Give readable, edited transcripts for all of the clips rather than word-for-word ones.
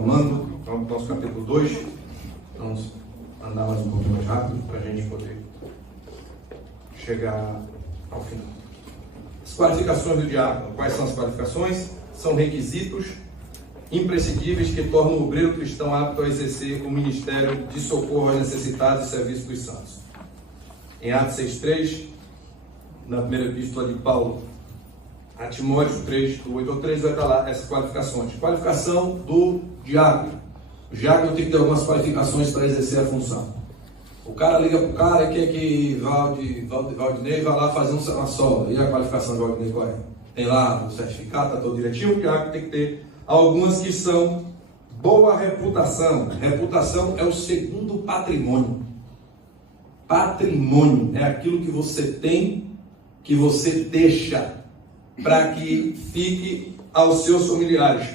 retomando, vamos para o nosso capítulo 2, vamos andar mais um pouquinho mais rápido para a gente poder chegar ao final. As qualificações do diácono. Quais são as qualificações? São requisitos imprescindíveis que tornam o obreiro cristão apto a exercer o ministério de socorro aos necessitados e serviço dos santos. Em Atos 6,3, na primeira epístola de Paulo a Timóteo 3, do 8 ao 13, vai estar lá essas qualificações. Qualificação do diácono. O diácono tem que ter algumas qualificações para exercer a função. O cara liga para o cara e quer que Valdinei vá lá fazer uma sola. E a qualificação de Valdinei qual é? Tem lá o certificado, está todo direitinho. O diácono tem que ter algumas que são boa reputação. Reputação é o segundo patrimônio. Patrimônio é aquilo que você tem, que você deixa para que fique aos seus familiares.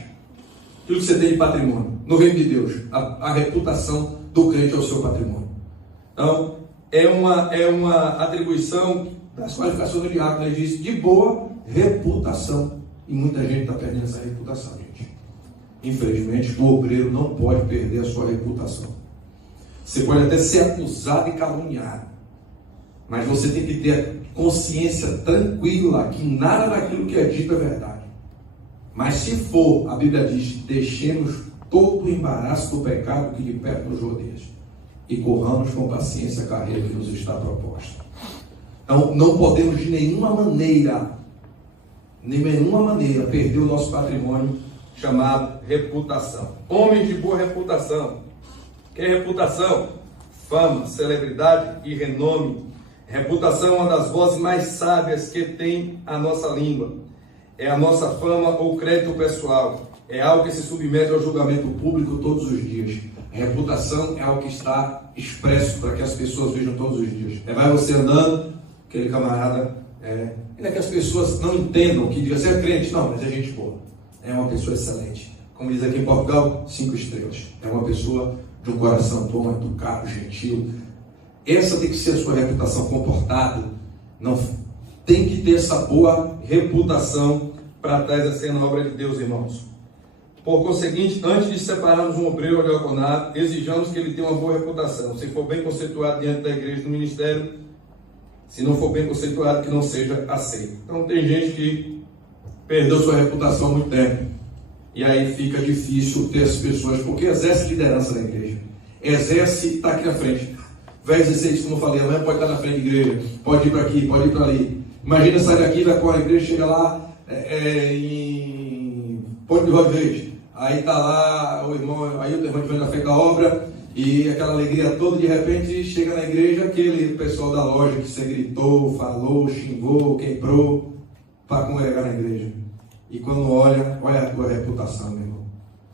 Aquilo que você tem de patrimônio no reino de Deus, a reputação do crente é o seu patrimônio. Então, é uma atribuição das qualificações do diácono, ele diz, de boa reputação. E muita gente está perdendo essa reputação, gente. Infelizmente, o obreiro não pode perder a sua reputação. Você pode até ser acusado e caluniado, mas você tem que ter consciência tranquila que nada daquilo que é dito é verdade. Mas se for, a Bíblia diz, deixemos todo o embaraço do pecado que de perto nos rodeia e corramos com paciência a carreira que nos está proposta. Então, não podemos de nenhuma maneira perder o nosso patrimônio chamado reputação. Homens de boa reputação. Que é reputação? Fama, celebridade e renome. Reputação é uma das vozes mais sábias que tem a nossa língua. É a nossa fama ou crédito pessoal. É algo que se submete ao julgamento público todos os dias. A reputação é algo que está expresso para que as pessoas vejam todos os dias. Vai você andando, aquele camarada, ainda que as pessoas não entendam que diga, você é crente, não, mas é gente boa. É uma pessoa excelente. Como diz aqui em Portugal, 5 estrelas. É uma pessoa de um coração bom, educado, gentil. Essa tem que ser a sua reputação, comportado. Não tem que ter essa boa reputação para estar exercendo a obra de Deus, irmãos. Por conseguinte, antes de separarmos um obreiro ao diaconato, exijamos que ele tenha uma boa reputação. Se for bem conceituado diante da igreja do ministério, se não for bem conceituado, que não seja aceito. Então tem gente que perdeu sua reputação há muito tempo. E aí fica difícil ter as pessoas, porque exerce liderança na igreja. Exerce, está aqui na frente. Vai exercer isso, como eu falei, amanhã pode estar na frente da igreja, pode ir para aqui, pode ir para ali. Imagina sair daqui, vai para a igreja, chega lá em Ponte de Rodrigues. Aí está lá o irmão, aí o irmão vem na frente da obra, e aquela alegria toda, de repente chega na igreja, aquele pessoal da loja que você gritou, falou, xingou, quebrou, para congregar na igreja. E quando olha a tua reputação, meu irmão.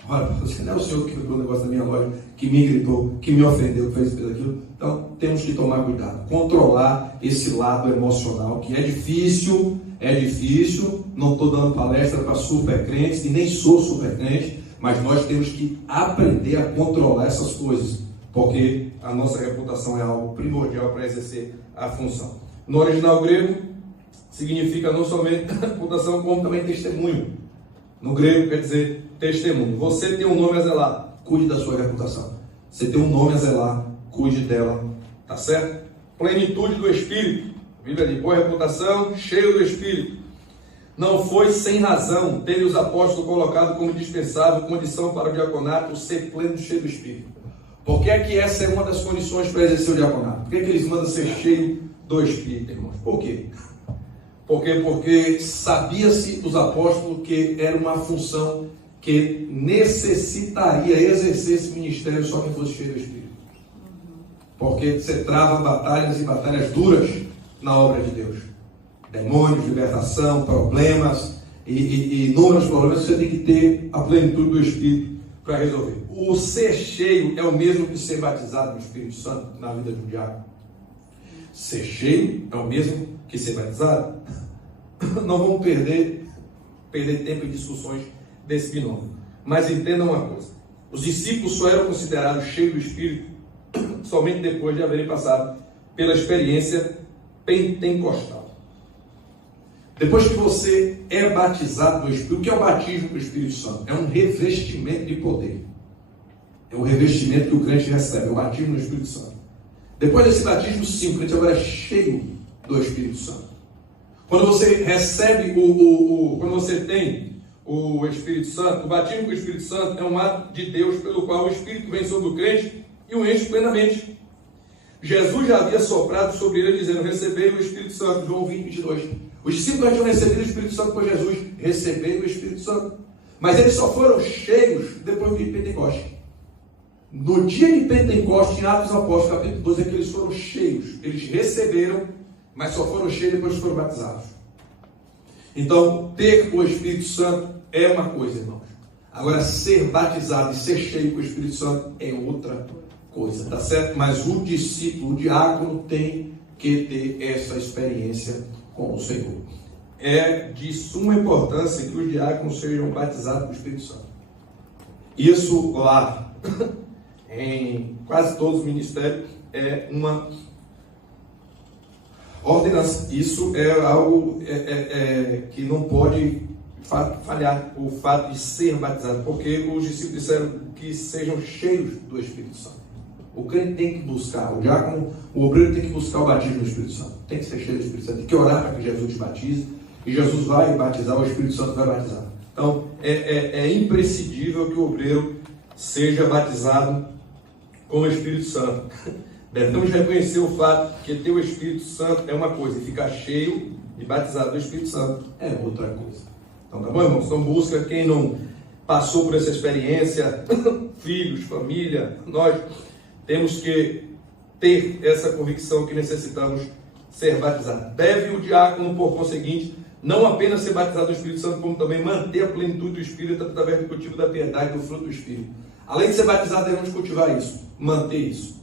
Olha, você não é o senhor que quebrou o negócio da minha loja, que me gritou, que me ofendeu, que fez aquilo. Então, temos que tomar cuidado, controlar esse lado emocional, que é difícil, não estou dando palestra para super crentes, e nem sou super crente, mas nós temos que aprender a controlar essas coisas, porque a nossa reputação é algo primordial para exercer a função. No original grego, significa não somente reputação, como também testemunho. No grego quer dizer testemunho. Você tem um nome a zelar, cuide da sua reputação. Você tem um nome a zelar, cuide dela, tá certo? Plenitude do Espírito. A Bíblia diz, boa reputação, cheio do Espírito. Não foi sem razão ter os apóstolos colocado como dispensável condição para o diaconato ser pleno, cheio do Espírito. Por que é que essa é uma das condições para exercer o diaconato? Por que é que eles mandam ser cheio do Espírito, irmãos? Por quê? Porque sabia-se dos apóstolos que era uma função que necessitaria exercer esse ministério só quem fosse cheio do Espírito. Porque você trava batalhas e batalhas duras na obra de Deus. Demônios, libertação, problemas e inúmeros problemas, você tem que ter a plenitude do Espírito para resolver. O ser cheio é o mesmo que ser batizado no Espírito Santo na vida de um diácono. Ser cheio é o mesmo que ser batizado. Não vamos perder tempo em discussões desse binômio. Mas entendam uma coisa: os discípulos só eram considerados cheios do Espírito somente depois de haverem passado pela experiência pentecostal. Depois que você é batizado no Espírito, o que é o batismo do Espírito Santo? É um revestimento de poder. É o revestimento que o crente recebe, é o batismo no Espírito Santo. Depois desse batismo, sim, o crente agora é cheio do Espírito Santo. Quando você recebe quando você tem o Espírito Santo, o batismo com o Espírito Santo é um ato de Deus pelo qual o Espírito vem sobre o crente e o enche plenamente. Jesus já havia soprado sobre ele, dizendo: recebei o Espírito Santo, João 20, 22. Os discípulos já tinham recebido o Espírito Santo por Jesus, receberam o Espírito Santo. Mas eles só foram cheios depois do dia de Pentecostes. No dia de Pentecostes, em Atos Apóstolos, capítulo 12, é que eles foram cheios. Eles receberam, mas só foram cheios depois que foram batizados. Então, ter o Espírito Santo é uma coisa, irmãos. Agora, ser batizado e ser cheio com o Espírito Santo é outra coisa, tá certo? Mas o discípulo, o diácono, tem que ter essa experiência com o Senhor. É de suma importância que os diáconos sejam batizados com o Espírito Santo. Isso lá, em quase todos os ministérios, é uma ordenança. Isso é algo que não pode falhar, o fato de ser batizado, porque os discípulos disseram que sejam cheios do Espírito Santo. O crente tem que buscar, o diácono, o obreiro tem que buscar o batismo do Espírito Santo. Tem que ser cheio do Espírito Santo, tem que orar para que Jesus te batize, e Jesus vai batizar, o Espírito Santo vai batizar. Então, é imprescindível que o obreiro seja batizado com o Espírito Santo. Devemos reconhecer o fato que ter o Espírito Santo é uma coisa, e ficar cheio e batizado do Espírito Santo é outra coisa. Então, tá bom, irmãos? Então, busca quem não passou por essa experiência, filhos, família, nós temos que ter essa convicção que necessitamos ser batizados. Deve o diácono, por conseguinte, não apenas ser batizado do Espírito Santo, como também manter a plenitude do Espírito através do cultivo da piedade, do fruto do Espírito. Além de ser batizado, devemos cultivar isso, manter isso.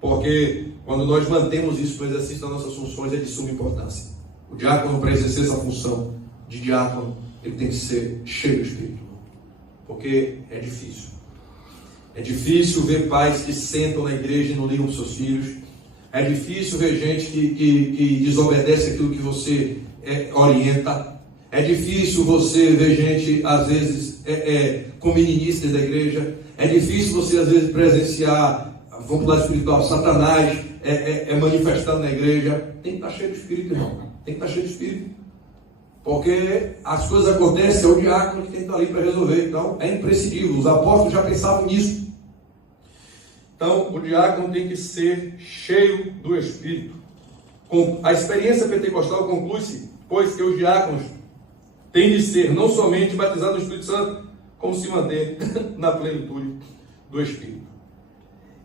Porque quando nós mantemos isso no exercício das nossas funções, é de suma importância. O diácono, para exercer essa função de diácono, ele tem que ser cheio do Espírito. Porque é difícil. É difícil ver pais que sentam na igreja e não ligam para os seus filhos. É difícil ver gente que desobedece aquilo que você orienta. É difícil você ver gente, às vezes, com meninices da igreja. É difícil você, às vezes, presenciar, vamos para o lado espiritual, Satanás manifestado na igreja. Tem que estar cheio do Espírito, irmão. Tem que estar cheio do Espírito. Porque as coisas acontecem, é o diácono que tem que estar ali para resolver. Então, é imprescindível. Os apóstolos já pensavam nisso. Então, o diácono tem que ser cheio do Espírito. A experiência pentecostal conclui-se, pois que os diáconos têm de ser não somente batizados no Espírito Santo, como se manter na plenitude do Espírito.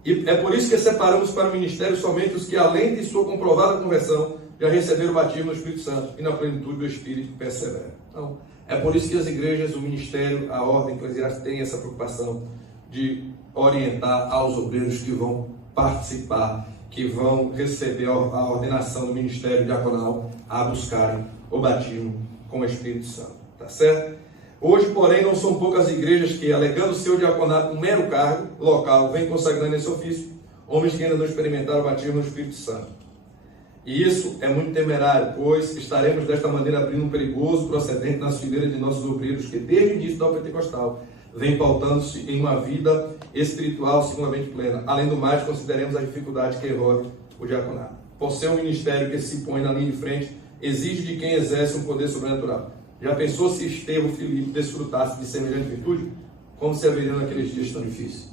E é por isso que separamos para o ministério somente os que, além de sua comprovada conversão, já receberam o batismo no Espírito Santo e na plenitude do Espírito perseveram. Então, é por isso que as igrejas, o ministério, a ordem eclesiástica tem essa preocupação de orientar aos obreiros que vão participar, que vão receber a ordenação do ministério diaconal, a buscarem o batismo com o Espírito Santo. Tá certo? Hoje, porém, não são poucas igrejas que, alegando seu diaconato um mero cargo local, vêm consagrando esse ofício, homens que ainda não experimentaram o batismo no Espírito Santo. E isso é muito temerário, pois estaremos desta maneira abrindo um perigoso procedente nas fileiras de nossos obreiros que, desde o início da pentecostal, vem pautando-se em uma vida espiritual seguramente plena. Além do mais, consideremos a dificuldade que envolve o diaconato. Por ser um ministério que se põe na linha de frente, exige de quem exerce um poder sobrenatural. Já pensou se Estevão e Filipe desfrutassem de semelhante virtude? Como se haveria naqueles dias tão difíceis?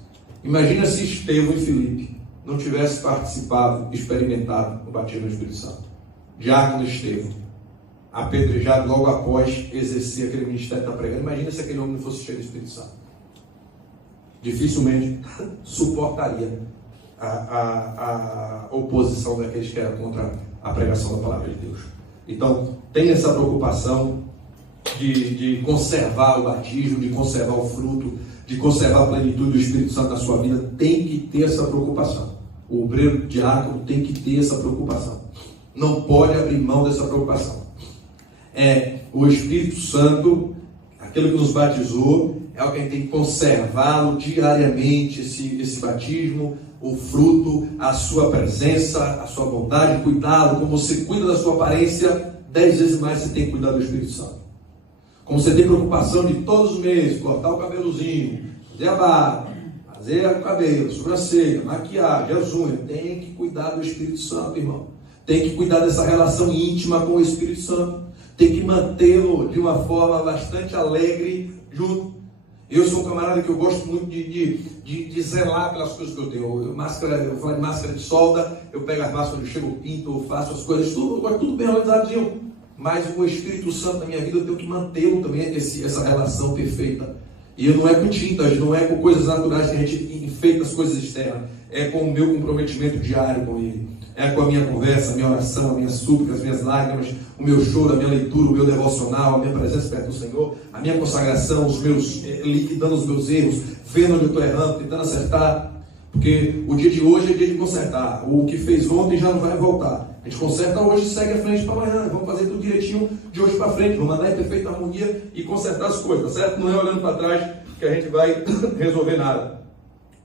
Imagina se Estevão e Filipe não tivessem participado, experimentado o batismo no Espírito Santo. Diácono Estevão, apedrejado logo após exercer aquele ministério que está pregando. Imagina se aquele homem não fosse cheio do Espírito Santo. Dificilmente suportaria a oposição daqueles que eram contra a pregação da palavra de Deus. Então, tem essa preocupação de conservar o batismo, de conservar o fruto, de conservar a plenitude do Espírito Santo na sua vida. Tem que ter essa preocupação. O obreiro diácono tem que ter essa preocupação. Não pode abrir mão dessa preocupação. O Espírito Santo, aquilo que nos batizou, é o que a gente tem que conservá-lo diariamente, esse batismo, o fruto, a sua presença, a sua bondade, cuidado. Como você cuida da sua aparência, 10 vezes mais você tem que cuidar do Espírito Santo. Como você tem preocupação de todos os meses, cortar o cabelozinho, fazer a barba, fazer o cabelo, sobrancelha, maquiagem, as unhas. Tem que cuidar do Espírito Santo, irmão. Tem que cuidar dessa relação íntima com o Espírito Santo. Tem que mantê-lo de uma forma bastante alegre junto. Eu sou um camarada que eu gosto muito de zelar pelas coisas que eu tenho. Eu falo de máscara de solda, eu pego as máscaras, eu chego, eu pinto, eu faço as coisas, tudo, eu gosto tudo bem organizadinho. Mas o Espírito Santo na minha vida, eu tenho que mantê-lo também, essa relação perfeita. E não é com tintas, não é com coisas naturais que a gente enfeita as coisas externas. É com o meu comprometimento diário com Ele. É com a minha conversa, a minha oração, as minhas súplicas, as minhas lágrimas, o meu choro, a minha leitura, o meu devocional, a minha presença perto do Senhor, a minha consagração, os meus liquidando os meus erros, vendo onde eu estou errando, tentando acertar. Porque o dia de hoje é dia de consertar. O que fez ontem já não vai voltar. A gente conserta hoje e segue à frente para amanhã. Vamos fazer tudo direitinho de hoje para frente. Vamos andar em perfeita harmonia e consertar as coisas, tá certo? Não é olhando para trás que a gente vai resolver nada.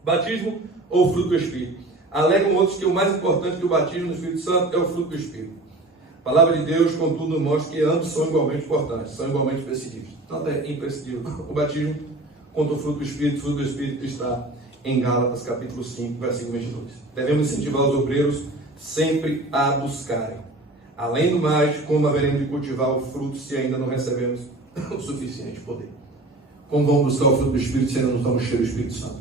Batismo ou fruto do Espírito? Alegam outros que o mais importante que o batismo no Espírito Santo é o fruto do Espírito. A palavra de Deus, contudo, mostra que ambos são igualmente importantes, são igualmente imprescindíveis. Tanto é imprescindível o batismo quanto o fruto do Espírito. O fruto do Espírito está em Gálatas, capítulo 5, versículo 22. Devemos incentivar os obreiros sempre a buscarem. Além do mais, como haveremos de cultivar o fruto se ainda não recebemos o suficiente poder? Como vamos buscar o fruto do Espírito se ainda não estamos cheios do Espírito Santo?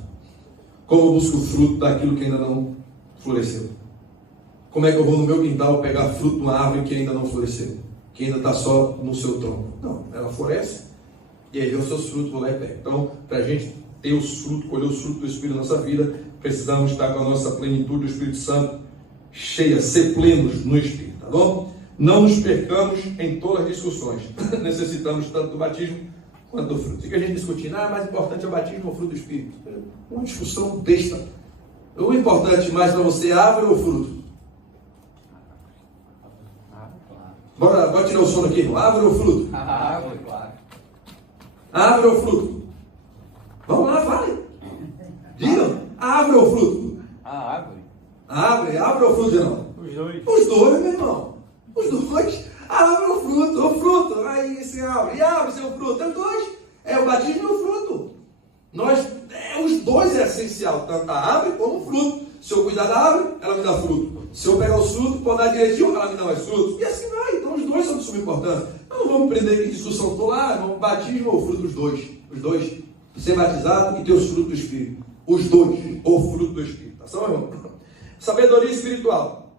Como eu busco o fruto daquilo que ainda não floresceu? Como é que eu vou no meu quintal pegar fruto de uma árvore que ainda não floresceu? Que ainda está só no seu tronco? Não, ela floresce e aí os seus frutos vão lá e pega. Então, para a gente ter os frutos, colher os frutos do Espírito na nossa vida, precisamos estar com a nossa plenitude do Espírito Santo cheia, ser plenos no Espírito, tá bom? Não nos percamos em todas as discussões. Necessitamos tanto do batismo quanto do fruto. Fica a gente discutindo, mais importante é o batismo ou o fruto do Espírito? Uma discussão besta. O importante mais para você é a árvore ou o fruto? Bora tirar o sono aqui, irmão. Árvore ou fruto? A árvore, claro. Árvore ou fruto? Vamos lá, fale. Digam, árvore ou fruto? A árvore. Árvore ou fruto, Geraldo? Os dois. Os dois, meu irmão. Os dois. A árvore ou fruto? O fruto. Aí, sem árvore. E a árvore sem o fruto? É os dois. É o batismo e o fruto. Os dois é essencial, tanto a árvore como o fruto. Se eu cuidar da árvore, ela me dá fruto. Se eu pegar os frutos, podar direitinho, ela me dá mais frutos. E assim vai. Então os dois são de suma importância. Não vamos prender aqui discussão toda, irmão, batismo ou fruto, os dois. Os dois. Ser batizado e ter os frutos do Espírito. Os dois. Ou fruto do Espírito. Tá certo, irmão? Sabedoria espiritual.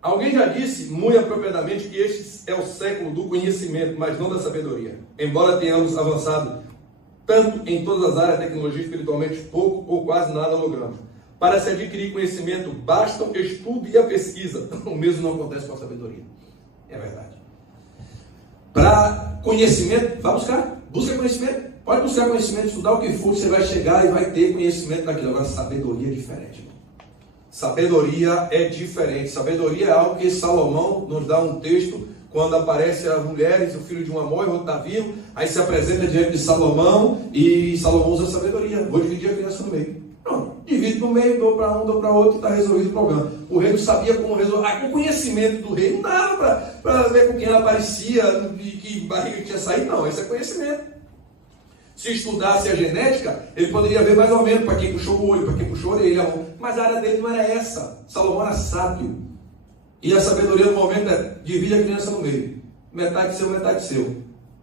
Alguém já disse, muito apropriadamente, que este é o século do conhecimento, mas não da sabedoria. Embora tenhamos avançado tanto em todas as áreas da tecnologia, espiritualmente pouco ou quase nada logramos. Para se adquirir conhecimento, basta o estudo e a pesquisa. O mesmo não acontece com a sabedoria. É verdade. Para conhecimento, vai buscar. Busca conhecimento. Pode buscar conhecimento, estudar o que for, você vai chegar e vai ter conhecimento daquilo. Agora, sabedoria é diferente. Irmão. Sabedoria é diferente. Sabedoria é algo que Salomão nos dá um texto, quando aparece as mulheres, o filho de uma morre, o outro está vivo, aí se apresenta diante de Salomão, e Salomão usa a sabedoria. Vou dividir a criança no meio. Pronto, divide no meio, dou para um, dou para outro, e está resolvido o problema. O rei não sabia como resolver. Com o conhecimento do rei, não dava para ver com quem ela parecia, de que barriga tinha saído, não. Esse é conhecimento. Se estudasse a genética, ele poderia ver mais ou menos para quem puxou o olho, para quem puxou a orelha. Mas a área dele não era essa. Salomão era sábio. E a sabedoria no momento é, divide a criança no meio. Metade seu, metade seu.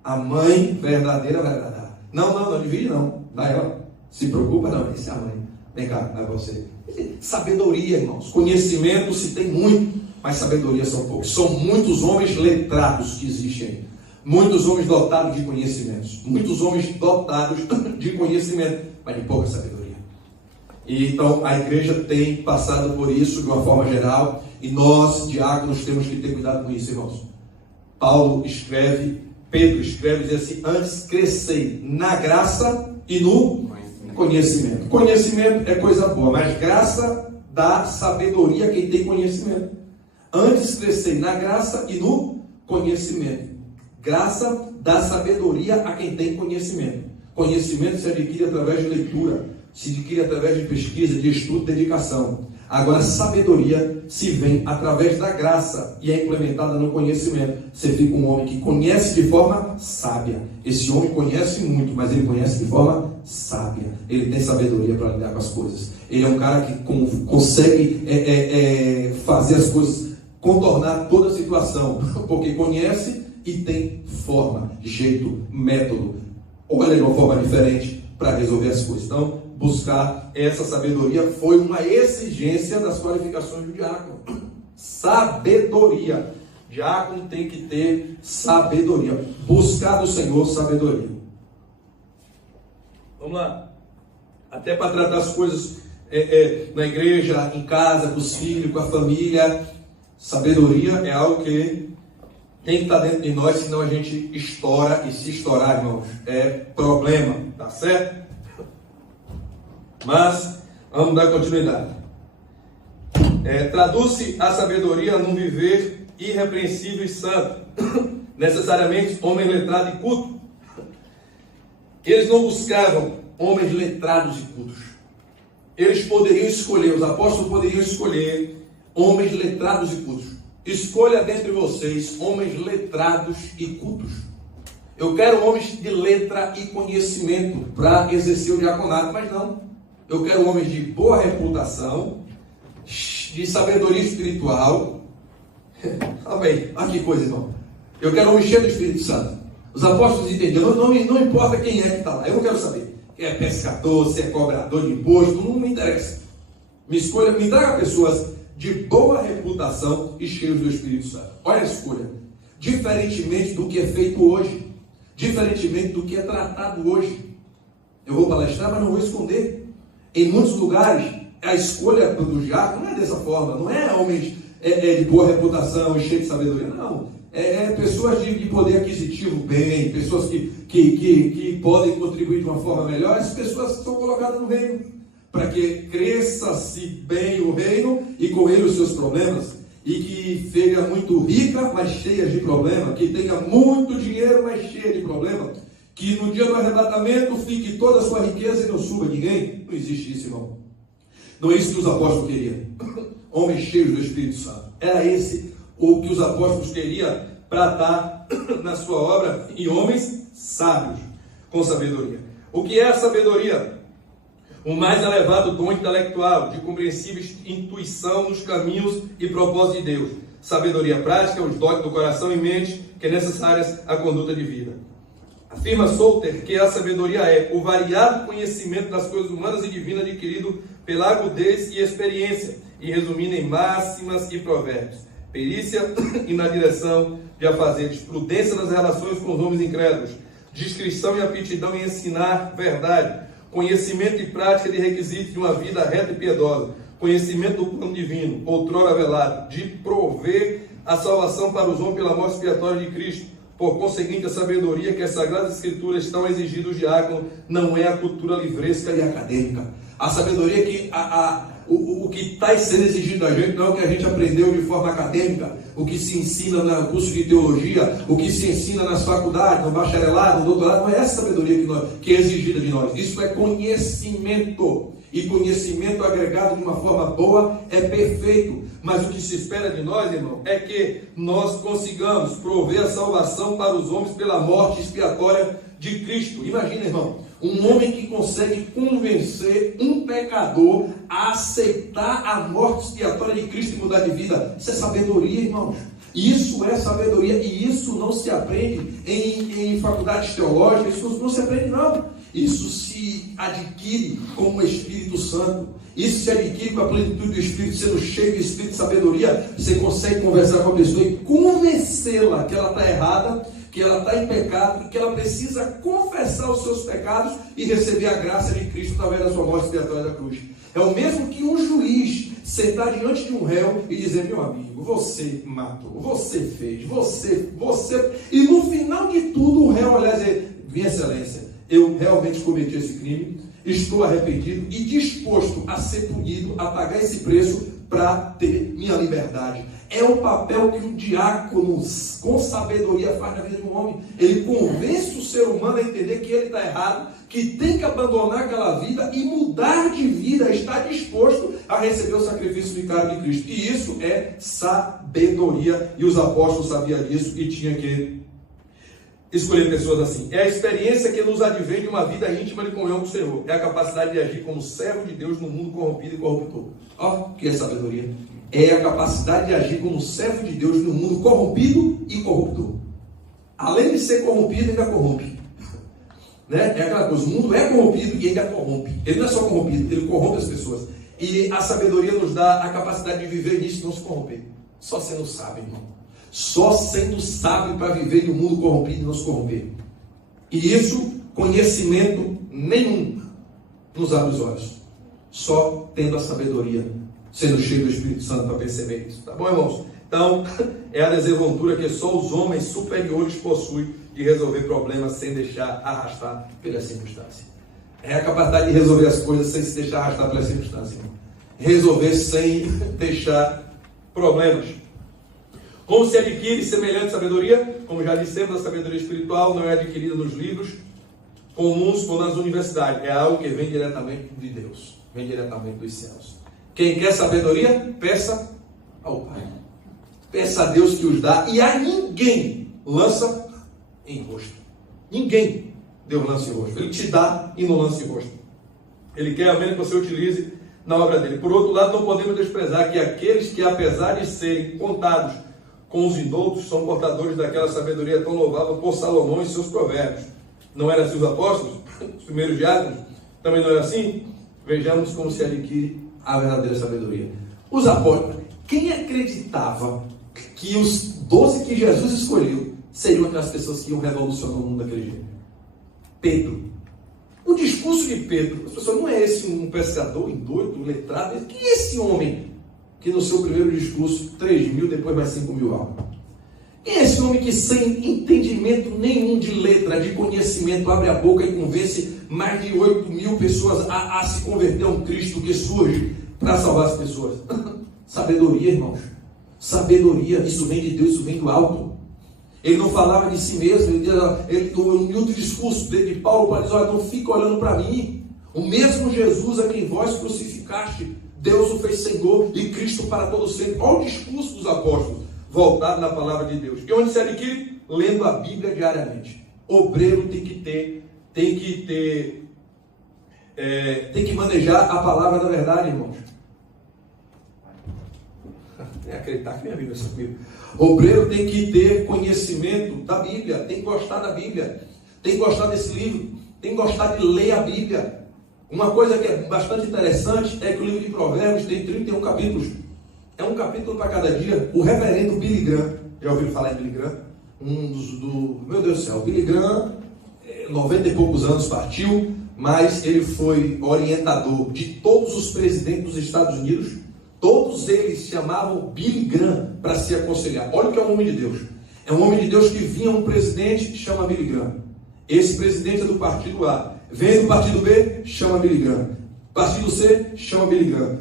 A mãe verdadeira vai dar. Não divide não. Dá ela. Se preocupa não, esse é a mãe. Vem cá, não é você. Sabedoria, irmãos. Conhecimento se tem muito, mas sabedoria são poucos. São muitos homens letrados que existem aí. Muitos homens dotados de conhecimentos. Muitos homens dotados de conhecimento, mas de pouca sabedoria. E, então, a igreja tem passado por isso de uma forma geral. E nós, diáconos, temos que ter cuidado com isso, irmãos. Paulo escreve, Pedro escreve, diz assim: antes crescei na graça e no conhecimento. Conhecimento é coisa boa, mas graça dá sabedoria a quem tem conhecimento. Antes crescei na graça e no conhecimento. Graça dá sabedoria a quem tem conhecimento. Conhecimento se adquire através de leitura, se adquire através de pesquisa, de estudo, dedicação. Agora, sabedoria se vem através da graça e é implementada no conhecimento. Você fica um homem que conhece de forma sábia. Esse homem conhece muito, mas ele conhece de forma sábia. Ele tem sabedoria para lidar com as coisas. Ele é um cara que consegue fazer as coisas, contornar toda a situação, porque conhece e tem forma, jeito, método, olha de uma forma diferente para resolver as coisas. Então, buscar essa sabedoria foi uma exigência das qualificações do diácono. Sabedoria. Diácono tem que ter sabedoria. Buscar do Senhor sabedoria. Vamos lá. Até para tratar as coisas na igreja, em casa, com os filhos, com a família. Sabedoria é algo que tem que estar dentro de nós, senão a gente estoura. E se estourar, irmãos, é problema. Tá certo? Mas, vamos dar continuidade. Traduz-se a sabedoria num viver irrepreensível e santo. Necessariamente, homem letrado e culto. Eles não buscavam homens letrados e cultos. Eles poderiam escolher, os apóstolos poderiam escolher homens letrados e cultos. Escolha dentre vocês homens letrados e cultos. Eu quero homens de letra e conhecimento para exercer o diaconato, mas não. Eu quero homens de boa reputação, de sabedoria espiritual. Amém. Olha que coisa, irmão. Eu quero homens cheios do Espírito Santo. Os apóstolos entendiam, não importa quem é que está lá, eu não quero saber. Se é pescador, se é cobrador de imposto, não me interessa. Me traga pessoas de boa reputação e cheios do Espírito Santo. Olha a escolha. Diferentemente do que é feito hoje. Diferentemente do que é tratado hoje. Eu vou palestrar, mas não vou esconder. Em muitos lugares, a escolha do diácono não é dessa forma. Não é homens de boa reputação e cheios de sabedoria. Não. Pessoas de poder aquisitivo bem, pessoas que podem contribuir de uma forma melhor. Essas pessoas são colocadas no reino, para que cresça-se bem o reino e com ele os seus problemas, e que seja muito rica, mas cheia de problema, que tenha muito dinheiro, mas cheia de problema, que no dia do arrebatamento fique toda a sua riqueza e não suba ninguém. Não existe isso, irmão. Não é isso que os apóstolos queriam. Homens cheios do Espírito Santo. Era esse o que os apóstolos queriam para estar na sua obra, e homens sábios, com sabedoria. O que é a sabedoria? O mais elevado dom intelectual, de compreensível intuição nos caminhos e propósitos de Deus. Sabedoria prática, os dotes do coração e mente, que é necessárias à conduta de vida. Afirma Solter que a sabedoria é o variado conhecimento das coisas humanas e divinas adquirido pela agudez e experiência, e resumindo em máximas e provérbios. Perícia e na direção de afazeres, prudência nas relações com os homens incrédulos, discrição e aptidão em ensinar verdade, conhecimento e prática de requisitos de uma vida reta e piedosa, conhecimento do plano divino, outrora velado, de prover a salvação para os homens pela morte expiatória de Cristo. Por conseguinte, a sabedoria que as Sagradas Escrituras estão exigindo do diácono não é a cultura livresca e acadêmica. A sabedoria que o que está sendo exigido da gente não é o que a gente aprendeu de forma acadêmica, o que se ensina no curso de teologia, o que se ensina nas faculdades, no bacharelado, no doutorado. Não é essa sabedoria que é exigida de nós. Isso é conhecimento. E conhecimento agregado de uma forma boa é perfeito. Mas o que se espera de nós, irmão, é que nós consigamos prover a salvação para os homens pela morte expiatória de Cristo. Imagina, irmão, um homem que consegue convencer um pecador a aceitar a morte expiatória de Cristo e mudar de vida. Isso é sabedoria, irmãos. Isso é sabedoria, e isso não se aprende em faculdades teológicas, isso não se aprende, não. Isso se adquire com o Espírito Santo. Isso se adquire com a plenitude do Espírito, sendo cheio de Espírito de sabedoria. Você consegue conversar com a pessoa e convencê-la que ela está errada, que ela está em pecado, e que ela precisa confessar os seus pecados e receber a graça de Cristo através da sua morte expiatória da cruz. É o mesmo que um juiz sentar diante de um réu e dizer: meu amigo, você matou, você fez, você... E no final de tudo o réu olhar e dizer: minha excelência, eu realmente cometi esse crime, estou arrependido e disposto a ser punido, a pagar esse preço para ter minha liberdade. É o papel que um diácono com sabedoria faz na vida de um homem. Ele convence o ser humano a entender que ele está errado, que tem que abandonar aquela vida e mudar de vida, estar disposto a receber o sacrifício vicário de Cristo. E isso é sabedoria, e os apóstolos sabiam disso e tinham que escolher pessoas assim. É a experiência que nos advém de uma vida íntima de comunhão com o Senhor. É a capacidade de agir como servo de Deus no mundo corrompido e corruptor. Ó, que é sabedoria. É a capacidade de agir como servo de Deus no mundo corrompido e corruptor. Além de ser corrompido, ainda corrompe. Né? É aquela coisa, o mundo é corrompido e ainda corrompe. Ele não é só corrompido, ele corrompe as pessoas. E a sabedoria nos dá a capacidade de viver nisso e não se corromper. Só sendo sábio, irmão. Só sendo sábio para viver no mundo corrompido e não se corromper. E isso, conhecimento nenhum nos abre os olhos. Só tendo a sabedoria, sendo cheio do Espírito Santo para perceber isso. Tá bom, irmãos? Então, é a desenvoltura que só os homens superiores possuem de resolver problemas sem deixar arrastar pela circunstância. É a capacidade de resolver as coisas sem se deixar arrastar pela circunstância. Resolver sem deixar problemas. Como se adquire semelhante sabedoria? Como já dissemos, a sabedoria espiritual não é adquirida nos livros comuns ou nas universidades. É algo que vem diretamente de Deus. Vem diretamente dos céus. Quem quer sabedoria, peça ao Pai. Peça a Deus que os dá. E a ninguém lança em rosto. Ninguém Deus lança em rosto. Ele te dá e não lança em rosto. Ele quer apenas que você utilize na obra dele. Por outro lado, não podemos desprezar que aqueles que, apesar de serem contados com os indoutos, são portadores daquela sabedoria tão louvável por Salomão e seus provérbios. Não eram assim os apóstolos? Os primeiros diáconos? Também não era assim? Vejamos como se adquire a verdadeira sabedoria. Os apóstolos, quem acreditava que os 12 que Jesus escolheu seriam aquelas pessoas que iam revolucionar o mundo daquele jeito? Pedro. O discurso de Pedro, as pessoas, não é esse um pescador, indôito, letrado? Quem é esse homem que no seu primeiro discurso, 3.000, depois mais 5.000 almas? Quem é esse homem que sem entendimento nenhum de letra, de conhecimento, abre a boca e convence mais de 8.000 pessoas a se converter a um Cristo que surge para salvar as pessoas? Sabedoria, irmãos. Sabedoria, isso vem de Deus, isso vem do alto. Ele não falava de si mesmo, no outro discurso de Paulo, para dizer, olha, não fica olhando para mim. O mesmo Jesus a quem vós crucificaste, Deus o fez Senhor e Cristo para todo sempre. Olha o discurso dos apóstolos, voltado na palavra de Deus. E onde se adquire? Lendo a Bíblia diariamente. Obreiro tem que manejar a palavra da verdade, irmãos. Tem que acreditar que minha Bíblia é comigo. Obreiro tem que ter conhecimento da Bíblia, tem que gostar da Bíblia, tem que gostar desse livro, tem que gostar de ler a Bíblia. Uma coisa que é bastante interessante é que o livro de Provérbios tem 31 capítulos. É um capítulo para cada dia. O reverendo Billy Graham, já ouviram falar em Billy Graham? Meu Deus do céu, Billy Graham, 90 e poucos anos partiu, mas ele foi orientador de todos os presidentes dos Estados Unidos. Todos eles chamavam Billy Graham para se aconselhar. Olha o que é um homem de Deus. É um homem de Deus que vinha um presidente, chama Billy Graham. Esse presidente é do partido A. Vem do partido B, chama Billy Graham. Partido C, chama Billy Graham.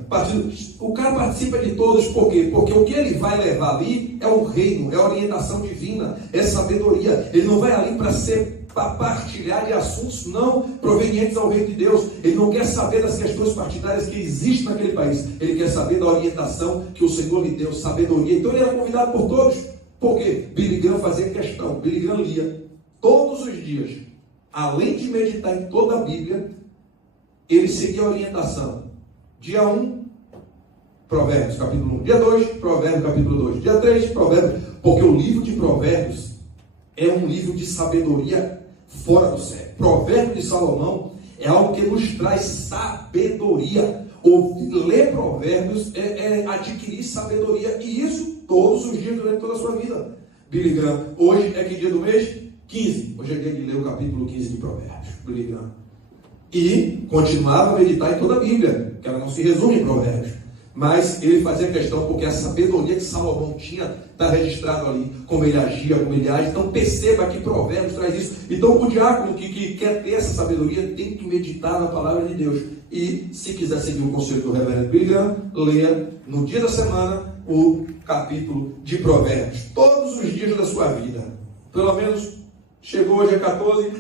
O cara participa de todos, por quê? Porque o que ele vai levar ali é o reino, é a orientação divina, é sabedoria. Ele não vai ali para partilhar de assuntos não provenientes ao reino de Deus. Ele não quer saber das questões partidárias que existem naquele país. Ele quer saber da orientação que o Senhor lhe deu, sabedoria. Então ele era convidado por todos. Por quê? Billy Graham fazia questão. Billy Graham lia todos os dias. Além de meditar em toda a Bíblia, ele seguia a orientação. Dia 1, Provérbios, capítulo 1. Dia 2, Provérbios, capítulo 2. Dia 3, Provérbios. Porque o livro de Provérbios é um livro de sabedoria fora do sério. Provérbio de Salomão é algo que nos traz sabedoria. Ler Provérbios é adquirir sabedoria. E isso todos os dias durante toda a sua vida. Billy Graham, hoje é que dia do mês? 15. Hoje é dia de ler o capítulo 15 de Provérbios. Billy Graham. E continuava a meditar em toda a Bíblia, que ela não se resume em Provérbios. Mas ele fazia questão, porque a sabedoria que Salomão tinha está registrado ali, como ele agia, como ele age. Então perceba que Provérbios traz isso. Então o diácono que quer ter essa sabedoria tem que meditar na palavra de Deus. E se quiser seguir o conselho do reverendo Billy Graham, leia no dia da semana o capítulo de Provérbios. Todos os dias da sua vida. Pelo menos chegou hoje a 14,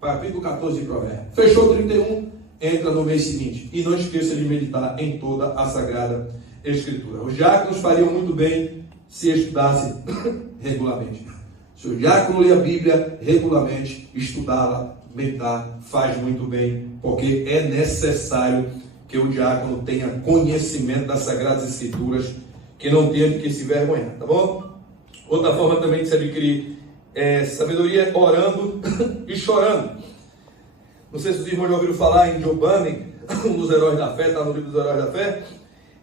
capítulo 14 de Provérbios. Fechou 31. Entra no mês seguinte. E não esqueça de meditar em toda a Sagrada Escritura. Os diáconos fariam muito bem se estudassem regularmente. Se o diácono lê a Bíblia regularmente, estudá-la, meditar, faz muito bem, porque é necessário que o diácono tenha conhecimento das Sagradas Escrituras, que não tenha de que se vergonhar, tá bom? Outra forma também de se adquirir sabedoria é orando e chorando. Não sei se os irmãos já ouviram falar em Joe Bunyan, um dos heróis da fé, está no livro dos heróis da fé.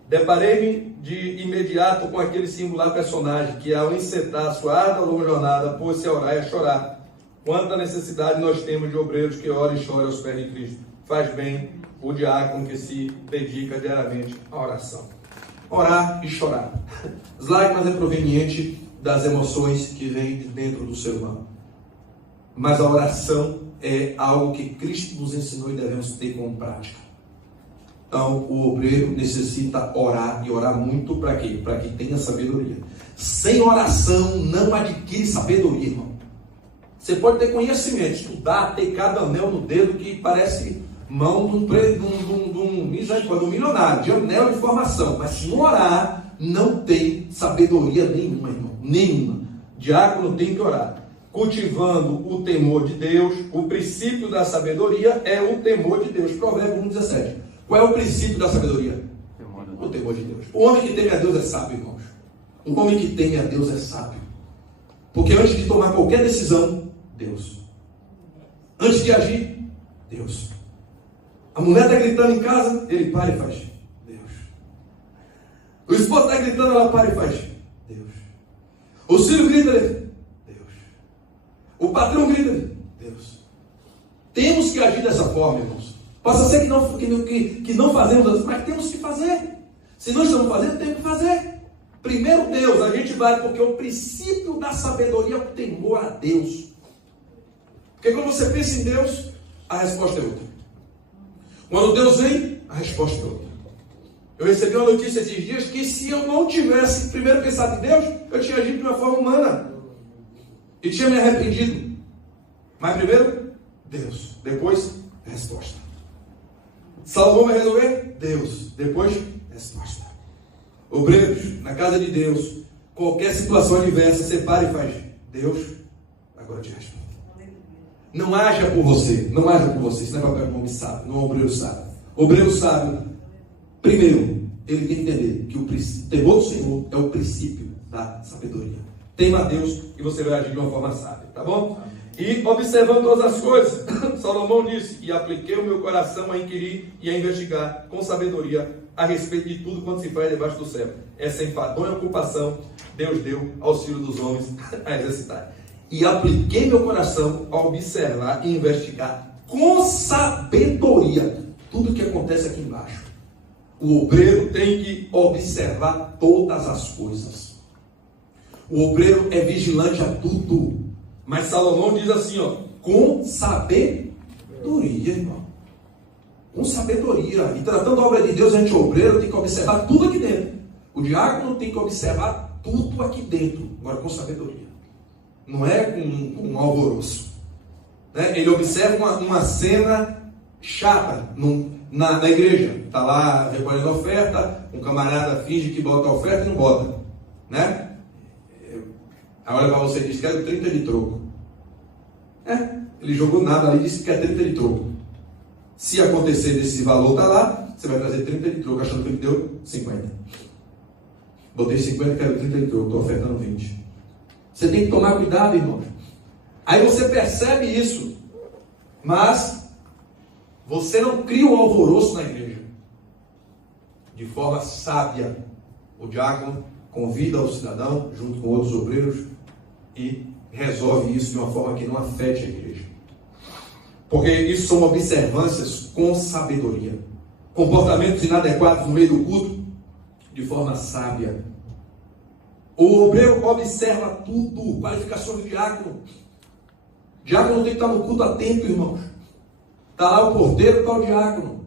Deparei-me de imediato com aquele singular personagem que, ao encetar a sua ardua longa jornada, pôs-se a orar e a chorar. Quanta necessidade nós temos de obreiros que oram e choram aos pés de Cristo. Faz bem o diácono que se dedica diariamente à oração. Orar e chorar. As lágrimas é proveniente das emoções que vêm de dentro do ser humano. Mas a oração é algo que Cristo nos ensinou e devemos ter como prática. Então, o obreiro necessita orar, e orar muito para quê? Para que tenha sabedoria. Sem oração, não adquire sabedoria, irmão. Você pode ter conhecimento, estudar, ter cada anel no dedo que parece mão de um milionário, de anel de formação. Mas se não orar, não tem sabedoria nenhuma, irmão. Nenhuma. Diácono tem que orar. Cultivando o temor de Deus, o princípio da sabedoria é o temor de Deus. Provérbios 1,17. Qual é o princípio da sabedoria? O temor de Deus. O homem que teme a Deus é sábio, irmãos. O homem que teme a Deus é sábio. Porque antes de tomar qualquer decisão, Deus. Antes de agir, Deus. A mulher está gritando em casa, ele para e faz Deus. O esposo está gritando, ela para e faz Deus. O filho grita, Deus. O patrão grita, Deus. Temos que agir dessa forma, irmãos. Possa ser que não fazemos, mas temos que fazer. Se não estamos fazendo, temos que fazer. Primeiro Deus, a gente vai, porque o princípio da sabedoria é o temor a Deus. Porque quando você pensa em Deus, a resposta é outra. Quando Deus vem, a resposta é outra. Eu recebi uma notícia esses dias que se eu não tivesse primeiro pensado em Deus, eu tinha agido de uma forma humana. E tinha me arrependido. Mas primeiro, Deus. Depois, resposta. Salomão vai resolver? Deus. Depois, resposta. Obreiros, na casa de Deus, qualquer situação adversa, você para e faz Deus, agora te respondo. Não haja por você. Não haja por você. Isso não é papel de um homem sábio, não é um obreiro sábio. Obreiro sábio, primeiro, ele tem que entender que o temor do Senhor é o princípio da sabedoria. Tema a Deus e você vai agir de uma forma sábia, tá bom? E observando todas as coisas, Salomão disse: e apliquei o meu coração a inquirir e a investigar com sabedoria a respeito de tudo quanto se faz debaixo do céu. Essa enfadonha ocupação Deus deu aos filhos dos homens a exercitar. E apliquei meu coração a observar e investigar com sabedoria tudo que acontece aqui embaixo. O obreiro tem que observar todas as coisas. O obreiro é vigilante a tudo. Mas Salomão diz assim, ó, com sabedoria, irmão. Com sabedoria. E tratando a obra de Deus, a gente, o obreiro, tem que observar tudo aqui dentro. O diácono tem que observar tudo aqui dentro. Agora, com sabedoria. Não é com um alvoroço. Né? Ele observa uma cena chata na igreja. Está lá recolhendo a oferta, um camarada finge que bota a oferta e não bota. Né? Aí olha para você e diz: quero 30 de troco. Ele jogou nada ali e disse que quer 30 de troco. Se acontecer desse valor, está lá, você vai trazer 30 de troco, achando que ele deu 50. Botei 50, quero 30 de troco, estou ofertando 20. Você tem que tomar cuidado, irmãos. Aí você percebe isso, mas você não cria um alvoroço na igreja. De forma sábia, o diácono convida o cidadão, junto com outros obreiros, e resolve isso de uma forma que não afete a igreja. Porque isso são observâncias com sabedoria. Comportamentos inadequados no meio do culto, de forma sábia. O obreiro observa tudo. Qualificação do diácono. O diácono tem que estar no culto atento, irmãos. Está lá o porteiro, está o diácono.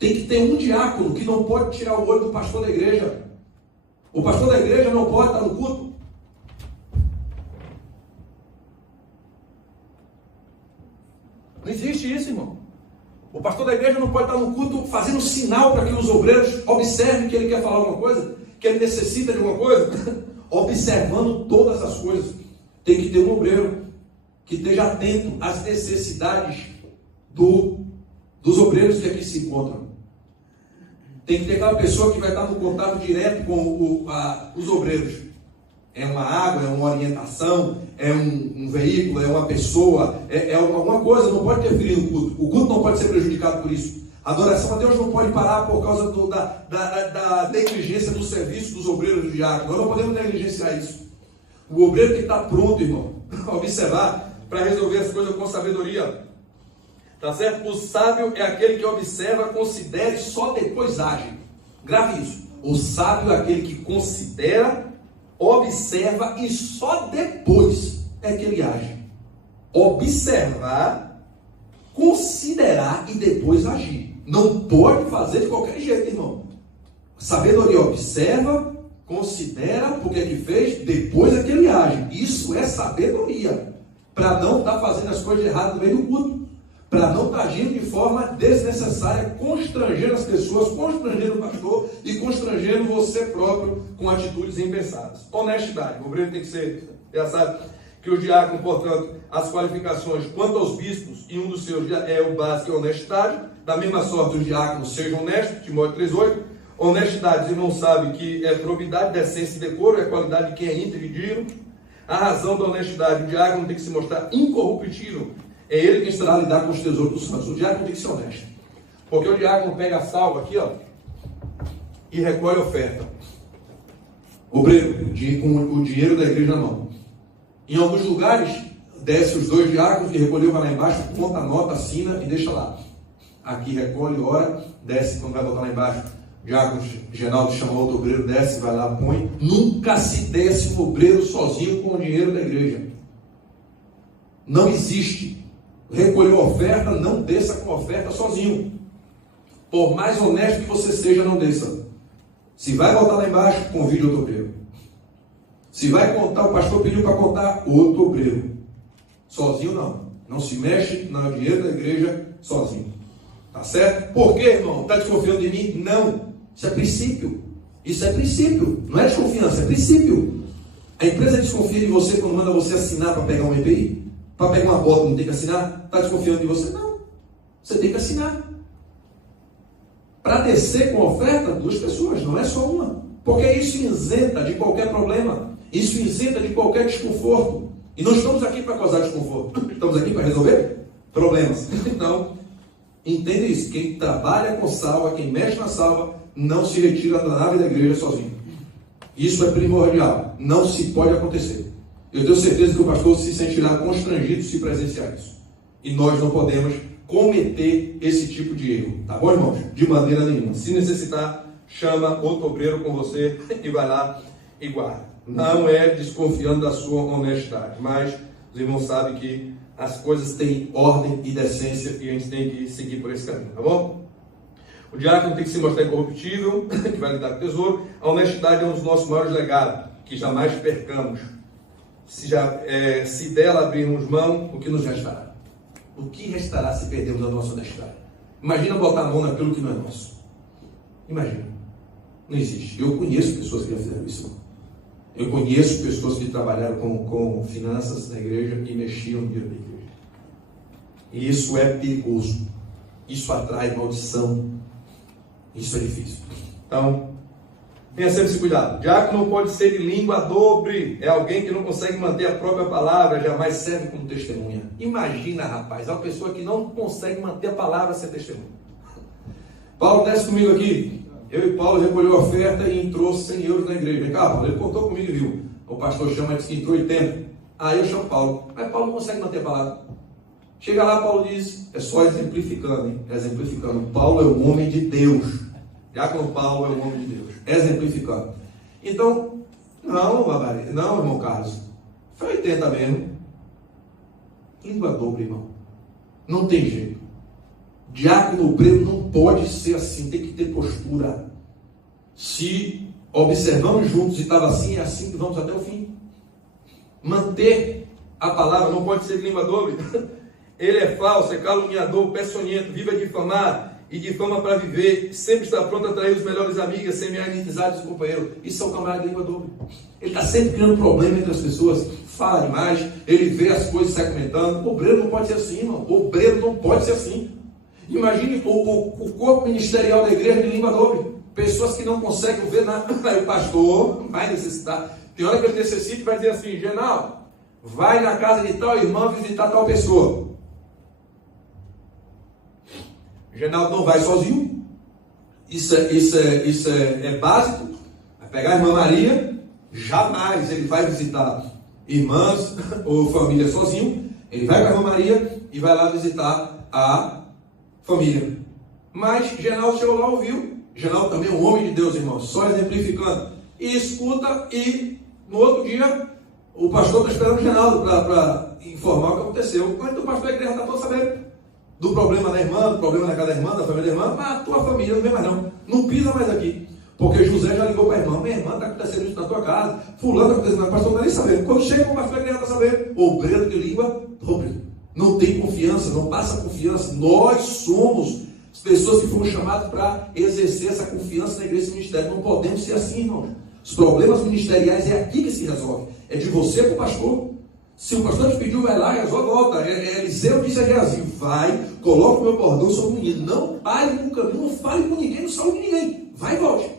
Tem que ter um diácono que não pode tirar o olho do pastor da igreja. O pastor da igreja não pode estar no culto. Não existe isso, irmão. O pastor da igreja não pode estar no culto fazendo sinal para que os obreiros observem que ele quer falar alguma coisa, que ele necessita de alguma coisa. observando todas as coisas. Tem que ter um obreiro que esteja atento às necessidades dos obreiros que aqui se encontram. Tem que ter aquela pessoa que vai estar no contato direto com os obreiros. É uma água, é uma orientação, é um veículo, é uma pessoa, é alguma coisa, não pode interferir no culto. O culto não pode ser prejudicado por isso. A adoração a Deus não pode parar por causa da negligência do serviço dos obreiros do diácono. Nós não podemos negligenciar isso. O obreiro tem que estar pronto, irmão, a observar para resolver as coisas com sabedoria. Tá certo? O sábio é aquele que observa, considera e só depois age. Grave isso. O sábio é aquele que considera, observa e só depois é que ele age. Observar, considerar e depois agir. Não pode fazer de qualquer jeito, irmão. Sabedoria observa, considera porque é que fez, depois é que ele age. Isso é sabedoria. Para não estar fazendo as coisas erradas no meio do culto. Para não estar agindo de forma desnecessária, constrangendo as pessoas, constrangendo o pastor e constrangendo você próprio com atitudes impensadas. Honestidade. O obreiro tem que ser, já sabe, que o diácono, portanto, as qualificações quanto aos bispos, e um dos seus é o básico, é a honestidade. Da mesma sorte, os diáconos sejam honestos, Timóteo 3,8. Honestidade, os irmãos sabem que é probidade, decência e decoro, é a qualidade de quem é íntegro e digno. A razão da honestidade, o diácono tem que se mostrar incorruptível. É ele quem estará a lidar com os tesouros dos santos. O diácono tem que ser honesto. Porque o diácono pega a salva aqui, ó, e recolhe a oferta. Obreiro, com o dinheiro da igreja na mão. Em alguns lugares, desce os dois diáconos e recolheu, vai lá embaixo, conta a nota, assina e deixa lá. Aqui recolhe, ora, desce, quando vai botar lá embaixo, o diácono Genaldo chama outro obreiro, desce, vai lá, põe. Nunca se desce um obreiro sozinho com o dinheiro da igreja. Não existe. Recolheu a oferta, não desça com a oferta sozinho. Por mais honesto que você seja, não desça. Se vai botar lá embaixo, convide outro obreiro. Se vai contar, o pastor pediu para contar, outro obreiro. Sozinho não. Não se mexe no dinheiro da igreja sozinho. Tá certo? Por quê, irmão? Está desconfiando de mim? Não. Isso é princípio. Isso é princípio. Não é desconfiança, é princípio. A empresa desconfia de você quando manda você assinar para pegar um EPI? Para pegar uma bota, não tem que assinar? Está desconfiando de você? Não. Você tem que assinar. Para descer com a oferta, 2 pessoas, não é só uma. Porque isso isenta de qualquer problema. Isso isenta de qualquer desconforto. E não estamos aqui para causar desconforto. Estamos aqui para resolver problemas. Então, entenda isso. Quem trabalha com salva, quem mexe na salva, não se retira da nave da igreja sozinho. Isso é primordial. Não se pode acontecer. Eu tenho certeza que o pastor se sentirá constrangido se presenciar isso. E nós não podemos cometer esse tipo de erro. Tá bom, irmãos? De maneira nenhuma. Se necessitar, chama outro obreiro com você e vai lá e guarda. Não é desconfiando da sua honestidade, mas os irmãos sabem que as coisas têm ordem e decência e a gente tem que seguir por esse caminho, tá bom? O diácono tem que se mostrar incorruptível, que vai lidar com o tesouro. A honestidade é um dos nossos maiores legados, que jamais percamos. Se dela abrirmos mão, o que nos restará? O que restará se perdermos a nossa honestidade? Imagina botar a mão naquilo que não é nosso. Imagina. Não existe. Eu conheço pessoas que já fizeram isso. Eu conheço pessoas que trabalharam com finanças na igreja e mexiam no dinheiro da igreja. E isso é perigoso. Isso atrai maldição. Isso é difícil. Então, tenha sempre esse cuidado. Diácono não pode ser de língua dobre. É alguém que não consegue manter a própria palavra, jamais serve como testemunha. Imagina, rapaz, uma pessoa que não consegue manter a palavra sem testemunha. Paulo, desce comigo aqui. Eu e Paulo recolheu a oferta e entrou 100 euros na igreja. Vem cá, Paulo, ele contou comigo e viu. O pastor chama e diz que entrou 80. Aí eu chamo Paulo. Mas Paulo não consegue manter a palavra. Chega lá, Paulo diz, é só exemplificando, hein? Exemplificando. Paulo é o homem de Deus. Diácono Paulo é o homem de Deus. Exemplificando. Então, não, irmão Carlos. Foi 80 mesmo. Língua dobra, irmão. Não tem jeito. Diácono obreiro não pode ser assim, tem que ter postura. Se observamos juntos e estava assim, é assim que vamos até o fim. Manter a palavra não pode ser de língua dobre. Ele é falso, é caluniador, peçonhento, vive a difamar, e de fama para viver, sempre está pronto a atrair os melhores amigos, semear inimizades do companheiro. Isso é o camarada de língua dobre. Ele está sempre criando problema entre as pessoas, fala demais, ele vê as coisas se comentando. O obreiro não pode ser assim, irmão. O obreiro não pode ser assim. Imagine o corpo ministerial da igreja de língua dobre. Pessoas que não conseguem ver nada. Aí o pastor vai necessitar. Tem hora que ele necessita e vai dizer assim: Genal, vai na casa de tal irmã visitar tal pessoa. Genaldo não vai sozinho. Isso é básico. Vai pegar a irmã Maria. Jamais ele vai visitar irmãs ou família sozinho. Ele vai com a irmã Maria e vai lá visitar a família. Mas Genaldo chegou lá, ouviu. Genaldo também é um homem de Deus, irmão, só exemplificando. E escuta, e no outro dia o pastor está esperando o Genaldo para informar o que aconteceu. Então o pastor da igreja está todo sabendo do problema da irmã, do problema da casa da irmã, da família da irmã. Mas a tua família não vem mais não. Não pisa mais aqui. Porque José já ligou para a irmã: minha irmã, está acontecendo isso na tua casa. Fulano está acontecendo, o pastor não está nem sabendo. Quando chega o pastor da igreja está sabendo. Obreiro de língua dobre. Não tem confiança, não passa confiança. Nós somos as pessoas que fomos chamadas para exercer essa confiança na igreja e no ministério. Não podemos ser assim, irmão. Os problemas ministeriais é aqui que se resolve. É de você para o pastor. Se o pastor te pediu, vai lá, resolve, volta. Eliseu disse a Geazi: vai, coloca o meu bordão sobre o menino. Não pare no caminho, não fale com ninguém, não salve ninguém. Vai e volte.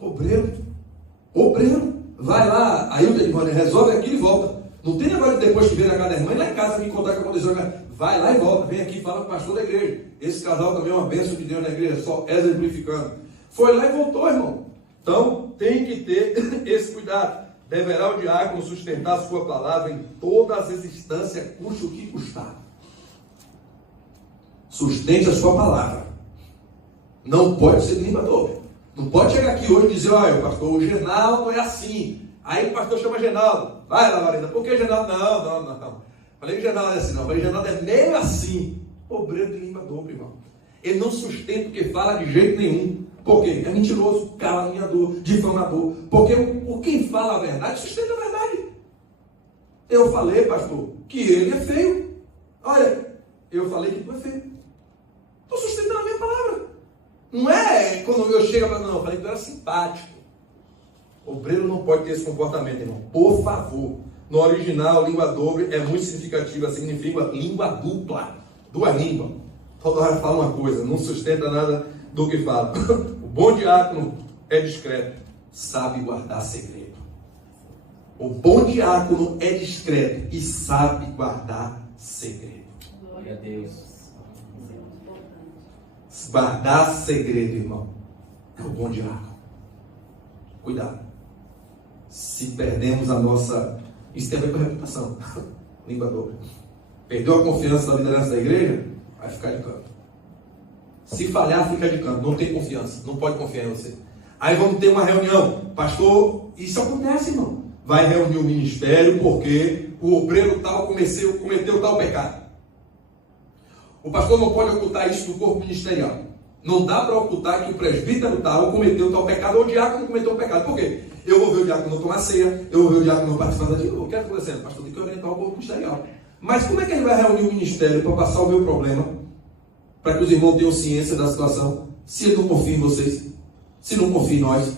Obreiro. Vai lá, aí o irmão resolve aquilo e volta. Não tem negócio de depois que vem na casa da irmã e lá em casa me contar o que aconteceu. Vai lá e volta, vem aqui e fala com o pastor da igreja. Esse casal também é uma bênção de Deus na igreja, só exemplificando. Foi lá e voltou, irmão. Então, tem que ter esse cuidado. Deverá o diácono sustentar a sua palavra em todas as instâncias, custe o que custar. Sustente a sua palavra. Não pode ser língua dobre. Não pode chegar aqui hoje e dizer: olha, pastor, o Genaldo é assim. Aí o pastor chama Genaldo. Vai lá, Marina. Por que Genaldo? Não. Falei que Genaldo é assim, não. Falei que Genaldo é meio assim. Obreiro de língua dobre, irmão. Ele não sustenta o que fala de jeito nenhum. Por quê? É mentiroso, caluniador, difamador. Porque quem fala a verdade sustenta a verdade. Eu falei, pastor, que ele é feio. Olha, eu falei que tu é feio. Estou sustentando a minha palavra. Não é quando eu chego para... Não, eu falei que tu era simpático. Obreiro não pode ter esse comportamento, irmão. Por favor. No original, língua dobre é muito significativa. Significa língua dupla. Duas línguas. Toda hora fala uma coisa. Não sustenta nada do que fala. O bom diácono é discreto. Sabe guardar segredo. O bom diácono é discreto e sabe guardar segredo. Glória a Deus. Guardar segredo, irmão, é o bom diácono. Cuidado. Se perdemos a nossa... Isso tem a ver com a reputação. Língua dobre. Perdeu a confiança da liderança da igreja, vai ficar de canto. Se falhar, fica de canto. Não tem confiança. Não pode confiar em você. Aí vamos ter uma reunião. Pastor, isso acontece, irmão. Vai reunir o ministério porque o obreiro tal cometeu tal pecado. O pastor não pode ocultar isso do corpo ministerial. Não dá para ocultar que o presbítero tal cometeu tal pecado ou o diácono cometeu um pecado. Por quê? Eu vou ver o diácono não tomar ceia, eu vou ver o diácono não participar da diácono. O que está acontecendo? Pastor, tem que orientar o corpo ministerial. Mas como é que ele vai reunir o ministério para passar o meu problema? Para que os irmãos tenham ciência da situação? Se ele não confia em vocês, se não confia em nós,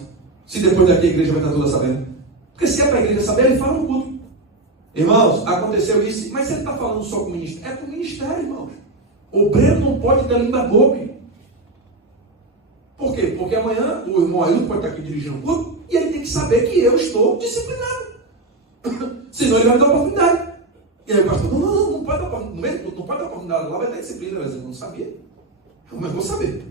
se depois daqui a igreja vai estar toda sabendo. Porque se é para a igreja saber, ele fala no culto. Irmãos, aconteceu isso, mas ele está falando só com o ministério? É com o ministério, irmãos. O obreiro não pode ter língua dobre. Por quê? Porque amanhã o irmão Ailton pode estar aqui dirigindo o culto e ele tem que saber que eu estou disciplinado. Senão ele vai me dar oportunidade. E aí o pastor, não pode dar oportunidade. Não pode dar oportunidade. Lá vai ter disciplina. Mas eu não sabia. Mas vou saber.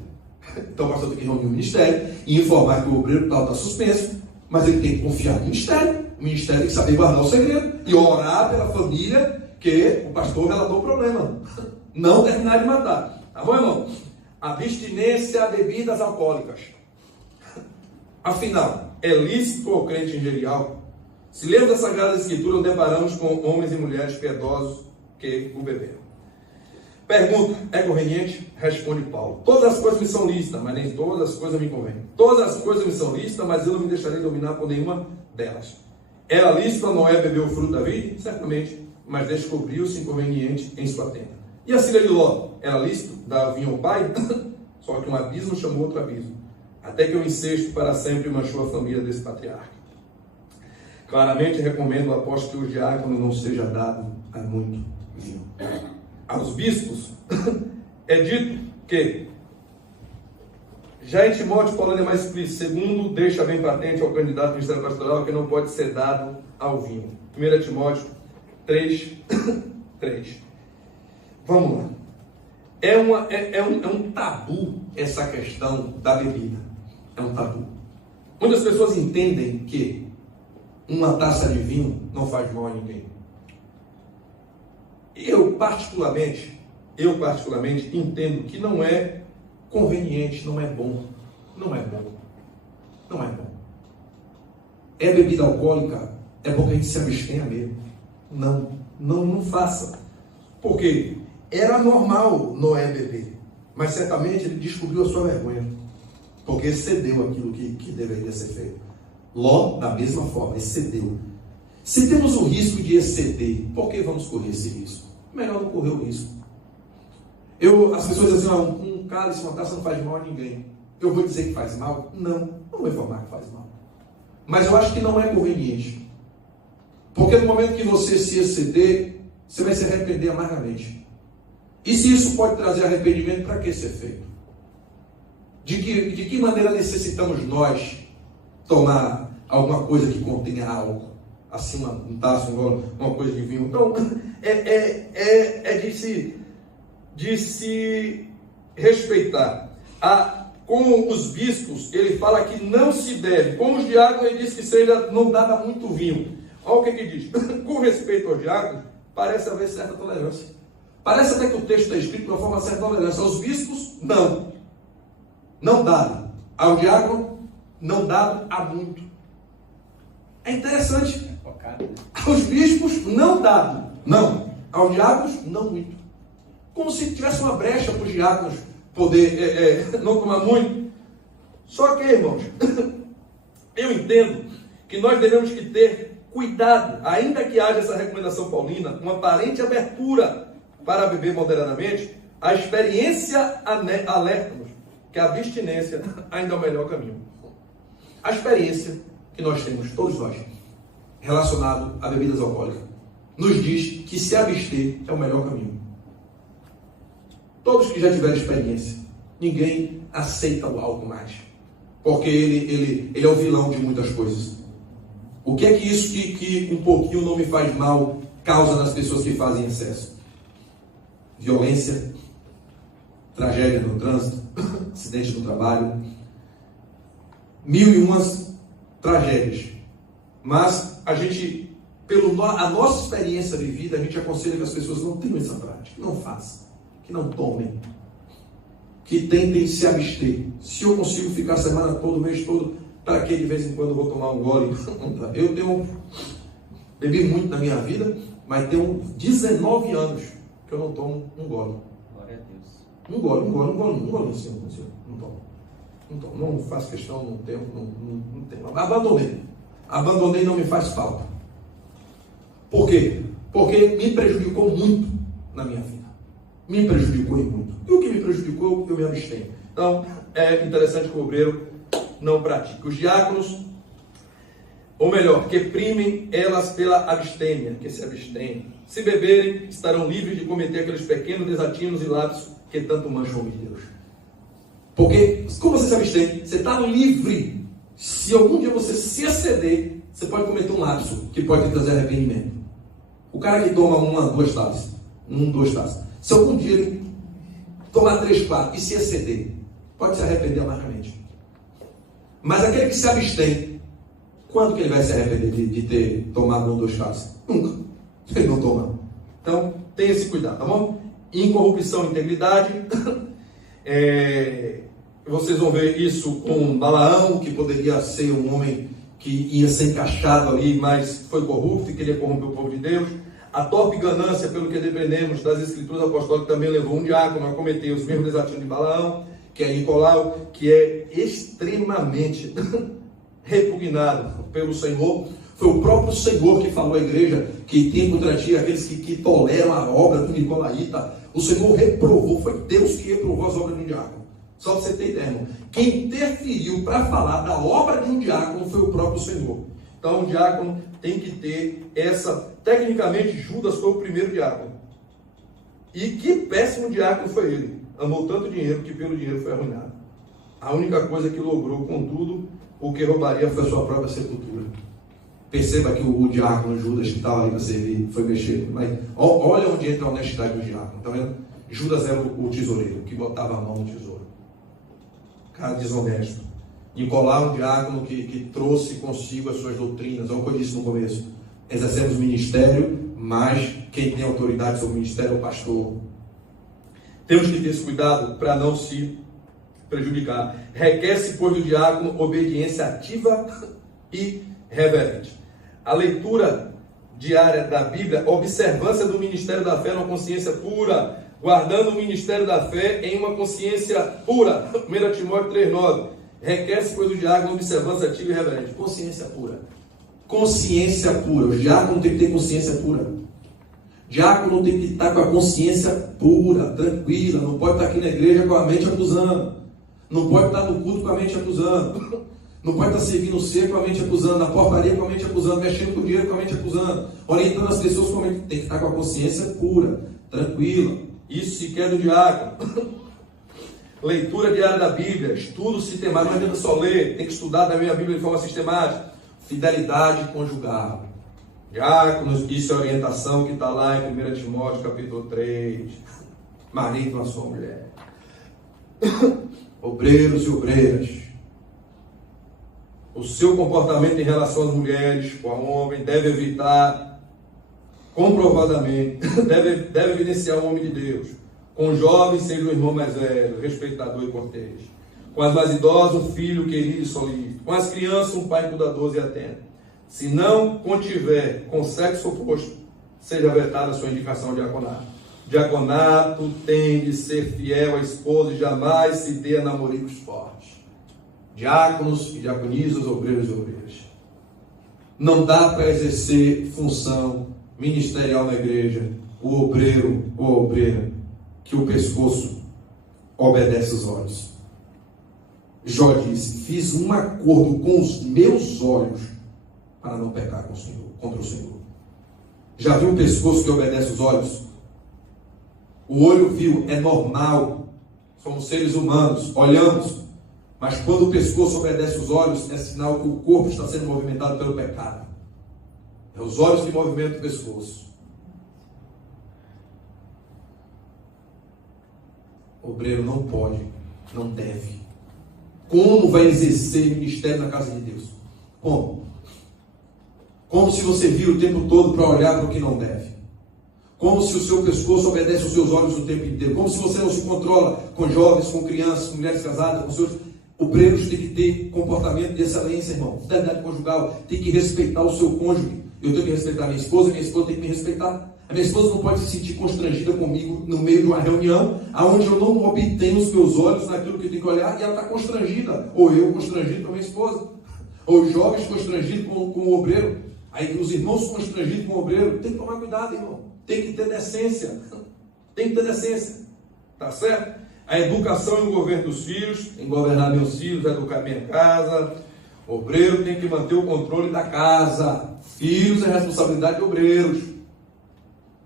Então o pastor tem que reunir o ministério e informar que o obreiro tal está suspenso. Mas ele tem que confiar no ministério. O ministério tem que saber guardar o segredo e orar pela família que o pastor relatou o problema. Não terminar de matar. Tá bom, irmão? Abstinência a bebidas alcoólicas. Afinal, é lícito ao crente ingerir álcool? Se lemos a Sagrada Escritura, nos deparamos com homens e mulheres piedosos que o beberam. Pergunta, é conveniente? Responde Paulo. Todas as coisas me são lícitas, mas nem todas as coisas me convêm. Todas as coisas me são lícitas, mas eu não me deixarei dominar por nenhuma delas. Era lícito a Noé beber o fruto da vida? Certamente, mas descobriu-se inconveniente em sua tenda. E a filha de Ló? era lícito dar vinho ao pai, só que um abismo chamou outro abismo, até que o incesto para sempre manchou a família desse patriarca. Claramente recomendo ao apóstolo que o diácono não seja dado a muito vinho. Aos bispos é dito que, já em Timóteo, falando é mais explícito, segundo, deixa bem patente ao candidato ao ministério pastoral que não pode ser dado ao vinho. 1 Timóteo 3, 3. Vamos lá. É um tabu essa questão da bebida. É um tabu. Muitas pessoas entendem que uma taça de vinho não faz mal a ninguém. Eu particularmente entendo que não é conveniente, não é bom. Não é bom. Não é bom. É bebida alcoólica? É bom que a gente se abstenha mesmo. Não faça. Porque era normal Noé beber, mas certamente ele descobriu a sua vergonha, porque excedeu aquilo que deveria ser feito. Ló, da mesma forma, excedeu. Se temos o risco de exceder, por que vamos correr esse risco? Melhor não correr o risco. As pessoas dizem assim, um cálice, uma taça não faz mal a ninguém. Eu vou dizer que faz mal? Não vou informar que faz mal. Mas eu acho que não é conveniente. Porque no momento que você se exceder, você vai se arrepender amargamente. E se isso pode trazer arrependimento, para que ser feito? De que maneira necessitamos nós tomar alguma coisa que contenha álcool? Assim, um taço, uma coisa de vinho. Então, é de se respeitar. Com os bispos, ele fala que não se deve. Com os diáconos, ele diz que seja não dava muito vinho. Olha o que diz. Com respeito aos diáconos, parece haver certa tolerância. Parece até que o texto está escrito de uma forma certa tolerância. Aos bispos, não. Não dado. Ao diácono, não dado a muito. É interessante. Aos bispos, não dado. Não. Aos diáconos, não muito. Como se tivesse uma brecha para os diáconos poder não tomar muito. Só que, irmãos, eu entendo que nós devemos que ter cuidado, ainda que haja essa recomendação paulina, uma aparente abertura para beber moderadamente, a experiência alerta-nos que a abstinência ainda é o melhor caminho. A experiência que nós temos, todos nós, relacionado a bebidas alcoólicas, nos diz que se abster é o melhor caminho. Todos que já tiveram experiência, ninguém aceita o álcool mais, porque ele é o vilão de muitas coisas. O que é que isso que um pouquinho não me faz mal causa nas pessoas que fazem excesso? Violência, tragédia no trânsito, acidente no trabalho, 1001 tragédias. Mas a gente, a nossa experiência de vida, a gente aconselha que as pessoas não tenham essa prática, que não façam, que não tomem, que tentem se abster. Se eu consigo ficar a semana toda, o mês todo, para que de vez em quando eu vou tomar um gole? Eu bebi muito na minha vida, mas tenho 19 anos que eu não tomo um gole. Glória a Deus. Um gole em cima, não tomo. Não tomo, não faço questão, não tenho. Abandonei, não me faz falta. Por quê? Porque me prejudicou muito na minha vida. Me prejudicou muito. E o que me prejudicou, eu me abstenho. Então, é interessante que o obreiro não pratique. Os diáconos, ou melhor, que primem elas pela abstêmia, que se abstêm. Se beberem, estarão livres de cometer aqueles pequenos desatinos e lapsos que tanto mancham de Deus. Porque, como você se abstém, você está livre. Se algum dia você se exceder, você pode cometer um lapso que pode trazer arrependimento. O cara que toma 2 taças, 2 taças. Se algum dia ele tomar 3, 4 e se exceder, pode se arrepender amargamente. Mas aquele que se abstém, quando que ele vai se arrepender de ter tomado 1 ou 2 taças? Nunca. Ele não toma. Então, tenha esse cuidado, tá bom? Incorrupção e integridade. Vocês vão ver isso com Balaão, que poderia ser um homem que ia ser encaixado ali, mas foi corrupto e queria corromper o povo de Deus. A torpe ganância, pelo que dependemos das escrituras apostólicas, também levou um diácono a cometer os mesmos desatinos de Balaão, que é Nicolau, que é extremamente repugnado pelo Senhor. Foi o próprio Senhor que falou à igreja que tem contra ti aqueles que toleram a obra do Nicolaíta, O Senhor reprovou, foi Deus que reprovou as obras de um diácono. Só para você ter ideia, irmão. Quem interferiu para falar da obra de um diácono foi o próprio Senhor. Então, o diácono tem que ter essa... Tecnicamente, Judas foi o primeiro diácono. E que péssimo diácono foi ele. Amou tanto dinheiro que pelo dinheiro foi arruinado. A única coisa que logrou, contudo, o que roubaria foi a sua própria sepultura. Perceba que o diácono Judas, que estava ali para servir, foi mexer. Mas olha onde entra a honestidade do diácono. Está vendo? Judas era o tesoureiro, que botava a mão no tesouro. Cara desonesto. Nicolau, um diácono que trouxe consigo as suas doutrinas. Olha o que eu disse no começo. Exercemos ministério, mas quem tem autoridade sobre o ministério é o pastor. Temos que ter esse cuidado para não se prejudicar. Requer-se, pois, do diácono obediência ativa e reverente. A leitura diária da Bíblia, observância do ministério da fé numa consciência pura, guardando o ministério da fé em uma consciência pura. 1 Timóteo 3,9. Requer-se, pois, do diácono observância ativa e reverente. Consciência pura. Consciência pura. O diácono tem que ter consciência pura. Diácono tem que estar com a consciência pura, tranquila. Não pode estar aqui na igreja com a mente acusando. Não pode estar no culto com a mente acusando. Não pode estar servindo o ser com a mente acusando, na portaria com a mente acusando, mexendo com o dinheiro com a mente acusando, orientando as pessoas com a mente. Tem que estar com a consciência pura, tranquila. Isso se quer do diácono. Leitura diária da Bíblia, estudo sistemático. Não adianta só ler, tem que estudar também a Bíblia de forma sistemática. Fidelidade conjugal. Diáconos, isso é orientação que está lá em 1 Timóteo capítulo 3. Marido com a sua mulher. Obreiros e obreiras. O seu comportamento em relação às mulheres, com o homem, deve evitar, comprovadamente, deve evidenciar um homem de Deus. Com os jovens, seja o irmão mais velho, respeitador e cortês. Com as mais idosas, um filho querido e solícito. Com as crianças, um pai cuidadoso e atento. Se não contiver com sexo oposto, seja vetada a sua indicação ao diaconato. Diaconato tem de ser fiel à esposa e jamais se dê a namoricos fortes. Diáconos e diaconisas, obreiros e obreiras. Não dá para exercer função ministerial na igreja o obreiro ou a obreira que o pescoço obedece os olhos. Jó disse: fiz um acordo com os meus olhos para não pecar com o Senhor, contra o Senhor. Já viu o pescoço que obedece os olhos? O olho viu, é normal. Somos seres humanos, olhamos. Mas quando o pescoço obedece os olhos, é sinal que o corpo está sendo movimentado pelo pecado. É os olhos que movimentam o pescoço. O obreiro não pode, não deve. Como vai exercer ministério na casa de Deus? Como? Como se você vira o tempo todo para olhar para o que não deve. Como se o seu pescoço obedece aos seus olhos o tempo inteiro. Como se você não se controla com jovens, com crianças, com mulheres casadas, com seus... Obreiros têm que ter comportamento de excelência, irmão. Fidelidade conjugal. Tem que respeitar o seu cônjuge. Eu tenho que respeitar a minha esposa tem que me respeitar. A minha esposa não pode se sentir constrangida comigo no meio de uma reunião, onde eu não obtenho os meus olhos naquilo que eu tenho que olhar, e ela está constrangida. Ou eu constrangido com a minha esposa. Ou os jovens constrangidos com o obreiro. Aí os irmãos constrangidos com o obreiro. Tem que tomar cuidado, irmão. Tem que ter decência. Tem que ter decência. Tá certo? A educação e o governo dos filhos, em governar meus filhos, educar minha casa. O obreiro tem que manter o controle da casa. Filhos é responsabilidade de obreiros.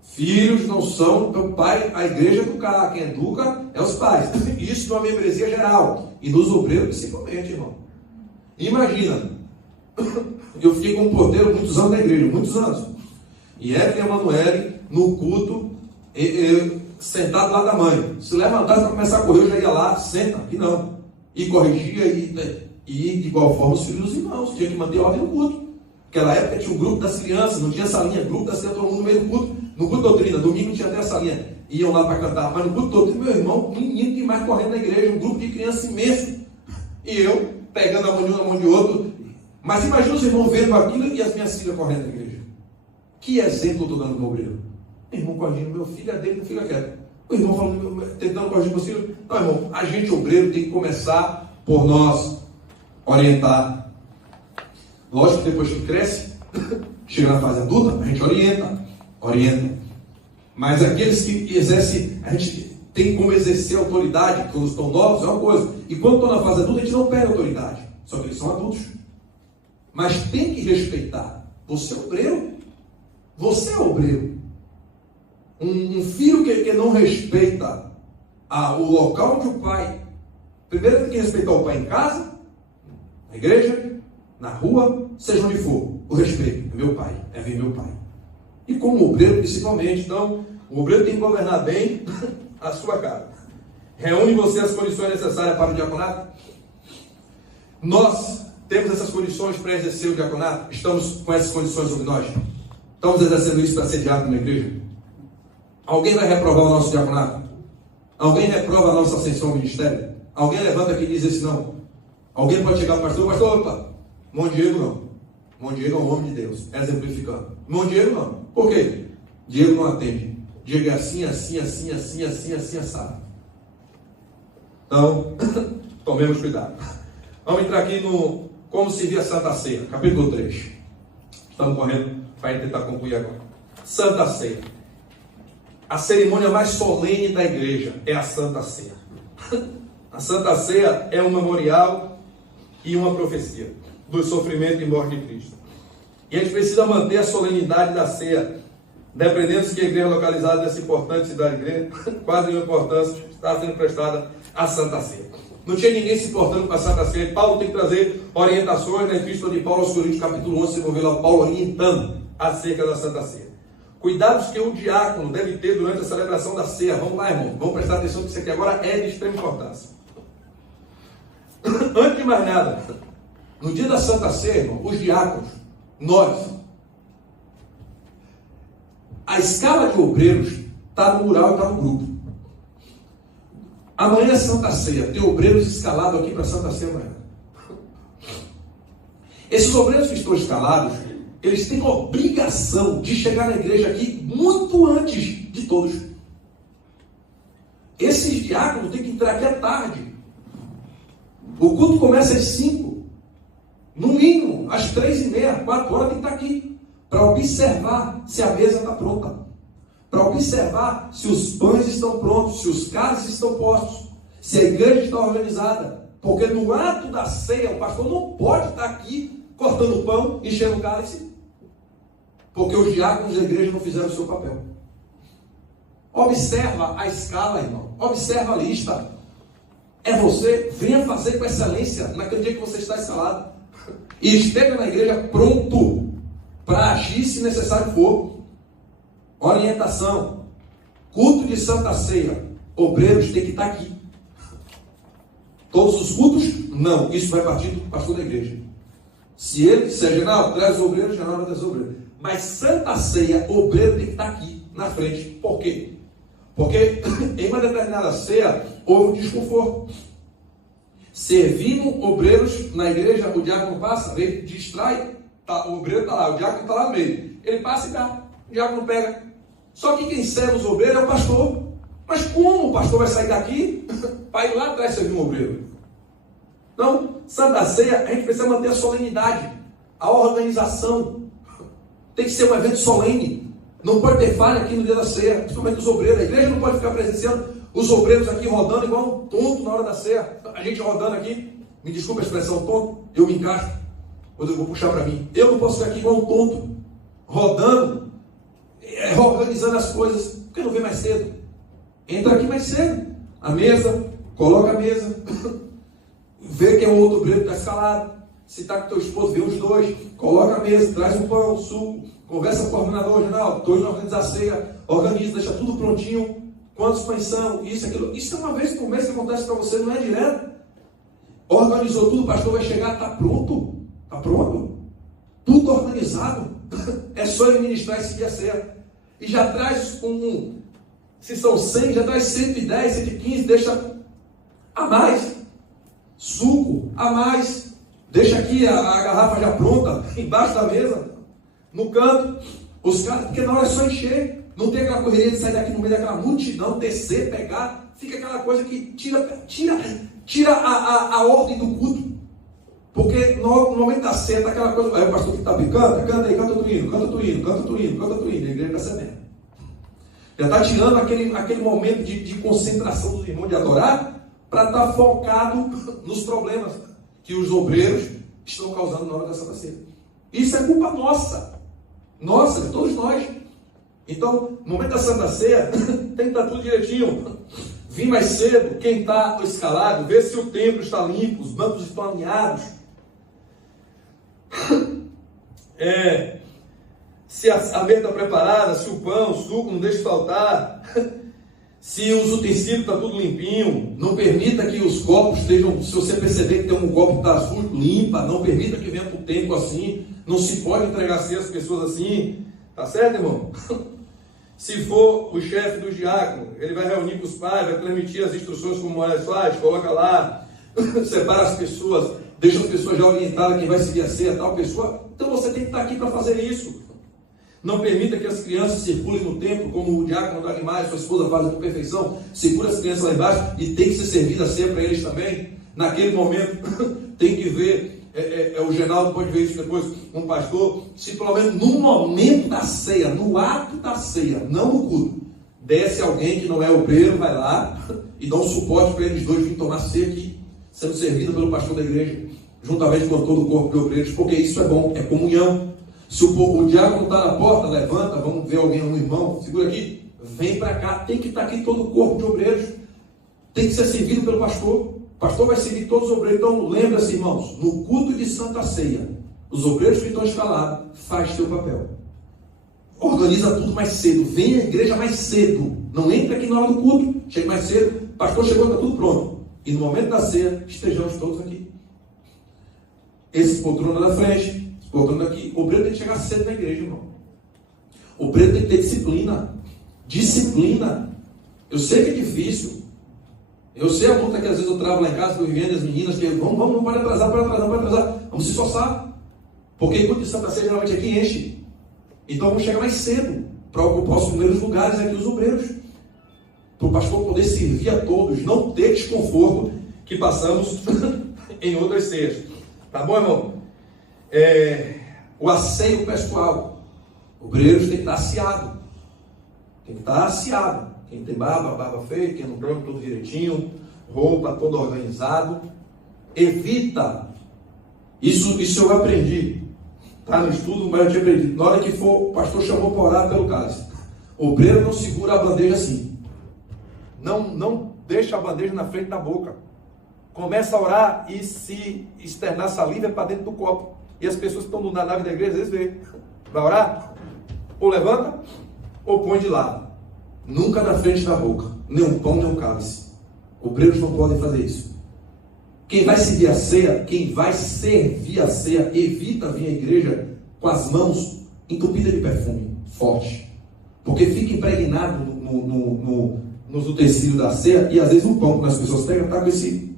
Filhos não são o pai, a igreja educar. Quem educa é os pais. Isso numa membresia geral. E nos obreiros principalmente, irmão. Imagina, eu fiquei como porteiro muitos anos na igreja, muitos anos. E Evelyn e Emanuele, no culto, sentado lá da mãe. Se levantasse para começar a correr, eu já ia lá, senta, e não. E corrigia, e de igual forma os filhos dos irmãos. Tinha que manter ordem no culto. Naquela época tinha o grupo das crianças, não tinha salinha, grupo das crianças, todo mundo no meio do culto. No culto doutrina, domingo tinha até a salinha. Iam lá para cantar. Mas no culto doutrina, meu irmão, menino demais correndo na igreja, um grupo de crianças imenso. E eu, pegando a mão de um na mão de outro. Mas imagina os irmãos vendo aquilo e as minhas filhas correndo na igreja. Que exemplo eu estou dando no obreiro? Meu irmão corrigindo, meu filho é dele, não fica quieto. O irmão falando, tentando corrigir meus filhos. Não, irmão, a gente obreiro tem que começar por nós orientar. Lógico que depois que cresce, chega na fase adulta, a gente orienta. Mas aqueles que exercem, a gente tem como exercer autoridade quando estão novos, é uma coisa. E quando estão na fase adulta, a gente não perde autoridade. Só que eles são adultos. Mas tem que respeitar. Você é obreiro. Você é obreiro. Um filho que não respeita o local onde o pai... Primeiro tem que respeitar o pai em casa, na igreja, na rua, seja onde for. O respeito. É meu pai. É ver meu pai. E como obreiro, principalmente. Então, o obreiro tem que governar bem a sua casa. Reúne você as condições necessárias para o diaconato? Nós temos essas condições para exercer o diaconato? Estamos com essas condições sobre nós? Estamos exercendo isso para ser diácono na igreja? Alguém vai reprovar o nosso diaconato? Alguém reprova a nossa ascensão ao ministério? Alguém levanta aqui e diz assim, não. Alguém pode chegar para o pastor, opa, Mão Diego não. Mão Diego é um homem de Deus, exemplificando. Mão Diego não. Por quê? Diego não atende. Diego é assim, assim, assim, assim, assim, assim, assado. Então, tomemos cuidado. Vamos entrar aqui no como servir a Santa Ceia, capítulo 3. Estamos correndo para tentar concluir agora. Santa Ceia. A cerimônia mais solene da igreja é a Santa Ceia. A Santa Ceia é um memorial e uma profecia do sofrimento e morte de Cristo. E a gente precisa manter a solenidade da ceia, dependendo que a igreja é localizada nessa importante cidade grande, quase nenhuma importância está sendo prestada à Santa Ceia. Não tinha ninguém se importando com a Santa Ceia. E Paulo tem que trazer orientações na Epístola de Paulo aos Coríntios, capítulo 11, vocês vão ver lá o Paulo orientando acerca da Santa Ceia. Cuidados que o diácono deve ter durante a celebração da ceia. Vamos lá, irmão. Vamos prestar atenção que isso aqui agora é de extrema importância. Antes de mais nada, no dia da Santa Ceia, irmão, os diáconos, nós, a escala de obreiros está no mural e está no grupo. Amanhã é Santa Ceia. Tem obreiros escalados aqui para Santa Ceia amanhã. Esses obreiros que estão escalados, eles têm a obrigação de chegar na igreja aqui muito antes de todos. Esses diáconos têm que entrar aqui à tarde. O culto começa às 5. No mínimo, às 3h30, 4 horas tem que estar aqui. Para observar se a mesa está pronta. Para observar se os pães estão prontos, se os cálices estão postos, se a igreja está organizada. Porque no ato da ceia, o pastor não pode estar aqui cortando o pão, enchendo o cálice. Porque os diáconos da igreja não fizeram o seu papel. Observa a escala, irmão. Observa a lista. É você, venha fazer com excelência naquele dia que você está escalado. E esteja na igreja pronto para agir se necessário for. Orientação. Culto de Santa Ceia. Obreiros têm que estar aqui. Todos os cultos? Não. Isso vai partir do pastor da igreja. Se ele disser, Genal, traz os obreiros, Genal vai trazer os obreiros. Mas Santa Ceia, obreiro tem que estar aqui, na frente. Por quê? Porque em uma determinada ceia, houve um desconforto. Servindo obreiros na igreja, o diácono passa, ele distrai, o obreiro está lá, o diácono está lá no meio. Ele passa e dá, o diácono pega. Só que quem serve os obreiros é o pastor. Mas como o pastor vai sair daqui para ir lá atrás servir um obreiro? Então, Santa Ceia, a gente precisa manter a solenidade, a organização. Tem que ser um evento solene. Não pode ter falha aqui no dia da ceia, principalmente os obreiros. A igreja não pode ficar presenciando os obreiros aqui rodando igual um tonto na hora da ceia. A gente rodando aqui, me desculpa a expressão tonto, eu me encaixo, quando eu vou puxar para mim. Eu não posso ficar aqui igual um tonto, rodando, organizando as coisas, porque não vem mais cedo. Entra aqui mais cedo, a mesa, coloca a mesa, vê quem é o outro obreiro que está escalado. Se está com teu esposo, vê os dois, coloca a mesa, traz um pão, um suco, conversa com o coordenador, geral, estou indo organizar a ceia, organiza, deixa tudo prontinho. Quantos pães são? Isso, aquilo. Isso é uma vez por mês que acontece para você, não é direto. Organizou tudo, o pastor vai chegar, está pronto. Está pronto. Tudo organizado. É só ele ministrar e seguir a ceia. E já traz se são 100, já traz 110, 115, deixa a mais. Suco, a mais. Deixa aqui a garrafa já pronta, embaixo da mesa, no canto. Os caras, porque na hora é só encher. Não tem aquela correria de sair daqui no meio daquela multidão, descer, pegar. Fica aquela coisa que tira a ordem do culto. Porque no momento da ceia, tá aquela coisa. Aí o pastor que está brincando, canta aí, canta tu hino, canta tu hino, canta tu hino, canta tu hino. A igreja está sabendo. Já está tirando aquele momento de concentração dos irmãos de adorar para estar focado nos problemas que os obreiros estão causando na hora da Santa Ceia. Isso é culpa nossa. Nossa, de todos nós. Então, no momento da Santa Ceia, tem que estar tudo direitinho. Vim mais cedo, quem está escalado, vê se o templo está limpo, os bancos estão alinhados. Se a mesa está preparada, se o pão, o suco não deixa faltar, se os utensílios estão tudo limpinho, não permita que os copos estejam, se você perceber que tem um copo que está sujo, limpa, não permita que venha para o tempo assim, não se pode entregar assim as pessoas assim, tá certo, irmão? Se for o chefe do diácono, ele vai reunir com os pais, vai transmitir as instruções como Moraes faz, coloca lá, separa as pessoas, deixa as pessoas já orientadas quem vai seguir a ceia, tal pessoa. Então você tem que estar aqui para fazer isso. Não permita que as crianças circulem no templo, como o diácono do Aguimar, sua esposa faz com perfeição, segura as crianças lá embaixo e tem que ser servida a ceia para eles também. Naquele momento, tem que ver, o Genaldo pode ver isso depois, um pastor, se pelo menos no momento da ceia, no ato da ceia, não no culto, desce alguém que não é obreiro, vai lá e dá um suporte para eles dois virem tomar ceia aqui, sendo servido pelo pastor da igreja, juntamente com todo o corpo de obreiros, porque isso é bom, é comunhão. Se o diácono está na porta, levanta, vamos ver alguém, um irmão, segura aqui, vem para cá, tem que estar aqui todo o corpo de obreiros, tem que ser servido pelo pastor, o pastor vai servir todos os obreiros. Então lembra-se, irmãos, no culto de Santa Ceia, os obreiros que estão escalados, faz teu papel, organiza tudo mais cedo, vem à igreja mais cedo, não entra aqui na hora do culto, chega mais cedo, o pastor chegou, está tudo pronto, e no momento da ceia, estejamos todos aqui, esse poltrona da frente, voltando aqui, o obreiro tem que chegar cedo na igreja, irmão. O obreiro tem que ter disciplina. Disciplina. Eu sei que é difícil. Eu sei a luta que às vezes eu travo lá em casa, com Viviane e as meninas, que vamos, não pode atrasar, vamos se esforçar. Porque enquanto de Santa Ceia geralmente aqui enche. Então vamos chegar mais cedo, para ocupar os primeiros lugares aqui, os obreiros. Para o pastor poder servir a todos, não ter desconforto que passamos em outras ceias. Tá bom, irmão? O asseio pessoal. Obreiros tem que estar assiado. Tem que estar assiado. Quem tem barba feita, quem não tem tudo direitinho, roupa todo organizado. Evita. Isso eu aprendi. Tá no estudo, mas eu tinha aprendido. Na hora que for, o pastor chamou para orar pelo cálice. O obreiro não segura a bandeja assim. Não deixa a bandeja na frente da boca. Começa a orar e se externar saliva para dentro do copo. E as pessoas que estão na nave da igreja, às vezes vê. Vai orar? Ou levanta, ou põe de lado. Nunca na frente da boca. Nem um pão, nem um cálice. Obreiros não podem fazer isso. Quem vai servir a ceia, evita vir à igreja com as mãos entupidas de perfume forte. Porque fica impregnado nos utensílios da ceia, e às vezes o pão, quando as pessoas pegam, está com esse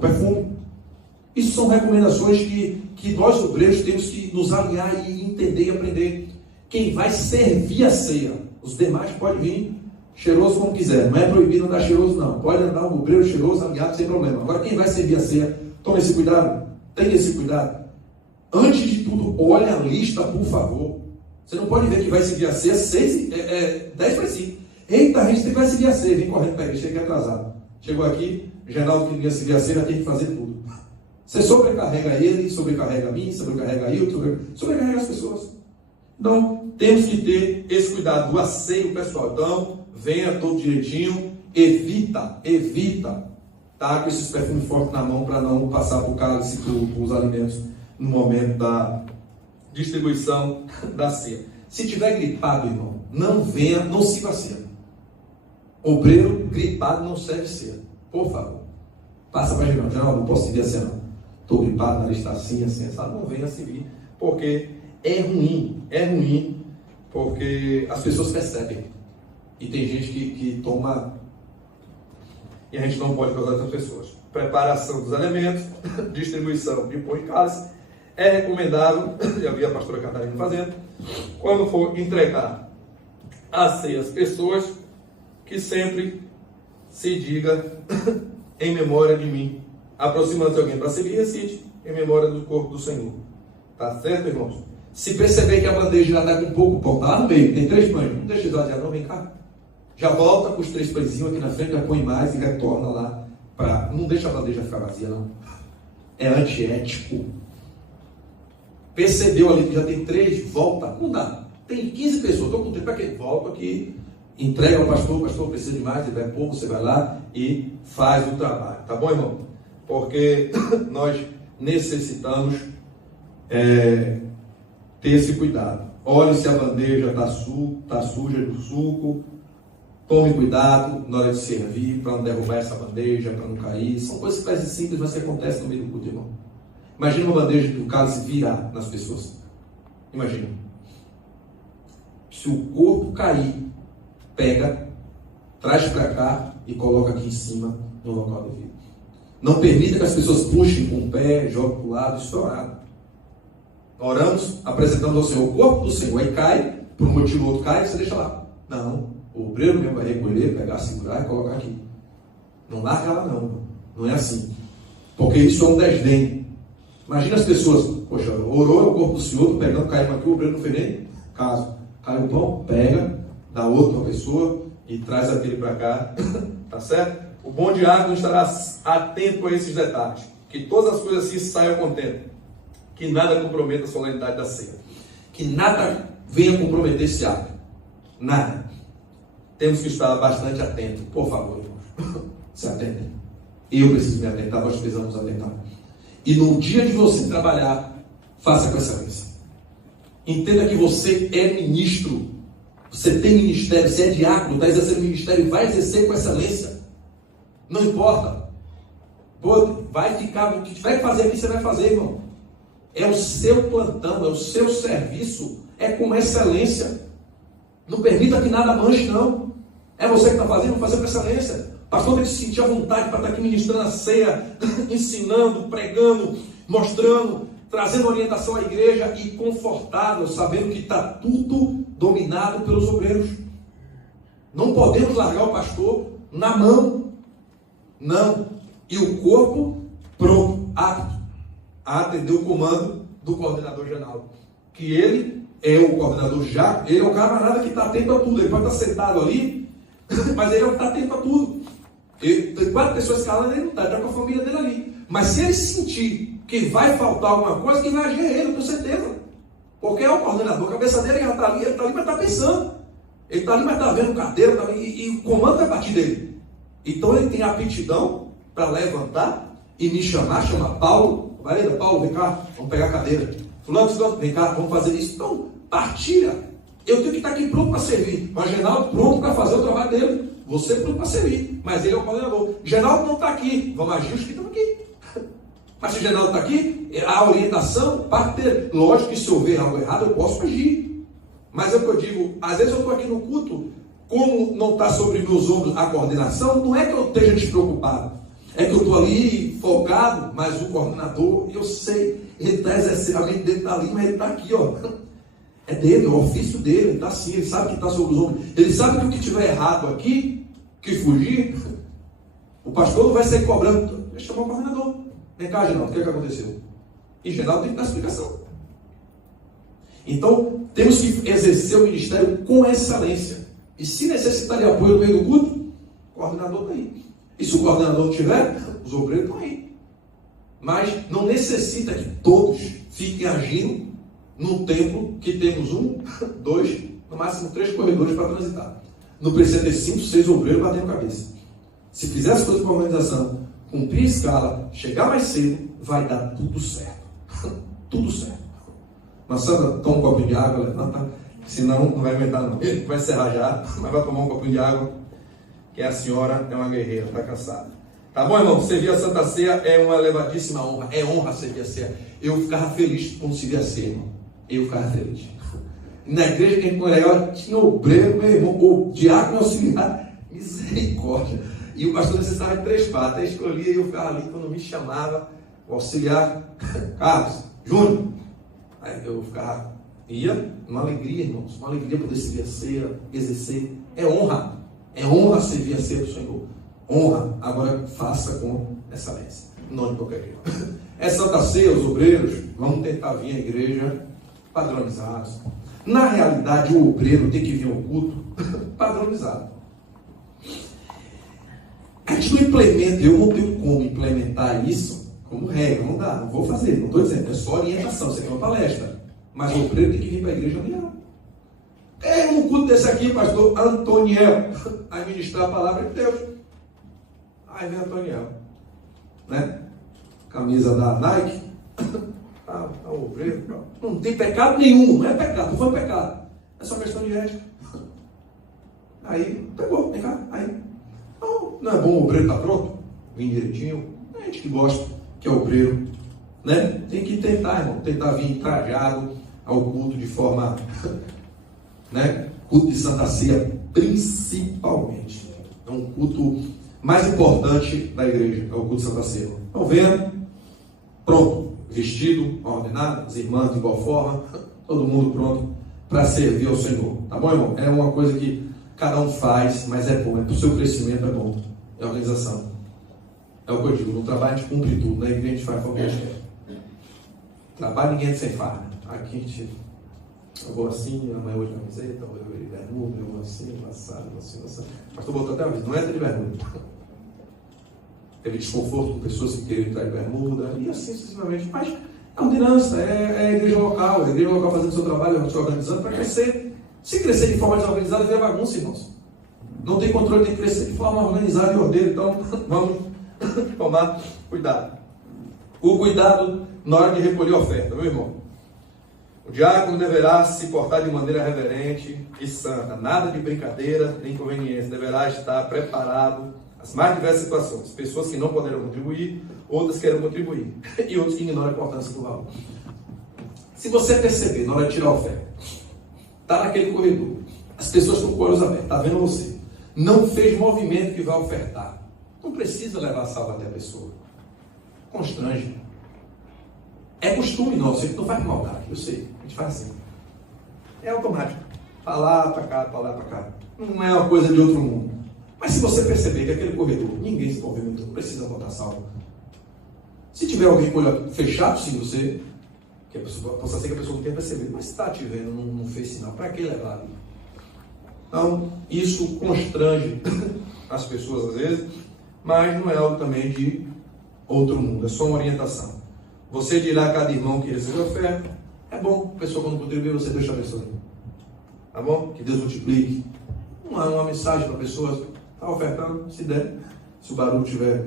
perfume. Isso são recomendações que nós, obreiros, temos que nos alinhar e entender e aprender. Quem vai servir a ceia, os demais podem vir cheiroso como quiser. Não é proibido andar cheiroso, não. Pode andar um obreiro cheiroso, alinhado, sem problema. Agora, quem vai servir a ceia, tome esse cuidado. Tenha esse cuidado. Antes de tudo, olhe a lista, por favor. Você não pode ver que vai servir a ceia 10 para 5. Eita, a gente vai seguir a ceia. Vem correndo para a igreja, cheguei atrasado. Chegou aqui, o Genaldo que ia seguir a ceia, já tem que fazer tudo. Você sobrecarrega ele, sobrecarrega a mim, sobrecarrega a Hilton, sobrecarrega as pessoas. Então, temos que ter esse cuidado do asseio pessoal. Então, venha todo direitinho, evita, tá? Com esses perfumes fortes na mão, para não passar por cálice, por os alimentos, no momento da distribuição da ceia. Se tiver gripado, irmão, não venha, não sirva a ceia. Obreiro gripado não serve ceia. Por favor. Passa para a não, não posso servir a ceia, não. Estou gripado, na lista assim, sabe? Não venha servir, porque é ruim, porque as pessoas percebem. E tem gente que toma, e a gente não pode causar essas pessoas. Preparação dos alimentos, distribuição de pão e cálice, é recomendável, já vi a pastora Catarina fazendo, quando for entregar a ceia às pessoas, que sempre se diga em memória de mim. Aproximando-se alguém para servir, recite em memória do corpo do Senhor. Tá certo, irmãos? Se perceber que a bandeja já está com pouco pão, está lá no meio, tem 3 pães, não deixa de não, vem cá. Já volta com os 3 pãezinhos aqui na frente, já põe mais e retorna lá. Não deixa a bandeja ficar vazia, não. É antiético. Percebeu ali que já tem 3, volta. Não dá. Tem 15 pessoas, estou com tempo para quê? Volta aqui, entrega ao pastor, o pastor precisa de mais, ele vai pouco, você vai lá e faz o trabalho. Tá bom, irmão? Porque nós necessitamos ter esse cuidado. Olhe se a bandeja está suja do suco. Tome cuidado na hora de servir, para não derrubar essa bandeja, para não cair. São coisas que parecem simples, mas que acontecem no meio do culto, irmão. Imagina uma bandeja do cálice virar nas pessoas. Imagina. Se o corpo cair, pega, traz para cá e coloca aqui em cima, no local devido. Não permita que as pessoas puxem com o pé, joguem para o lado, estourado. Oramos, apresentamos ao Senhor o corpo do Senhor, aí cai, por um motivo ou outro cai, você deixa lá. Não. O obreiro mesmo vai recolher, pegar, segurar e colocar aqui. Não larga ela não. Não é assim. Porque isso é um desdém. Imagina as pessoas, poxa, orou o corpo do Senhor, tô pegando, caiu aqui, o obreiro não fez nem caso. Cai o pão, pega, dá outro para a pessoa e traz aquele para cá. Tá certo? O bom diácono estará atento a esses detalhes. Que todas as coisas assim saiam contentes. Que nada comprometa a solenidade da ceia. Que nada venha comprometer esse ato. Nada. Temos que estar bastante atentos. Por favor, irmãos. Se atentem. Eu preciso me atentar, nós precisamos atentar. E no dia de você trabalhar, faça com excelência. Entenda que você é ministro. Você tem ministério, você é diácono, está exercendo ministério e vai exercer com excelência. Não importa. Pô, vai ficar, o que tiver que fazer aqui, você vai fazer, irmão. É o seu plantão, é o seu serviço, é com excelência. Não permita que nada manche, não. É você que está fazendo, fazer com excelência. O pastor tem que se sentir à vontade para estar aqui ministrando a ceia, ensinando, pregando, mostrando, trazendo orientação à igreja e confortável, sabendo que está tudo dominado pelos obreiros. Não podemos largar o pastor na mão. Não. E o corpo pronto, apto a atender o comando do coordenador geral. Que ele é o coordenador já, ele é o camarada que está atento a tudo. Ele pode estar sentado ali, mas ele é o que está atento a tudo. Tem 4 pessoas calando, ele não está, está com a família dele ali. Mas se ele sentir que vai faltar alguma coisa, quem vai agir é ele, com certeza. Porque é o coordenador, a cabeça dele já está ali, ele está ali, mas está pensando. Ele está ali, mas está vendo cadeira, tá ali, e o comando vai partir dele. Então ele tem aptidão para levantar e me chamar Paulo. Valeu, Paulo, vem cá, vamos pegar a cadeira. Fulano, vem cá, vamos fazer isso. Então, partilha. Eu tenho que estar aqui pronto para servir. Mas Genaldo pronto para fazer o trabalho dele. Você pronto para servir. Mas ele é o coordenador. Genaldo não está aqui. Vamos agir os que estão aqui. Mas se o Genaldo está aqui, a orientação parte dele. Lógico que se houver algo errado, eu posso agir. Mas é o que eu digo, às vezes eu estou aqui no culto, como não está sobre meus ombros a coordenação, não é que eu esteja despreocupado. É que eu estou ali focado, mas o coordenador, eu sei, ele está exercendo, a mente dele está ali, mas ele está aqui, ó. É dele, é o ofício dele, ele está assim, ele sabe que está sobre os ombros. Ele sabe que o que tiver errado aqui, que fugir, o pastor não vai sair cobrando. Deixa eu chamar o coordenador. Vem cá, Genaldo, o que aconteceu? E Genaldo tem que dar explicação. Então, temos que exercer o ministério com excelência. E se necessitar de apoio no meio do culto, o coordenador está aí. E se o coordenador não tiver, os obreiros estão aí. Mas não necessita que todos fiquem agindo num templo que temos 1, 2, no máximo 3 corredores para transitar. Não precisa ter 5, 6 obreiros batendo cabeça. Se fizer as coisas com a organização, cumprir a escala, chegar mais cedo, vai dar tudo certo. Tudo certo. Mas Sandra, toma um copinho de água, levanta, senão não vai aguentar não. Ele vai encerrar já, mas vai tomar um copinho de água, que a senhora é uma guerreira, está cansada. Tá bom, irmão? Servir a Santa Ceia é uma elevadíssima honra. É honra servir a ceia. Eu ficava feliz quando servia a ceia, irmão. Eu ficava feliz. Na igreja que a gente congregava, tinha obreiro, meu irmão, o diácono auxiliar, misericórdia. E o pastor necessitava de 3 patas. Eu escolhia e eu ficava ali quando me chamava, o auxiliar, Carlos, Júnior. Aí eu ficava, ia, uma alegria, irmãos, uma alegria poder servir a ceia, exercer. É honra servir a ceia do Senhor. Honra, agora faça com excelência, não de qualquer jeito. É Santa Ceia, os obreiros, vamos tentar vir à igreja padronizados. Na realidade, o obreiro tem que vir ao culto padronizado. A gente não implementa, eu não tenho como implementar isso como regra, não dá, não vou fazer, não estou dizendo, é só orientação, isso aqui é uma palestra. Mas o obreiro tem que vir para a igreja amanhã. É um culto desse aqui, pastor Antoniel, a ministrar a palavra de Deus. Aí vem Antoniel, né? Camisa da Nike, o obreiro, não tem pecado nenhum, não é pecado, não foi pecado, é só questão de ética. Aí, pegou, vem cá, aí, não é bom o obreiro estar pronto? Vim direitinho, é gente que gosta, que é obreiro, né? Tem que tentar, irmão, tentar vir trajado ao culto de forma, né? Culto de Santa Ceia, principalmente. É um culto mais importante da igreja, é o culto de Santa Ceia. Então, venha, pronto, vestido, ordenado, as irmãs de igual forma, todo mundo pronto para servir ao Senhor. Tá bom, irmão? É uma coisa que cada um faz, mas é bom, é para o seu crescimento, é bom. É organização. É o que eu digo, no trabalho a gente cumpre tudo, na igreja a gente faz o que a gente quer. Trabalho ninguém é sem farda. Aqui a gente, eu vou assim, amanhã hoje de camiseta, eu vou de bermuda, eu vou assim, assado, assim. Mas estou botando até a vez, não entra de bermuda. Teve desconforto com pessoas que queriam entrar de bermuda, e assim sucessivamente. Mas é ordenança, é a igreja local fazendo o seu trabalho, se organizando para crescer. Se crescer de forma desorganizada, vira bagunça, irmãos. Não tem controle, tem que crescer de forma organizada e ordeira. Então, vamos tomar cuidado. O cuidado na hora de recolher a oferta, meu irmão. O diácono deverá se portar de maneira reverente e santa. Nada de brincadeira nem inconveniência. Deverá estar preparado às mais diversas situações. Pessoas que não poderão contribuir, outras querem contribuir. E outros que ignoram a importância do valor. Se você perceber, na hora de tirar a oferta, está naquele corredor, as pessoas estão com os olhos abertos, está vendo você, não fez movimento que vai ofertar, não precisa levar a salva até a pessoa, constrange. É costume nosso, a gente não faz maldade, eu sei, a gente faz assim, é automático, para lá, para cá, para lá, para cá, não é uma coisa de outro mundo. Mas se você perceber que aquele corredor, ninguém se movimentou, não precisa botar salva. Se tiver alguém com o olho fechado, sim, você, que a pessoa, possa ser que a pessoa não tenha percebido, mas está te vendo, não fez sinal, para que levar ali? Então, isso constrange as pessoas às vezes, mas não é algo também de outro mundo, é só uma orientação. Você dirá a cada irmão que recebe oferta, é bom, a pessoa quando contribuir, você deixa a pessoa. Tá bom? Que Deus multiplique. Uma mensagem para a pessoa, está ofertando, se der, se o barulho estiver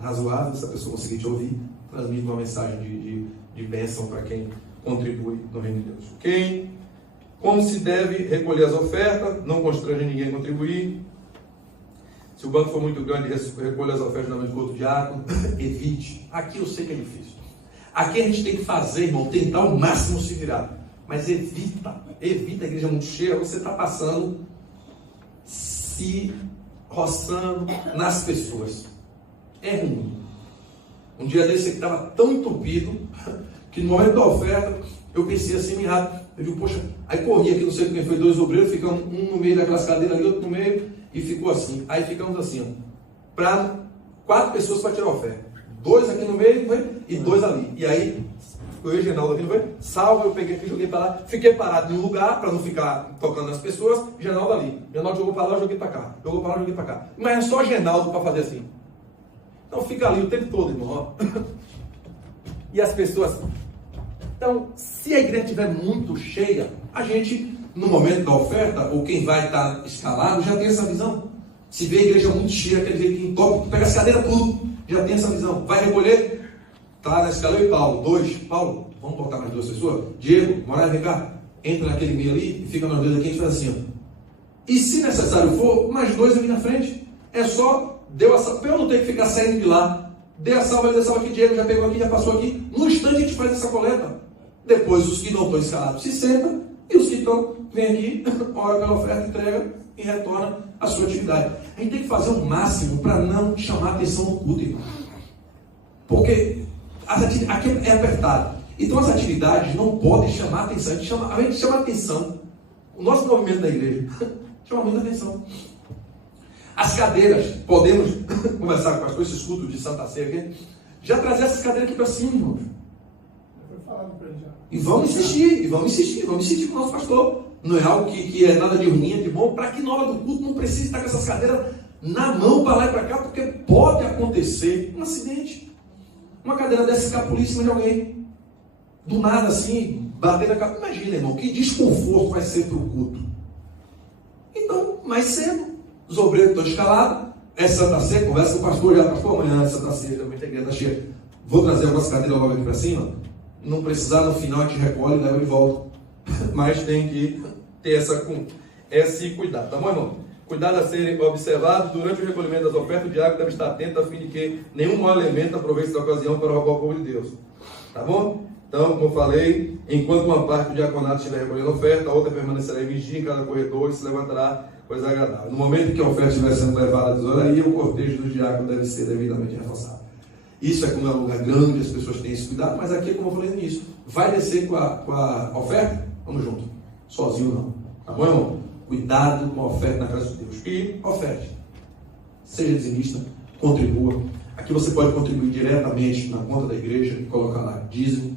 razoável, se a pessoa conseguir te ouvir, transmite uma mensagem de bênção para quem contribui no reino de Deus. Ok? Como se deve recolher as ofertas, não constrange ninguém a contribuir. Se o banco for muito grande, recolha as ofertas na mão de outro diácono, evite. Aqui eu sei que é difícil. Aqui a gente tem que fazer, irmão, tentar ao máximo se virar. Mas evita a igreja muito cheia, você está passando, se roçando nas pessoas. É ruim. Um dia desse que estava tão entupido, que no momento da oferta, eu pensei assim, meio rápido. Eu digo, poxa, aí corri aqui, não sei quem foi, 2 obreiros, ficamos um no meio daquelas cadeiras ali, outro no meio, e ficou assim. Aí ficamos assim, ó, para 4 pessoas para tirar a oferta. 2 aqui no meio, e 2 ali. E aí, eu e o Genaldo aqui no meio, salva, eu peguei aqui, joguei para lá, fiquei parado em um lugar, para não ficar tocando nas pessoas, Genaldo ali. Genaldo jogou para lá, eu joguei para cá. Jogou para lá, eu joguei para cá. Mas é só Genaldo para fazer assim. Então fica ali o tempo todo, irmão, ó. E as pessoas... Então, se a igreja estiver muito cheia, a gente, no momento da oferta, ou quem vai estar escalado, já tem essa visão. Se vê a igreja muito cheia, quer dizer que entope, pega as cadeiras tudo, já tem essa visão. Vai recolher, tá na escala eu e Paulo, 2. Paulo, vamos botar mais 2 pessoas? Diego, Moraes, vem cá, entra naquele meio ali e fica nós 2 aqui, a gente faz assim, ó. E se necessário for, mais 2 aqui na frente. É só, deu a salva, para eu não ter que ficar saindo de lá. Deu a salva, deu a salva aqui, Diego já pegou aqui, já passou aqui. No instante a gente faz essa coleta. Depois os que não estão escalados se sentam, e os que estão, vêm aqui, ora pela oferta, entrega e retorna a sua atividade. A gente tem que fazer o máximo para não chamar a atenção no culto, irmão. Porque aqui é apertado. Então as atividades não podem chamar a atenção. A gente chama a atenção. O nosso movimento da igreja chama muita atenção. As cadeiras, podemos conversar com esses cultos de Santa Ceia aqui, já trazer essas cadeiras aqui para cima, irmãos. E vamos insistir com o nosso pastor. Não é algo que é nada de ruim, é de bom, para que na hora do culto não precise estar com essas cadeiras na mão para lá e para cá, porque pode acontecer um acidente. Uma cadeira dessa escapulir em cima de alguém. Do nada assim, bater na cabeça. Imagina, irmão, que desconforto vai ser para o culto. Então, mais cedo, os obreiros estão escalados, é Santa Ceia, conversa com o pastor, já, pastor, amanhã é Santa Ceia, também tem igreja cheia. Vou trazer algumas cadeiras logo aqui para cima. Não precisar, no final a gente recolhe e leva de volta. Mas tem que ter esse cuidado, tá bom, irmão? Cuidado a serem observados durante o recolhimento das ofertas. O diácono deve estar atento a fim de que nenhum mau elemento aproveite essa ocasião para roubar o povo de Deus. Tá bom? Então, como eu falei, enquanto uma parte do diaconato estiver recolhendo a oferta, a outra permanecerá em vigia em cada corredor e se levantará coisa agradável. No momento em que a oferta estiver sendo levada à tesouraria, o cortejo do diácono deve ser devidamente reforçado. Isso é como é um lugar grande, as pessoas têm esse cuidado, mas aqui, como eu falei no início, vai descer com a oferta? Vamos junto. Sozinho não. Tá bom, irmão? Cuidado com a oferta na casa de Deus. E oferte. Seja dizimista, contribua. Aqui você pode contribuir diretamente na conta da igreja e colocar lá dízimo.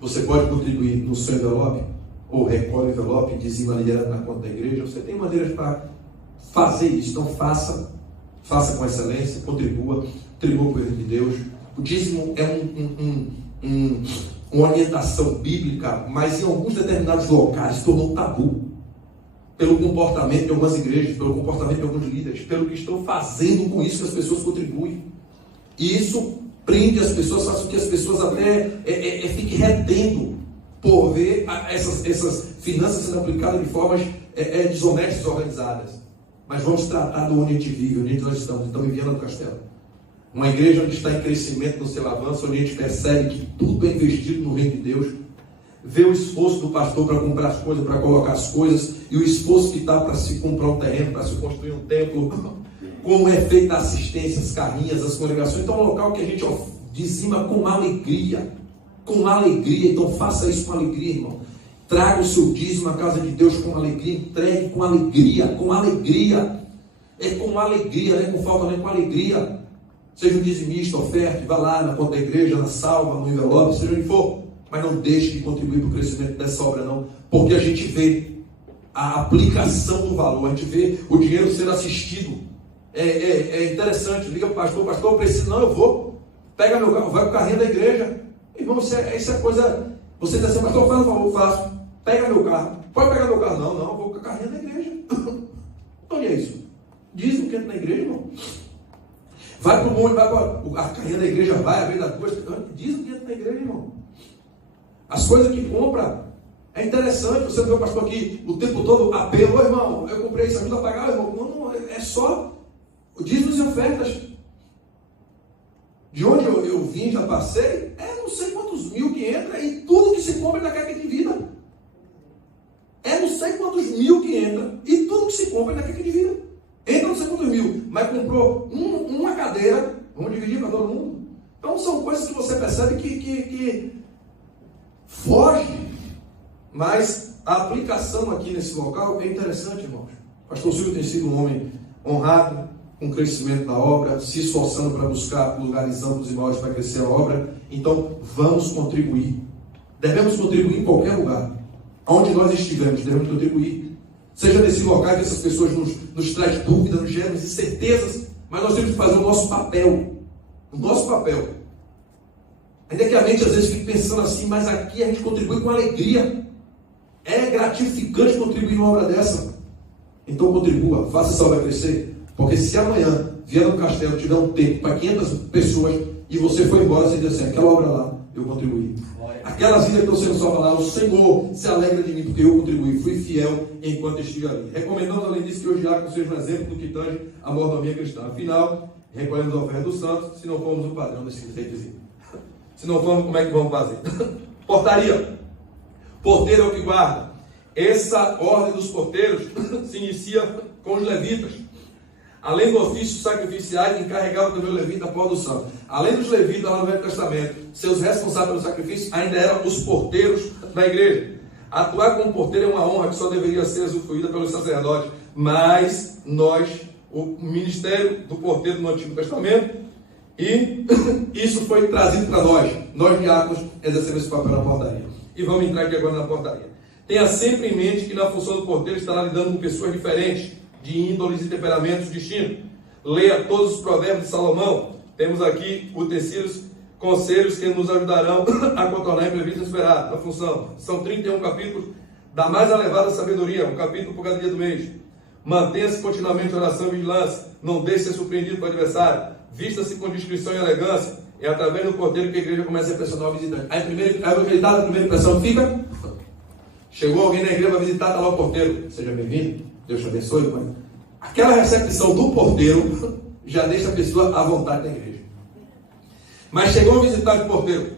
Você pode contribuir no seu envelope, ou recolhe o envelope e dizima direto na conta da igreja. Você tem maneiras para fazer isso. Então faça com excelência, contribua para o reino de Deus. O dízimo é uma orientação bíblica, mas em alguns determinados locais se tornou tabu. Pelo comportamento de algumas igrejas, pelo comportamento de alguns líderes, pelo que estão fazendo com isso que as pessoas contribuem. E isso prende as pessoas, faz com que as pessoas até fiquem retendo por ver essas finanças sendo aplicadas de formas desonestas, organizadas. Mas vamos tratar do onde a gente vive, onde nós estamos em Viana do Castelo. Uma igreja onde está em crescimento no seu avanço, onde a gente percebe que tudo é investido no reino de Deus. Vê o esforço do pastor para comprar as coisas, para colocar as coisas, e o esforço que está para se comprar um terreno, para se construir um templo, como é feita a assistência, as carrinhas, as congregações. Então é um local que a gente dizima com alegria, então faça isso com alegria, irmão. Traga o seu dízimo à casa de Deus com alegria, entregue com alegria, é com alegria, não é com falta, não é com alegria. Seja um dizimista, oferte, vá lá na conta da igreja, na salva, no envelope, seja onde for. Mas não deixe de contribuir para o crescimento dessa obra, não. Porque a gente vê a aplicação do valor, a gente vê o dinheiro sendo assistido. É interessante. Liga para o pastor, eu preciso, não, eu vou. Pega meu carro, vai para o carrinho da igreja. Irmão, isso é coisa. Você diz assim, pastor, faz um favor, faço. Pega meu carro. Pode pegar meu carro? Não, eu vou para o carrinho da igreja. Onde é isso? Diz o que entra na igreja, irmão. Vai para o monte, vai para a carrinha da igreja, vai, a vida da coisa. Diz o que entra na igreja, irmão. As coisas que compra, é interessante, você vê o pastor aqui o tempo todo apelo, irmão, eu comprei isso, ajuda a pagar, irmão. Não, é só dízimos e ofertas. De onde eu vim, já passei, não sei quantos mil que entra, e tudo que se compra é da queca de vida. Não sei quantos mil que entra, e tudo que se compra é da queca de vida. Entra não sei quantos mil, mas comprou uma cadeira, vamos dividir para todo mundo. Então são coisas que você percebe que foge, mas a aplicação aqui nesse local é interessante, irmãos. O pastor Silvio tem sido um homem honrado com o crescimento da obra, se esforçando para buscar lugares amplos e maiores para crescer a obra. Então, vamos contribuir. Devemos contribuir em qualquer lugar. Onde nós estivermos, devemos contribuir. Seja nesse local que essas pessoas nos trazem dúvidas, nos geram incertezas, mas nós temos que fazer o nosso papel. O nosso papel. Ainda que a mente às vezes fique pensando assim, mas aqui a gente contribui com alegria. É gratificante contribuir numa obra dessa. Então contribua, faça essa obra crescer. Porque se amanhã vier no castelo, tiver um tempo para 500 pessoas e você foi embora, você diz assim, aquela obra lá, eu contribuí. Aquelas vidas que estão sendo salvas lá, o Senhor se alegra de mim porque eu contribuí, fui fiel enquanto estive ali. Recomendamos, além disso, que os diáconos sejam um exemplo no que tange a mordomia cristã. Afinal, recolhemos a oferta dos santos, se não formos o padrão desse requisito. Se não formos, como é que vamos fazer? Portaria. Porteiro é o que guarda. Essa ordem dos porteiros se inicia com os levitas. Além do ofício sacrificial, encarregava também o levita após do santo. Além dos levitas lá no Velho Testamento, seus responsáveis pelo sacrifício ainda eram os porteiros da igreja. Atuar como porteiro é uma honra que só deveria ser usufruída pelos sacerdotes. Mas nós, o ministério do porteiro no Antigo Testamento, e isso foi trazido para nós diáconos, exercemos esse papel na portaria. E vamos entrar aqui agora na portaria. Tenha sempre em mente que na função do porteiro estará lidando com pessoas diferentes, de índoles e temperamentos distintos. Leia todos os provérbios de Salomão. Temos aqui utensílios, conselhos que nos ajudarão a contornar imprevisto inesperado na função. São 31 capítulos da mais elevada sabedoria, um capítulo por cada dia do mês. Mantenha-se continuamente em oração e vigilância. Não deixe ser surpreendido pelo adversário. Vista-se com discrição e elegância. É através do porteiro que a igreja começa a impressionar o visitante. Aí a primeira impressão fica. Chegou alguém na igreja para visitar, está lá o porteiro. Seja bem-vindo, Deus te abençoe. Mas aquela recepção do porteiro já deixa a pessoa à vontade na igreja. Mas chegou um visitante porteiro.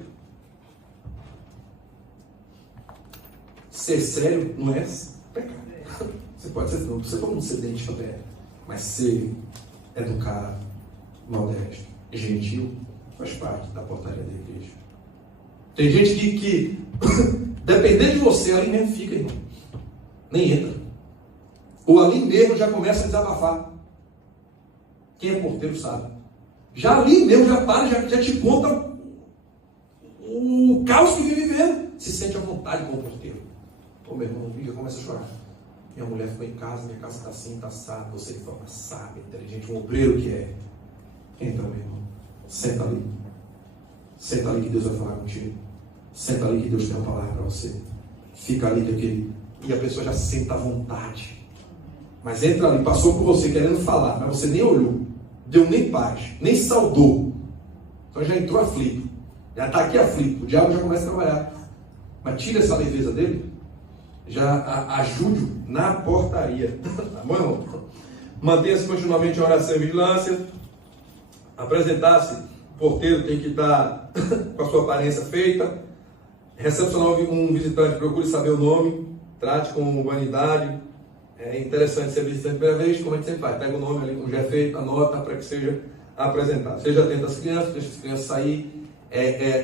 Ser sério não é pecado. Você pode ser, não precisa todo mundo ser dente aberto, mas ser educado, modesto, gentil, faz parte da portaria da igreja. Tem gente que dependendo de você, ali mesmo fica, irmão. Nem entra. Ou ali mesmo já começa a desabafar. Quem é porteiro sabe. Já ali mesmo já para, já te conta o caos que vive vivendo. Se sente à vontade com o porteiro. Ô meu irmão, já começa a chorar. Minha mulher ficou em casa, minha casa está assim, está assado. Você que forma sábio, inteligente, um obreiro que é. Então, meu irmão, senta ali. Senta ali que Deus vai falar contigo. Senta ali que Deus tem uma palavra para você. Fica ali daquele. E a pessoa já senta à vontade. Mas entra ali, passou por você querendo falar, mas você nem olhou. Deu nem paz, nem saudou. Então já entrou aflito. Já está aqui aflito. O diabo já começa a trabalhar. Mas tira essa leveza dele. Já ajude-o na portaria. Tá bom, irmão? Mantenha-se continuamente em oração e vigilância. Apresentar-se. O porteiro tem que estar com a sua aparência feita. Recepcionar um visitante, procure saber o nome. Trate com humanidade. É interessante ser visitante pela vez, como a gente sempre faz. Pega o nome ali com o já feito, anota para que seja apresentado. Seja atento às crianças, deixa as crianças sair.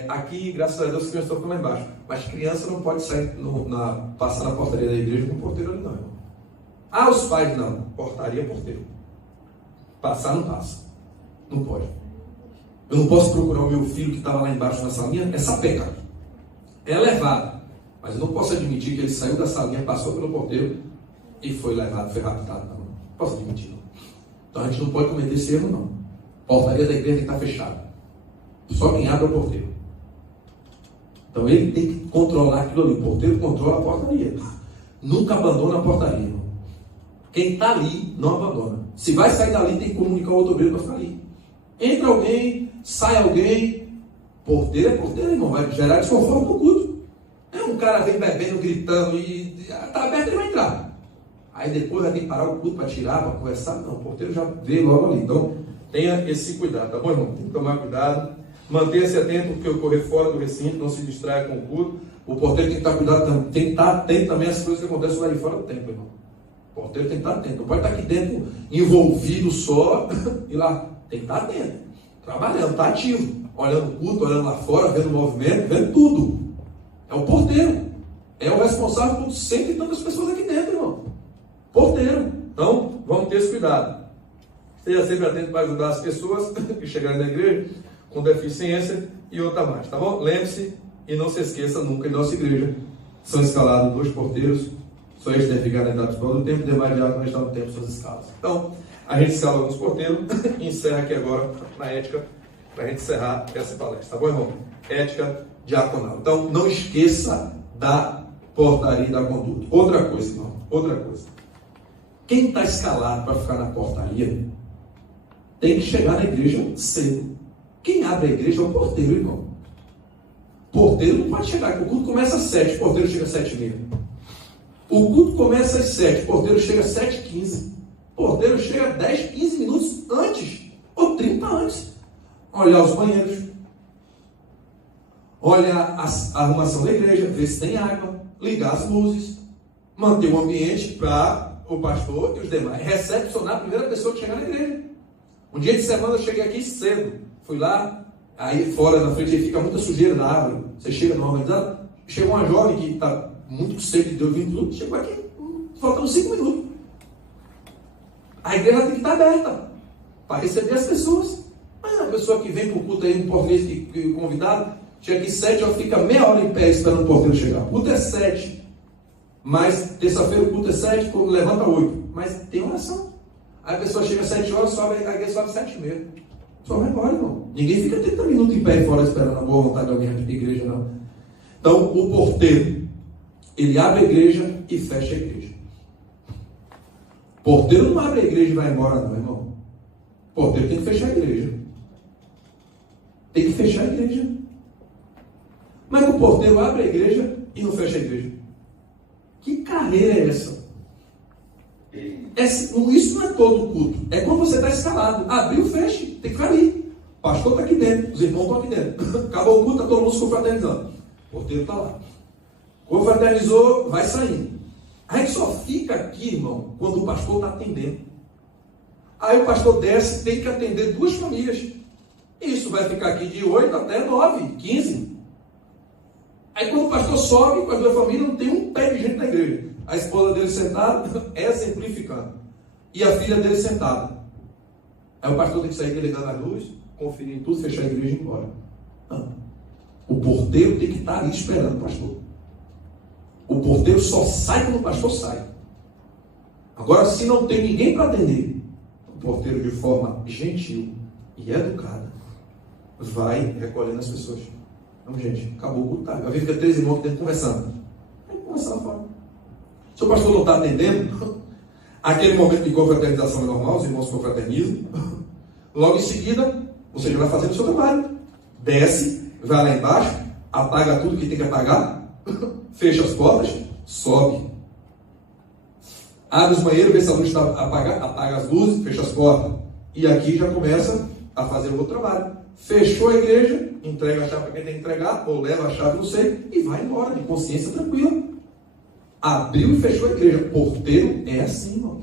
Aqui, graças a Deus, as crianças estão lá embaixo. Mas criança não pode sair, passar na portaria da igreja com o porteiro ali, não, irmão. Os pais não. Portaria, porteiro. Passar, não passa. Não pode. Eu não posso procurar o meu filho que estava lá embaixo na salinha. É sapeca. É levado. Mas eu não posso admitir que ele saiu da salinha, passou pelo porteiro e foi levado, foi raptado. Não posso admitir, não. Então a gente não pode cometer esse erro, não. A portaria da igreja tem que estar fechada. Só quem abre é o porteiro. Então ele tem que controlar aquilo ali. O porteiro controla a portaria. Nunca abandona a portaria, irmão. Quem está ali, não abandona. Se vai sair dali, tem que comunicar o outro obreiro para ficar ali. Entra alguém, sai alguém. Porteiro é porteiro, irmão. Vai gerar desconforto no culto. Um cara vem bebendo, gritando e está aberto, ele vai entrar. Aí depois vai ter que parar o culto para tirar, para conversar. Não, o porteiro já veio logo ali. Então, tenha esse cuidado, tá bom, irmão? Tem que tomar cuidado. Mantenha-se atento porque ocorrer fora do recinto, não se distraia com o culto. O porteiro tem que estar cuidado, tem que estar atento também às coisas que acontecem lá de fora do templo, irmão. O porteiro tem que estar atento. Não pode estar aqui dentro envolvido só e lá. Tem que estar atento. Trabalhando, está ativo. Olhando o culto, olhando lá fora, vendo o movimento, vendo tudo. É o porteiro. É o responsável por sempre tantas pessoas aqui dentro, irmão. Porteiro. Então, vamos ter esse cuidado. Esteja sempre atento para ajudar as pessoas que chegarem na igreja com deficiência e outra mais, tá bom? Lembre-se e não se esqueça nunca, em nossa igreja são escalados 2 porteiros, só eles devem ficar na idade do tempo, demais de água não está no tempo suas escalas. Então, a gente escala alguns porteiros e encerra aqui agora na ética, para a gente encerrar essa palestra, tá bom, irmão? Ética diaconal. Então, não esqueça da portaria e da conduta. Outra coisa, irmão, outra coisa. Quem está escalado para ficar na portaria tem que chegar na igreja cedo. Quem abre a igreja é o porteiro, irmão. Porteiro não pode chegar, porque o culto começa às 7, o porteiro chega às 7h30. O culto começa às 7, o porteiro chega às 7h15. O porteiro chega 10, 15 minutos antes, ou 30 antes. Olhar os banheiros, olhar a arrumação da igreja, ver se tem água, ligar as luzes, manter o ambiente para o pastor e os demais recepcionar a primeira pessoa que chegar na igreja. Um dia de semana eu cheguei aqui cedo, fui lá, aí fora na frente aí fica muita sujeira na árvore, você chega numa organizada, chegou uma jovem que está muito cedo, deu 20 minutos, chegou aqui, faltando 5 minutos. A igreja tem que estar aberta para receber as pessoas. Mas a pessoa que vem para o culto aí, um português que convidado, chega aqui 7, já fica meia hora em pé esperando o porteiro chegar. O culto é 7, mas terça-feira o culto é 7, levanta 8. Mas tem oração. Aí a pessoa chega às 7 horas, sobe, a igreja sobe às 7h30. Só vai embora, irmão. Ninguém fica 30 minutos em pé e fora esperando a boa vontade de alguém na igreja, não. Então, o porteiro, ele abre a igreja e fecha a igreja. O porteiro não abre a igreja e vai embora, não, irmão. O porteiro tem que fechar a igreja. Tem que fechar a igreja. Mas o porteiro abre a igreja e não fecha a igreja. Que carreira é essa? Isso não é todo culto. É quando você está escalado. Abriu, feche. Tem que ficar ali. O pastor está aqui dentro. Os irmãos estão aqui dentro. Acabou o culto, está todo mundo se confraternizando. O porteiro está lá. Confraternizou, vai saindo. A gente só fica aqui, irmão, quando o pastor está atendendo. Aí o pastor desce, tem que atender 2 famílias. Isso vai ficar aqui de 8 até 9, 15. Aí quando o pastor sobe com as 2 famílias, não tem um pé de gente na igreja. A esposa dele sentada, exemplificando. E a filha dele sentada. Aí o pastor tem que sair ligando as luzes, conferir tudo, fechar a igreja e ir embora. Não. O porteiro tem que estar ali esperando o pastor. O porteiro só sai quando o pastor sai. Agora, se não tem ninguém para atender, o porteiro, de forma gentil e educada, vai recolhendo as pessoas. Não, gente, acabou o culto. Vai ver que 3 irmãos aqui dentro conversando. Aí conversar fora. Se o pastor não está atendendo, aquele momento de confraternização é normal, os irmãos confraternizam. Logo em seguida, você já vai fazendo o seu trabalho. Desce, vai lá embaixo, apaga tudo que tem que apagar, fecha as portas, sobe. Abre os banheiros, vê se a luz está apagada, apaga as luzes, fecha as portas. E aqui já começa a fazer o outro trabalho. Fechou a igreja, entrega a chave para quem tem que entregar, ou leva a chave, não sei, e vai embora, de consciência tranquila. Abriu e fechou a igreja. Porteiro é assim, irmão.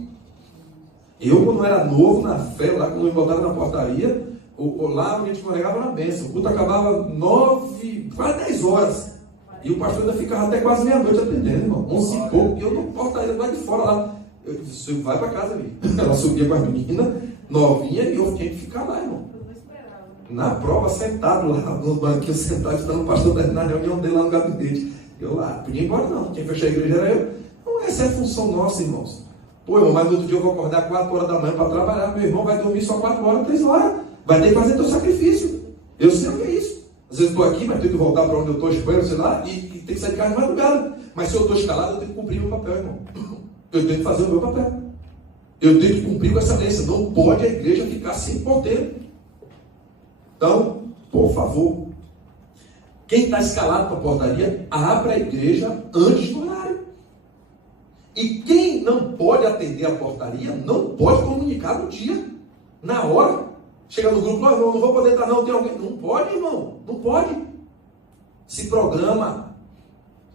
Eu, quando era novo na fé, lá quando me botaram na portaria, lá a gente congregava na bênção. O culto acabava 9, quase 10 horas. E o pastor ainda ficava até quase meia-noite atendendo, irmão. 11 e pouco. E eu não portaria lá de fora lá. Eu disse, vai para casa ali. Ela subia com as meninas, novinha, e eu tinha que ficar lá, irmão. Na prova, sentado lá no banquinho, sentado, esperando o pastor terminar a reunião dele lá no gabinete. Eu lá, podia ir embora não. Quem fechou a igreja era eu. Então, essa é a função nossa, irmãos. Pô, irmão, mas no outro dia eu vou acordar 4 horas da manhã para trabalhar. Meu irmão vai dormir só 4 horas, 3 horas. Vai ter que fazer teu sacrifício. Eu sei o que é isso. Às vezes estou aqui, mas tenho que voltar para onde eu estou, esperando, sei lá, e tem que sair de casa de madrugada. Mas se eu estou escalado, eu tenho que cumprir meu papel, irmão. Eu tenho que fazer o meu papel. Eu tenho que cumprir com essa lei. Não pode a igreja ficar sem porteiro. Então, por favor, quem está escalado para a portaria, abra a igreja antes do horário. E quem não pode atender a portaria, não pode comunicar no dia, na hora. Chega no grupo, irmão, não vou poder estar não, tem alguém. Não pode, irmão, não pode. Se programa.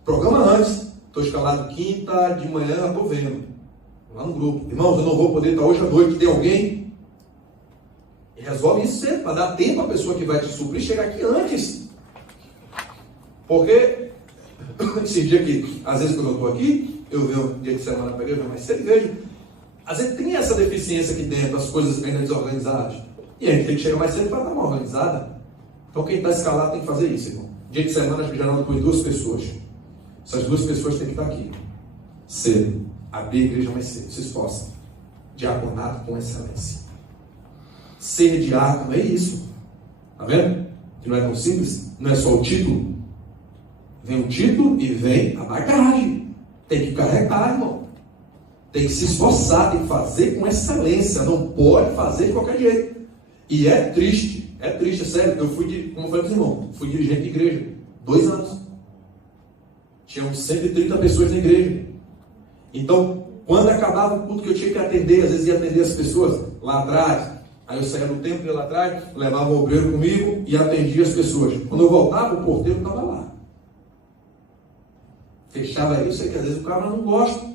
Programa antes. Estou escalado quinta, de manhã, estou vendo. Lá no grupo. Irmãos, eu não vou poder estar hoje à noite, tem alguém? E resolve isso cedo, para dar tempo à pessoa que vai te suprir chegar aqui antes. Porque, esse dia que, às vezes quando eu estou aqui, eu vejo um dia de semana para igreja, mais cedo e vejo, às vezes tem essa deficiência aqui dentro, as coisas ainda desorganizadas. E a gente tem que chegar mais cedo para dar uma organizada. Então quem está escalado tem que fazer isso, irmão. Dia de semana, acho que já não põe 2 pessoas. Essas 2 pessoas têm que estar aqui. Cedo. Abrir a igreja mais cedo. Se esforça. Diaconato com excelência. Ser diácono é isso. Tá vendo? Que não é tão simples. Não é só o título. Vem o título e vem a bagagem. Tem que carregar, irmão. Tem que se esforçar, tem que fazer com excelência. Não pode fazer de qualquer jeito. E é triste, sério. Eu fui, como eu falei para os irmãos, fui dirigente de igreja, 2 anos. Tinham 130 pessoas na igreja. Então, quando acabava o culto que eu tinha que atender, às vezes ia atender as pessoas lá atrás. Aí eu saía do templo, ia lá atrás, levava o obreiro comigo e atendia as pessoas. Quando eu voltava, o porteiro estava lá. Fechava isso, que às vezes o cara não gosta,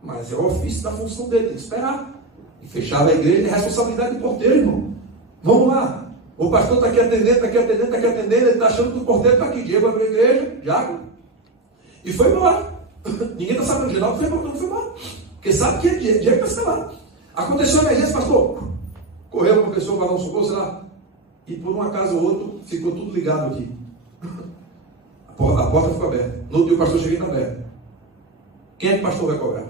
mas é o ofício da função dele, tem que esperar. E fechava a igreja, é responsabilidade do porteiro, irmão. Vamos lá. O pastor está aqui atendendo, ele está achando que o porteiro está aqui. Diego abriu a igreja, Diago. E foi embora. Ninguém está sabendo, Geraldo foi embora. Porque sabe que Diego está lá. Aconteceu a emergência, pastor. Correu uma pessoa para dar um socorro, sei lá. E por um acaso ou outro, ficou tudo ligado aqui. A porta ficou aberta. No outro dia o pastor chegou e está aberto. Quem é que o pastor vai cobrar?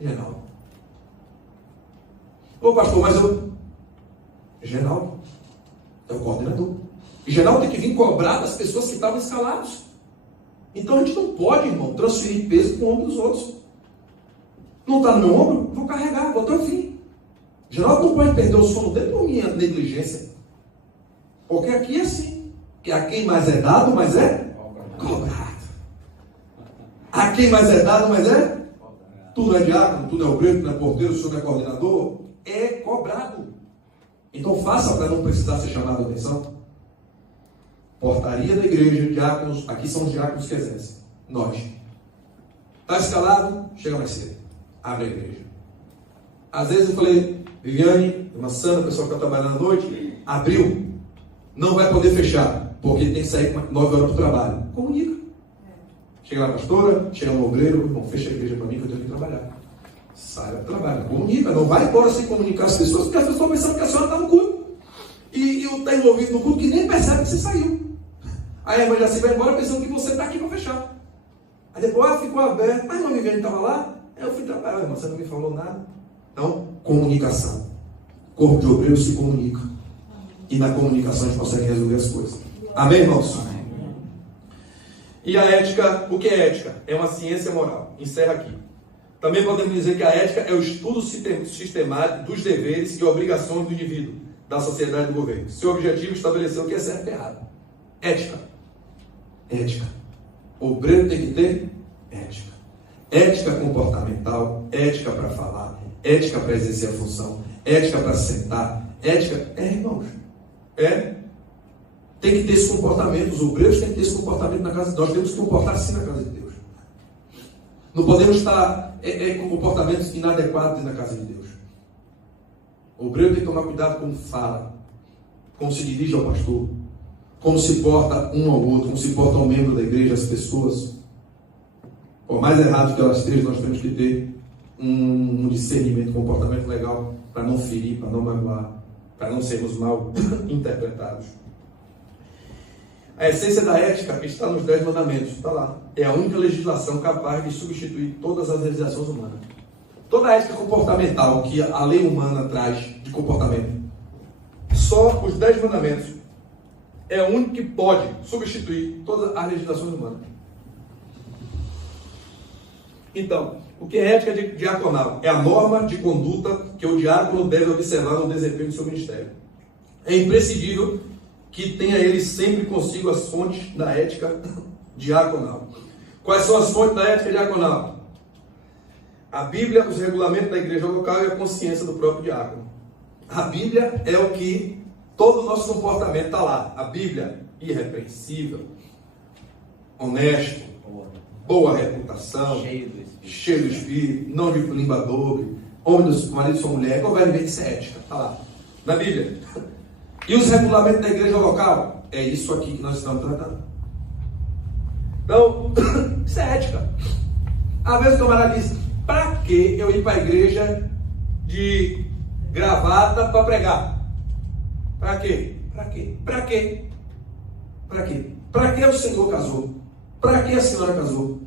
Geraldo. Ô pastor, mas Geraldo é o coordenador. E Geraldo tem que vir cobrar das pessoas que estavam escaladas. Então a gente não pode, irmão, transferir peso para o ombro dos outros. Não está no meu ombro? Vou carregar, vou até o fim. Geraldo não pode perder o sono dele por minha negligência. Porque aqui é assim. Que a quem mais é dado, mais é cobrado. A quem mais é dado, mais é? Tu não é diácono, tu não é obreiro, tu não é porteiro, o senhor não é coordenador. É cobrado. Então faça para não precisar ser chamado a atenção. Portaria da igreja, diáconos, aqui são os diáconos que exercem. Nós. Está escalado? Chega mais cedo. Abre a igreja. Às vezes eu falei, Viviane, uma santa, o pessoal que está trabalhando à noite, abriu. Não vai poder fechar, porque tem que sair 9 horas para o trabalho. Comunica. Chega lá a pastora, chega no obreiro, irmão, fecha a igreja para mim que eu tenho que trabalhar. Sai para o trabalho. Comunica. Não vai embora sem comunicar as pessoas, porque as pessoas estão pensando que a senhora está no culto. E está envolvido no culto que nem percebe que você saiu. Aí a irmã já se vai embora pensando que você está aqui para fechar. Aí depois ficou aberto. Mas a irmã Viviane estava lá? Eu fui trabalhar. Irmã, você não me falou nada? Então, comunicação. Corpo de obreiro se comunica. E na comunicação a gente consegue resolver as coisas. Amém, irmãos? Amém. E a ética, o que é ética? É uma ciência moral. Encerra aqui. Também podemos dizer que a ética é o estudo sistemático dos deveres e obrigações do indivíduo, da sociedade e do governo. Seu objetivo é estabelecer o que é certo e errado. Ética. Ética. O obreiro tem que ter ética. Ética comportamental, ética para falar, ética para exercer a função, ética para sentar, ética, irmãos, tem que ter esse comportamento, os obreiros têm que ter esse comportamento na casa de Deus, nós temos que comportar assim na casa de Deus. Não podemos estar com comportamentos inadequados na casa de Deus. O obreiro tem que tomar cuidado como fala, como se dirige ao pastor, como se porta um ao outro, como se porta um membro da igreja, as pessoas. Por mais errado que elas estejam, nós temos que ter um discernimento, um comportamento legal para não ferir, para não magoar, para não sermos mal interpretados. A essência da ética está nos 10 mandamentos, está lá. É a única legislação capaz de substituir todas as legislações humanas. Toda a ética comportamental que a lei humana traz de comportamento, só os 10 mandamentos é o único que pode substituir todas as legislações humanas. Então, o que é ética diaconal? É a norma de conduta que o diácono deve observar no desempenho do seu ministério. É imprescindível que tenha ele sempre consigo as fontes da ética diaconal. Quais são as fontes da ética diaconal? A Bíblia, os regulamentos da igreja local e a consciência do próprio diácono. A Bíblia é o que todo o nosso comportamento está lá. A Bíblia, irrepreensível, honesto, boa reputação, cheio do Espírito, não de língua dobre, homem do marido sua mulher, governo bem, isso é ética, está lá, na Bíblia. E os regulamentos da igreja local? É isso aqui que nós estamos tratando. Então, isso é ética. Às vezes o camarada diz, para que eu ir para a igreja de gravata para pregar? Para quê? Para quê? Para quê? Para quê? Para que o Senhor casou? Para que a senhora casou?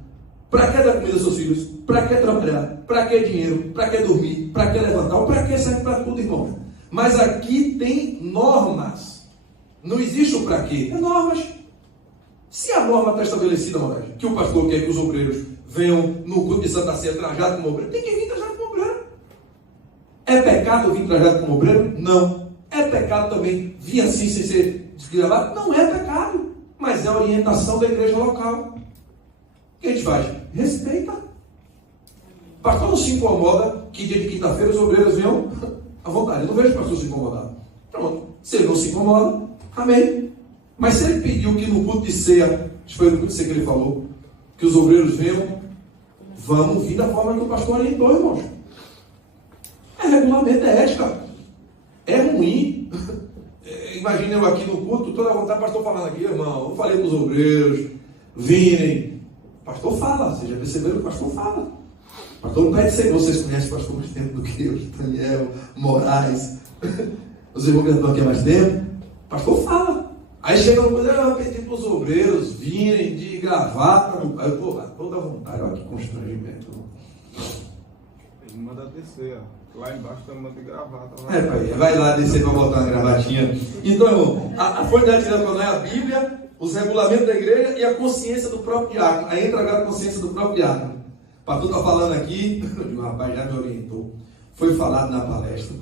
Para que dar comida aos seus filhos? Para que trabalhar? Para que dinheiro? Para que dormir? Para que levantar? Para que serve para tudo, irmão? Mas aqui tem normas. Não existe o para quê. É normas. Se a norma está estabelecida, Moraes, que o pastor quer que os obreiros venham no culto de Santa Ceia trajado como obreiro, tem que vir trajado como obreiro. É pecado vir trajado como obreiro? Não. É pecado também vir assim sem ser desgravado? Não é pecado. Mas é a orientação da igreja local. O que a gente faz? Respeita. O pastor não se incomoda que dia de quinta-feira os obreiros venham à vontade. Eu não vejo o pastor se incomodar. Pronto. Se ele não se incomoda, amém. Mas se ele pediu que no culto de ceia, acho que foi no culto de ceia que ele falou, que os obreiros venham, vamos vir da forma que o pastor orientou, irmãos. É regulamento, é ética. É ruim. Imagina eu aqui no culto, toda a vontade, o pastor falando aqui, irmão, eu falei para os obreiros virem. O pastor fala, vocês já perceberam que o pastor fala. O pastor não pede ser, vocês conhecem o pastor mais tempo do que eu, Daniel, Moraes, os irmãos que estão aqui há mais tempo. O pastor fala. Aí chega uma coisa, eu pedi para os obreiros virem de gravata. Aí eu estou toda a vontade, olha que constrangimento. Ele manda descer, ó. Lá embaixo tá mandando gravata. Vai lá descer para botar uma gravatinha. Então, irmão, a fonte da direção é a Bíblia, os regulamentos da igreja e a consciência do próprio diácono. Aí entra agora a consciência do próprio diácono. O pastor está falando aqui, o rapaz já me orientou. Foi falado na palestra.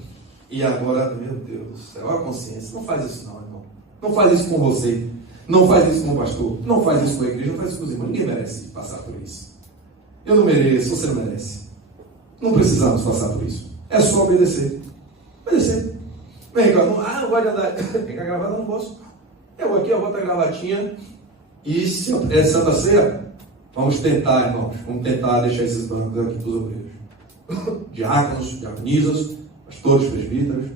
E agora, meu Deus do céu, a consciência. Não faz isso não, irmão. Não faz isso com você. Não faz isso com o pastor. Não faz isso com a igreja. Não faz isso com os irmãos. Ninguém merece passar por isso. Eu não mereço, você não merece. Não precisamos passar por isso. É só obedecer. Obedecer. Vem cá, não pode andar. Vem cá, gravata, eu não posso. Eu vou aqui, eu boto a gravatinha. E se é Santa Ceia, vamos tentar, irmãos. Vamos tentar deixar esses bancos aqui para os obreiros. Diáconos, diaconisas, pastores, presbíteros.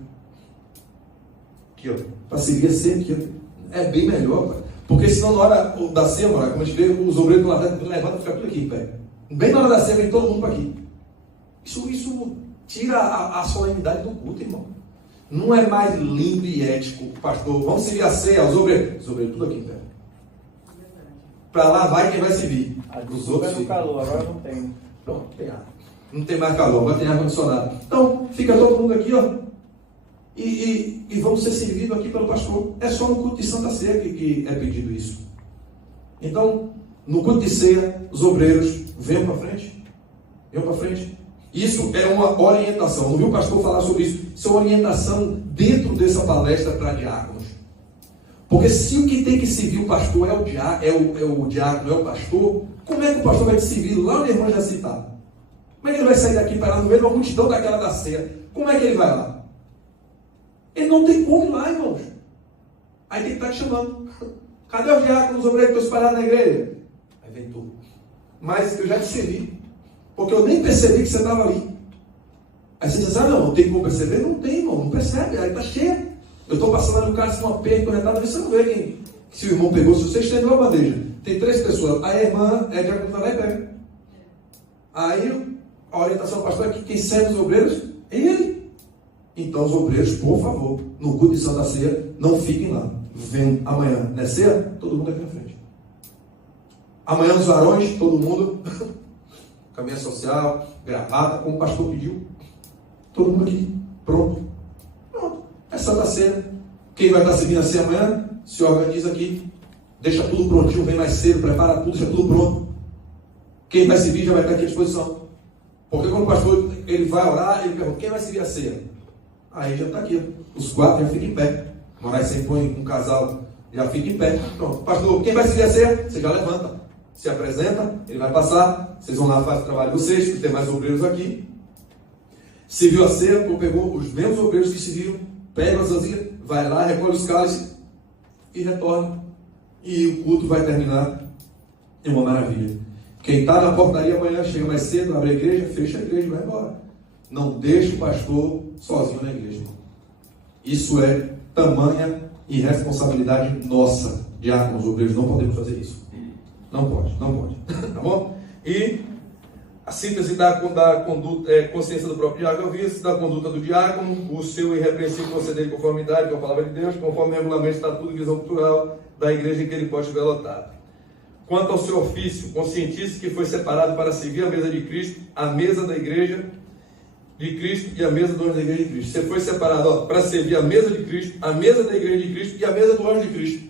Aqui, ó. Para servir a ceia aqui, ó. É bem melhor, pai. Porque senão na hora da ceia, como a gente vê, os obreiros lá levantam e ficam tudo aqui em pé. Bem na hora da ceia, vem todo mundo para aqui. Isso tira a solenidade do culto, irmão. Não é mais lindo e ético, pastor. Vamos servir a ceia, os obreiros tudo aqui em pé. Para lá vai quem vai servir. Os outros no calor, agora não tem. Pronto, tem ar. Não tem mais calor, agora tem ar-condicionado. Então, fica todo mundo aqui, ó. E vamos ser servidos aqui pelo pastor. É só no culto de Santa Ceia que é pedido isso. Então, no culto de ceia, os obreiros venham para frente. Venham para frente. Isso é uma orientação. Não viu o pastor falar sobre isso? Isso é uma orientação dentro dessa palestra para diáconos. Porque se o que tem que servir o pastor é o diácono, é o pastor, como é que o pastor vai te servir lá onde a irmã já citava? Como é que ele vai sair daqui parar no meio de uma multidão daquela da ceia? Como é que ele vai lá? Ele não tem como ir lá, irmãos. Aí tem que estar te chamando. Cadê os diáconos, os obreiros que estão espalhados na igreja? Aí vem tu. Mas eu já te servi. Porque eu nem percebi que você estava ali. Aí você diz, não tem como perceber? Não tem, irmão, não percebe, aí está cheia. Eu estou passando ali no cara, se uma perca corretada, você não vê se o irmão pegou, se você estendeu a bandeja. Tem 3 pessoas, aí a irmã é de acordo, vai lá e pega. Aí a orientação do pastor é que quem serve os obreiros é ele. Então os obreiros, por favor, no culto de Santa Ceia, não fiquem lá. Vem amanhã, não é ceia? Todo mundo aqui na frente. Amanhã os varões, todo mundo... caminha social, gravata, como o pastor pediu. Todo mundo aqui, pronto. Pronto. É Santa Ceia. Quem vai estar servindo assim amanhã, se organiza aqui, deixa tudo prontinho, vem mais cedo, prepara tudo, deixa tudo pronto. Quem vai servir já vai estar aqui à disposição. Porque quando o pastor ele vai orar, ele pergunta, quem vai servir a ceia? Aí já está aqui, os 4 já ficam em pé. Moraes sempre põe um casal, já fica em pé. Pronto. Pastor, quem vai servir a ceia? Você já levanta. Se apresenta, ele vai passar, vocês vão lá fazer o trabalho de vocês, que tem mais obreiros aqui. Serviu a ceia, pegou os mesmos obreiros que serviram, pega as vasilhas, vai lá, recolhe os cálices e retorna. E o culto vai terminar em uma maravilha. Quem está na portaria amanhã, chega mais cedo, abre a igreja, fecha a igreja e vai embora. Não deixe o pastor sozinho na igreja. Isso é tamanha irresponsabilidade nossa, diáconos, obreiros, não podemos fazer isso. Não pode. Tá bom? E a síntese da conduta, consciência do próprio diácono, eu vi isso, da conduta do diácono, o seu irrepreensível proceder de conformidade com a palavra de Deus, conforme o regulamento, estatuto e visão cultural da igreja em que ele pode estiver lotado. Quanto ao seu ofício, conscientize que foi separado para servir a mesa de Cristo, a mesa da igreja de Cristo e a mesa do anjo da igreja de Cristo. Você foi separado para servir a mesa de Cristo, a mesa da igreja de Cristo e a mesa do anjo de Cristo.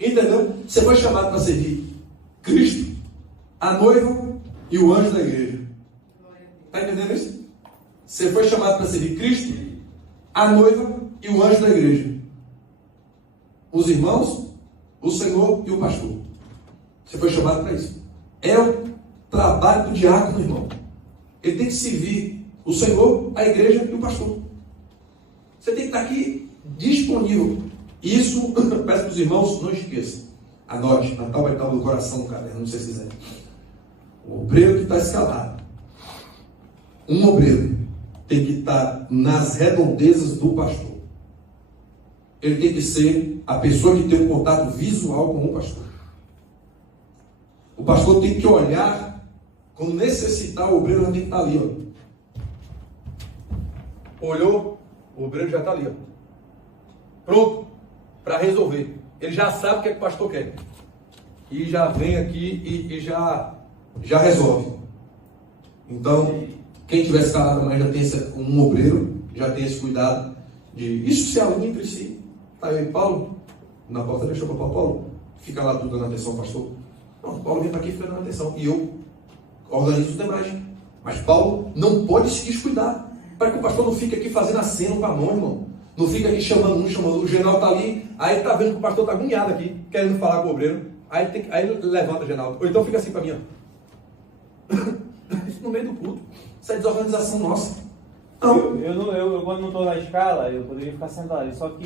Entendeu? Você foi chamado para servir Cristo, a noiva e o anjo da igreja. Está entendendo isso? Você foi chamado para servir Cristo, a noiva e o anjo da igreja. Os irmãos, o Senhor e o pastor. Você foi chamado para isso. É o trabalho do diácono, irmão. Ele tem que servir o Senhor, a igreja e o pastor. Você tem que estar aqui disponível. Isso, peço para os irmãos, não esqueçam. Anote, na tábua do coração do caderno, não sei se quiser. O obreiro que está escalado. Um obreiro tem que estar nas redondezas do pastor. Ele tem que ser a pessoa que tem um contato visual com o pastor. O pastor tem que olhar, quando necessitar, o obreiro já tem que estar ali, ó. Olhou, o obreiro já está ali, ó. Pronto, para resolver. Ele já sabe o que é que o pastor quer. E já vem aqui e já resolve. Então, Quem tiver escalado amanhã já tem um obreiro, já tem esse cuidado de isso se alinha entre si. Tá aí, Paulo, na porta deixou para Paulo, fica lá tudo dando atenção, pastor. Não, Paulo vem para aqui e fica dando atenção. E eu organizo os demais. Mas Paulo não pode se descuidar, para que o pastor não fique aqui fazendo aceno com a mão, irmão. Não fica aqui chamando um, chamando o general está ali, aí está vendo que o pastor está agoniado aqui, querendo falar com o obreiro. Aí levanta o general. Ou então fica assim para mim, ó. No meio do culto. Isso é desorganização nossa. Não. Eu quando não estou na escala, eu poderia ficar sentado ali, só que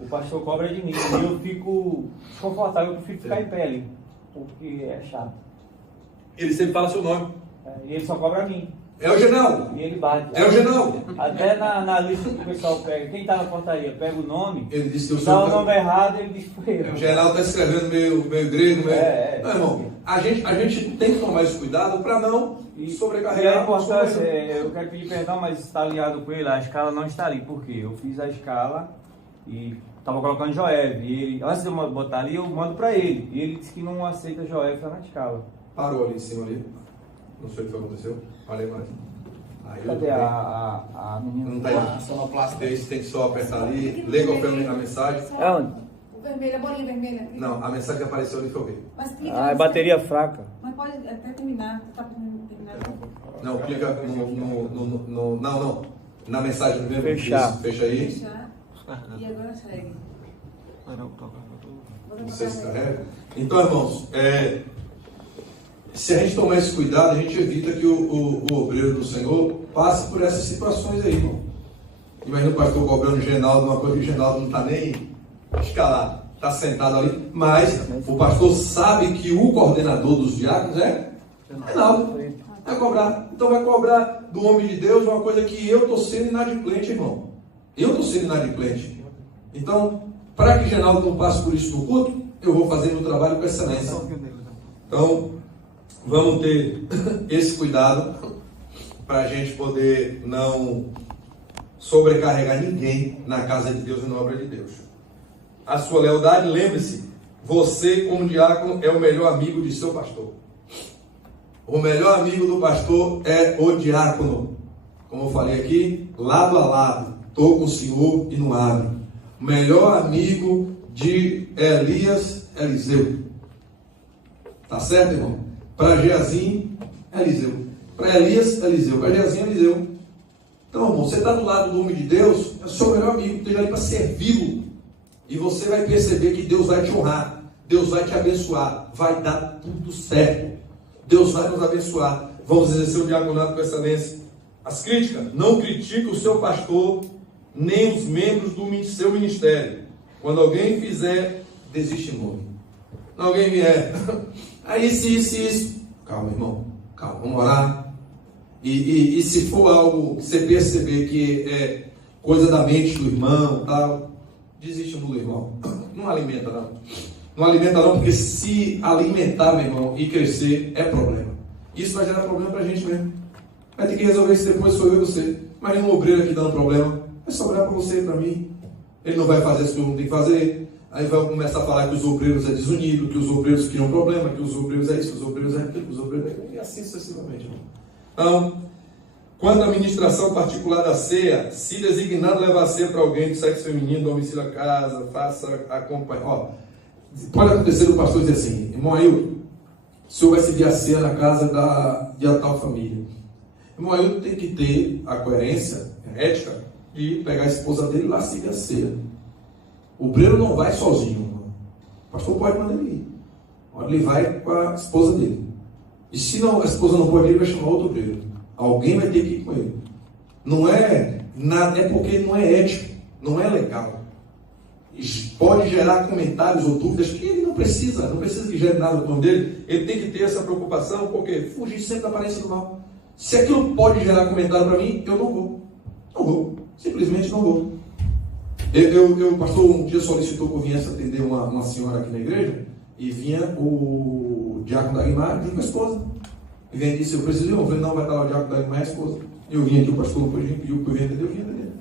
o pastor cobra de mim e eu fico desconfortável, eu prefiro ficar em pé ali, porque é chato. Ele sempre fala seu nome. E ele só cobra a mim. É o general. E ele bate. É o general. Até na lista que o pessoal pega, quem está na portaria pega o nome, Ele disse que eu se sou dá o nome errado, ele diz que foi eu. O general está escrevendo meio grego, meio... É. Não, irmão, a gente tem que tomar esse cuidado para não sobrecarregar. E é importante, eu quero pedir perdão, mas está alinhado com ele, a escala não está ali. Por quê? Eu fiz a escala e estava colocando Joev. E ele, antes de eu botar ali, eu mando para ele. E ele disse que não aceita Joev na escala. Parou ali em cima ali. Não sei o que aconteceu. Olha aí mais. Aí Cadê a menina? Não tá aí. Sonoplasta. Esse tem que só apertar ali. Liga a mensagem. É onde? O vermelho, a bolinha vermelha. Não, a mensagem que apareceu ali foi o quê? Mas clica É bateria fraca. Mas pode até terminar. Tá terminar. Não, clica no não. Na mensagem primeiro. Fechar. Isso, fecha aí. Fechar. E agora segue. Não sei se carrega. Então, irmãos, se a gente tomar esse cuidado, a gente evita que o obreiro do Senhor passe por essas situações aí, irmão. Imagina o pastor cobrando o Genaldo, uma coisa que o Genaldo não está nem escalado, está sentado ali, mas o pastor sabe que o coordenador dos diáconos é Genaldo. Vai cobrar. Então vai cobrar do homem de Deus uma coisa que eu estou sendo inadimplente, irmão. Eu estou sendo inadimplente. Então, para que Genaldo não passe por isso no culto, eu vou fazer meu trabalho com excelência. Então, vamos ter esse cuidado para a gente poder não sobrecarregar ninguém na casa de Deus e na obra de Deus. A sua lealdade, lembre-se, você como diácono é o melhor amigo de seu pastor. O melhor amigo do pastor é o diácono. Como eu falei aqui, lado a lado, estou com o Senhor e não abre. O melhor amigo de Elias, Eliseu. Tá certo, irmão? Para Geazim, Eliseu. Para Elias, Eliseu. Para Geazim, Eliseu. Então, irmão, você está do lado do homem de Deus, é o seu melhor amigo, esteja ali para servi-lo. E você vai perceber que Deus vai te honrar, Deus vai te abençoar, vai dar tudo certo. Deus vai nos abençoar. Vamos exercer o diaconato com excelência. As críticas, não critique o seu pastor, nem os membros do seu ministério. Quando alguém fizer, desestimule. Quando alguém vier, aí isso. Calma, irmão, calma, vamos orar. E se for algo que você perceber que é coisa da mente do irmão, tal, desestimula o irmão. Não alimenta, não. Não alimenta, não, porque se alimentar, meu irmão, e crescer, é problema. Isso vai gerar problema pra gente mesmo. Vai ter que resolver isso depois, sou eu e você. Imagina um obreiro aqui dando problema. É sobrar para você e para mim. Ele não vai fazer isso que eu não tenho que fazer. Aí vai começar a falar que os obreiros é desunido, que os obreiros criam problema, que os obreiros é isso, que os obreiros é aquilo, que os obreiros é aquilo. E assim sucessivamente, irmão. Então, quando a administração particular da ceia, se designado levar a ceia para alguém do sexo feminino, domicílio a casa, faça acompanhar. Ó, pode acontecer o pastor dizer assim, irmão Ailton, o senhor vai servir a ceia na casa de tal família. Irmão Ailton tem que ter a coerência, a ética, de pegar a esposa dele e lá servir a ceia. O obreiro não vai sozinho, irmão. O pastor pode mandar ele ir. Ele vai com a esposa dele. E se não, a esposa não pode ir, ele vai chamar outro obreiro. Alguém vai ter que ir com ele. Não é nada, é porque não é ético, não é legal. Pode gerar comentários ou dúvidas que ele não precisa que gere nada no nome dele. Ele tem que ter essa preocupação, porque fugir sempre da aparência do mal. Se aquilo pode gerar comentário para mim, eu não vou. Não vou. Simplesmente não vou. O pastor um dia solicitou que eu viesse atender uma senhora aqui na igreja, e vinha o diácono da Guimar junto com a esposa. E vem e disse, eu preciso ir, eu falei, não, vai estar lá o diácono da Guimar e a esposa. Eu vim aqui, o pastor não pediu que eu vinha atender, eu vim atender.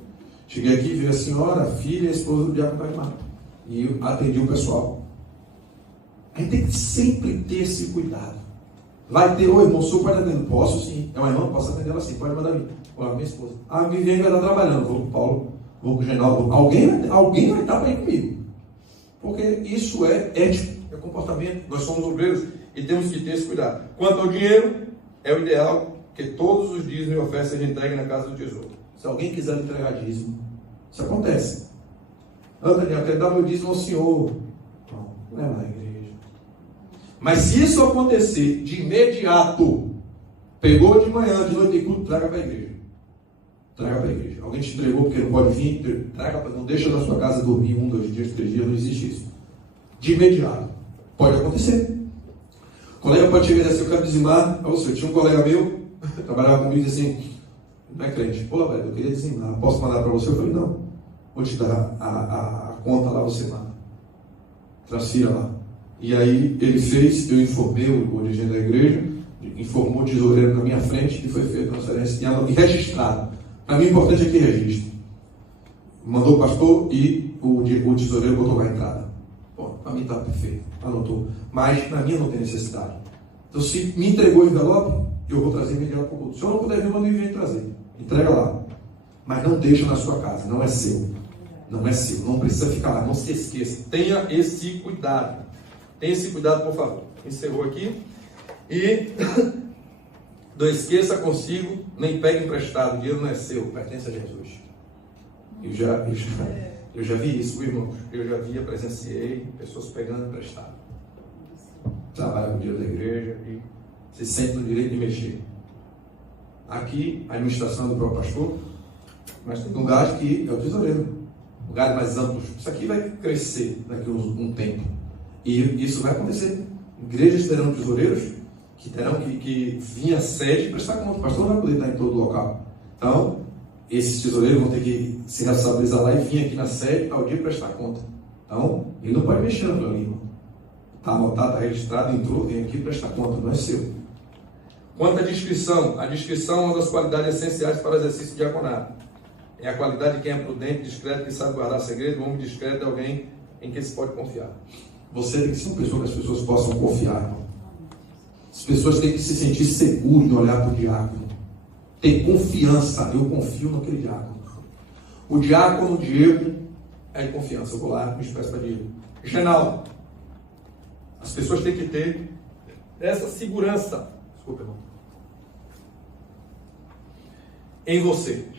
Cheguei aqui, vi a senhora, a filha e a esposa do diácono da Guimar. E eu atendi o pessoal. A gente tem que sempre ter esse cuidado. Vai ter, ô irmão, o senhor pode atender? Posso sim. É uma irmã? Posso atender ela sim, pode mandar mim. Olha, minha esposa. A Viviane vai estar trabalhando, vou com o Paulo, vou com o Genaldo. Alguém vai estar bem comigo. Porque isso é ético, é comportamento. Nós somos obreiros e temos que ter esse cuidado. Quanto ao dinheiro, é o ideal que todos os dízimos e ofertas sejam entregues na casa do tesouro. Se alguém quiser entregar dízimo, isso acontece. Daniel, eu quero dar meu dízimo ao senhor. Não, leva na igreja. Mas se isso acontecer de imediato, pegou de manhã, de noite de culto, traga para a igreja. Traga para a igreja. Alguém te entregou porque não pode vir, traga para, não deixa na sua casa dormir 1, 2 dias, 3 dias, não existe isso. De imediato. Pode acontecer. O colega pode chegar e dizer assim, eu quero dizimar a você. Tinha um colega meu, trabalhava comigo e disse assim, não é crente, pô, velho, eu queria dizimar, posso mandar para você? Eu falei, não, vou te dar a conta lá, você manda. Transfira lá. E aí ele fez, eu informei o dirigente da igreja, informou o tesoureiro na minha frente e foi feita a transferência e registrado. Para mim, o importante é que registre. Mandou o pastor e o tesoureiro botou lá a entrada. Bom, para mim está perfeito, anotou. Mas na minha não tem necessidade. Então, se me entregou o envelope, eu vou trazer imediato para o culto. Se eu não puder vir, manda vir trazer. Entrega lá. Mas não deixa na sua casa, não é seu. Não é seu, não precisa ficar lá, não se esqueça. Tenha esse cuidado. Tenha esse cuidado, por favor. Encerrou aqui. E não esqueça consigo, nem pegue emprestado. O dinheiro não é seu, pertence a Jesus. Eu já vi isso, irmãos. Eu já vi, presenciei pessoas pegando emprestado. Trabalha com o dinheiro da igreja e se sente no direito de mexer. Aqui, a administração do próprio pastor, mas tem lugares que é o tesoureiro. Lugares mais amplos. Isso aqui vai crescer daqui a um tempo. E isso vai acontecer. Igrejas terão tesoureiros que terão que vir à sede e prestar conta. O pastor não vai poder estar em todo local. Então, esses tesoureiros vão ter que se responsabilizar lá e vir aqui na sede ao dia prestar conta. Então, ele não pode mexer naquilo ali, irmão. Está anotado, está registrado, entrou, vem aqui prestar conta, não é seu. Quanto à descrição, a descrição é uma das qualidades essenciais para o exercício do diaconato. É a qualidade de quem é prudente, discreto, que sabe guardar segredo. O homem discreto é alguém em quem se pode confiar. Você tem que ser uma pessoa que as pessoas possam confiar, irmão. As pessoas têm que se sentir seguras de olhar para o diácono. Ter confiança. Eu confio naquele diácono. O diácono Diego é de confiança. Eu vou lá, me expresso para Diego. Genaldo. As pessoas têm que ter essa segurança. Desculpa, irmão. Em você.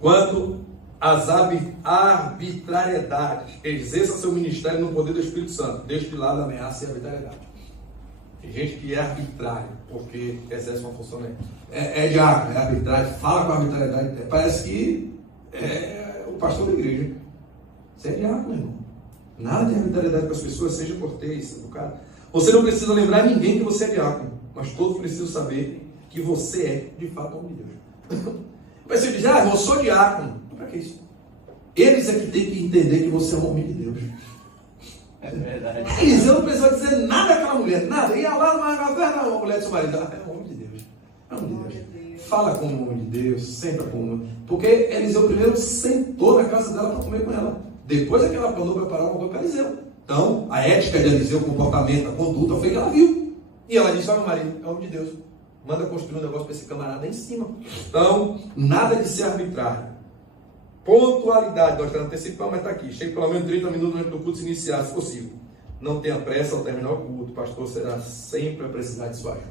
Quanto às arbitrariedades, exerça seu ministério no poder do Espírito Santo. Deixe de lado a ameaça e a arbitrariedade. Tem gente que é arbitrário porque exerce uma função. É diácono, é arbitrário, fala com a arbitrariedade. Parece que é o pastor da igreja. Você é diácono, irmão. Nada de arbitrariedade com as pessoas, seja cortês, educado. Você não precisa lembrar ninguém que você é diácono, mas todos precisam saber que você é, de fato, homem de Deus. Mas você diz, eu sou diácono. Para que isso? Eles é que têm que entender que você é um homem de Deus. É verdade. Eliseu não precisou dizer nada àquela mulher, nada. Ia lá numa caverna, uma mulher de seu marido. É um homem de Deus. É um homem de Deus. Fala como um homem de Deus, senta como um homem. Porque Eliseu primeiro sentou na casa dela para comer com ela. Depois é que ela mandou preparar uma coisa para Eliseu. Então, a ética de Eliseu, o comportamento, a conduta, foi que ela viu. E ela disse, meu marido, é homem de Deus. Manda construir um negócio para esse camarada em cima. Então, nada de ser arbitrário. Pontualidade, nós estamos antecipando, mas está aqui. Chegue pelo menos 30 minutos antes do culto se iniciar, se possível. Não tenha pressa ao terminar o culto. O pastor será sempre a precisar de sua ajuda.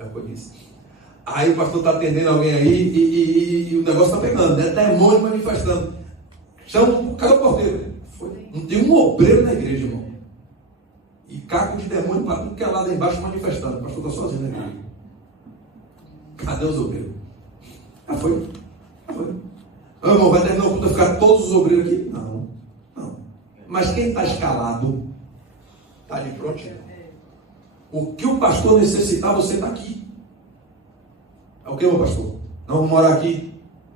É o que eu disse. Aí o pastor está atendendo alguém aí e o negócio está pegando, né? Demônio manifestando. Chama, cadê o porteiro? Não tem um obreiro na igreja, irmão. E caco de demônio para tudo que é lá embaixo manifestando. O pastor está sozinho na igreja. Cadê os obreiros? Já foi. Irmão, vai terminar o culto, vai ficar todos os obreiros aqui? Não. Mas quem está escalado está de prontinho. O que o pastor necessitar, você está aqui. É o que, meu pastor? Não, vou morar aqui.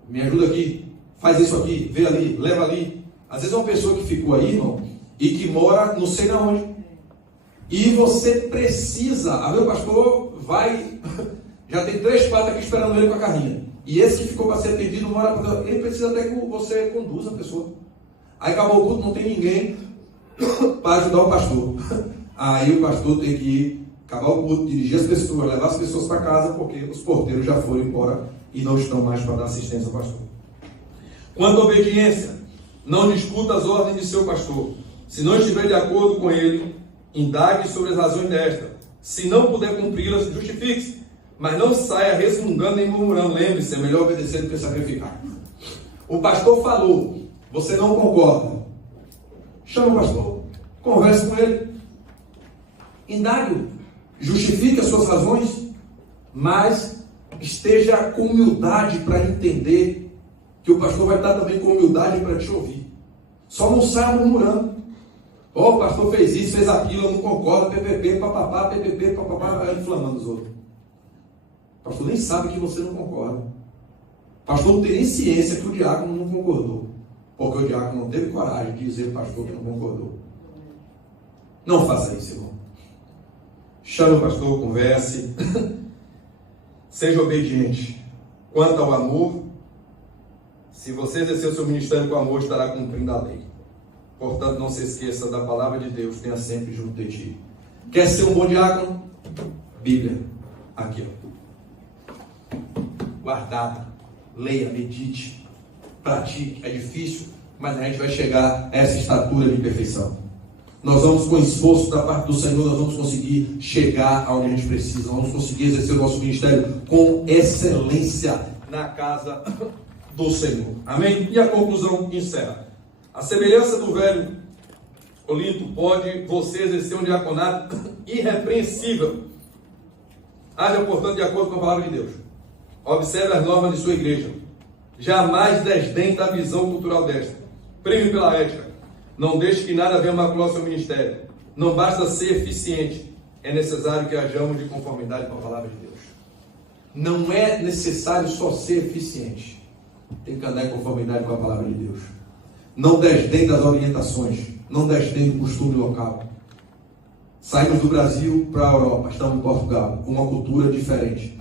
Me ajuda aqui. Faz isso aqui. Vê ali. Leva ali. Às vezes é uma pessoa que ficou aí, irmão, e que mora não sei na onde. E você precisa. Meu pastor vai... Já tem 3, 4 aqui esperando ele com a carrinha. E esse que ficou para ser atendido mora... Ele precisa até que você conduza a pessoa. Aí acabou o culto, não tem ninguém para ajudar o pastor. Aí o pastor tem que ir acabar o culto, dirigir as pessoas, levar as pessoas para casa, porque os porteiros já foram embora e não estão mais para dar assistência ao pastor. Quanto à obediência, não discuta as ordens de seu pastor. Se não estiver de acordo com ele, indague sobre as razões desta. Se não puder cumpri-las, justifique-se. Mas não saia resmungando nem murmurando. Lembre-se, é melhor obedecer do que sacrificar. O pastor falou, você não concorda. Chama o pastor, converse com ele, indague-o, justifique as suas razões, mas esteja com humildade para entender que o pastor vai estar também com humildade para te ouvir. Só não saia murmurando. Ó, o pastor fez isso, fez aquilo, eu não concordo, PPP, papapá, PPP, papapá, vai inflamando os outros. O pastor nem sabe que você não concorda. O pastor não tem nem ciência que o diácono não concordou. Porque o diácono não teve coragem de dizer ao pastor que não concordou. Não faça isso, irmão. Chame o pastor, converse. Seja obediente. Quanto ao amor, se você exercer o seu ministério com amor, estará cumprindo a lei. Portanto, não se esqueça da palavra de Deus, tenha sempre junto de ti. Quer ser um bom diácono? Bíblia. Aqui, ó. Guardada. Leia, medite, pratique. É difícil, mas a gente vai chegar a essa estatura de perfeição. Nós vamos, com esforço da parte do Senhor, nós vamos conseguir chegar aonde a gente precisa. Nós vamos conseguir exercer o nosso ministério com excelência na casa do Senhor. Amém? E a conclusão encerra. A semelhança do velho Corinto, pode você exercer um diaconato irrepreensível. Haja, portanto, de acordo com a palavra de Deus. Observe as normas de sua igreja. Jamais desdém da visão cultural desta. Prime pela ética. Não deixe que nada venha macular o seu ministério. Não basta ser eficiente. É necessário que hajamos de conformidade com a palavra de Deus. Não é necessário só ser eficiente. Tem que andar em conformidade com a palavra de Deus. Não desdém das orientações. Não desdém do costume local. Saímos do Brasil para a Europa. Estamos em Portugal. Uma cultura diferente.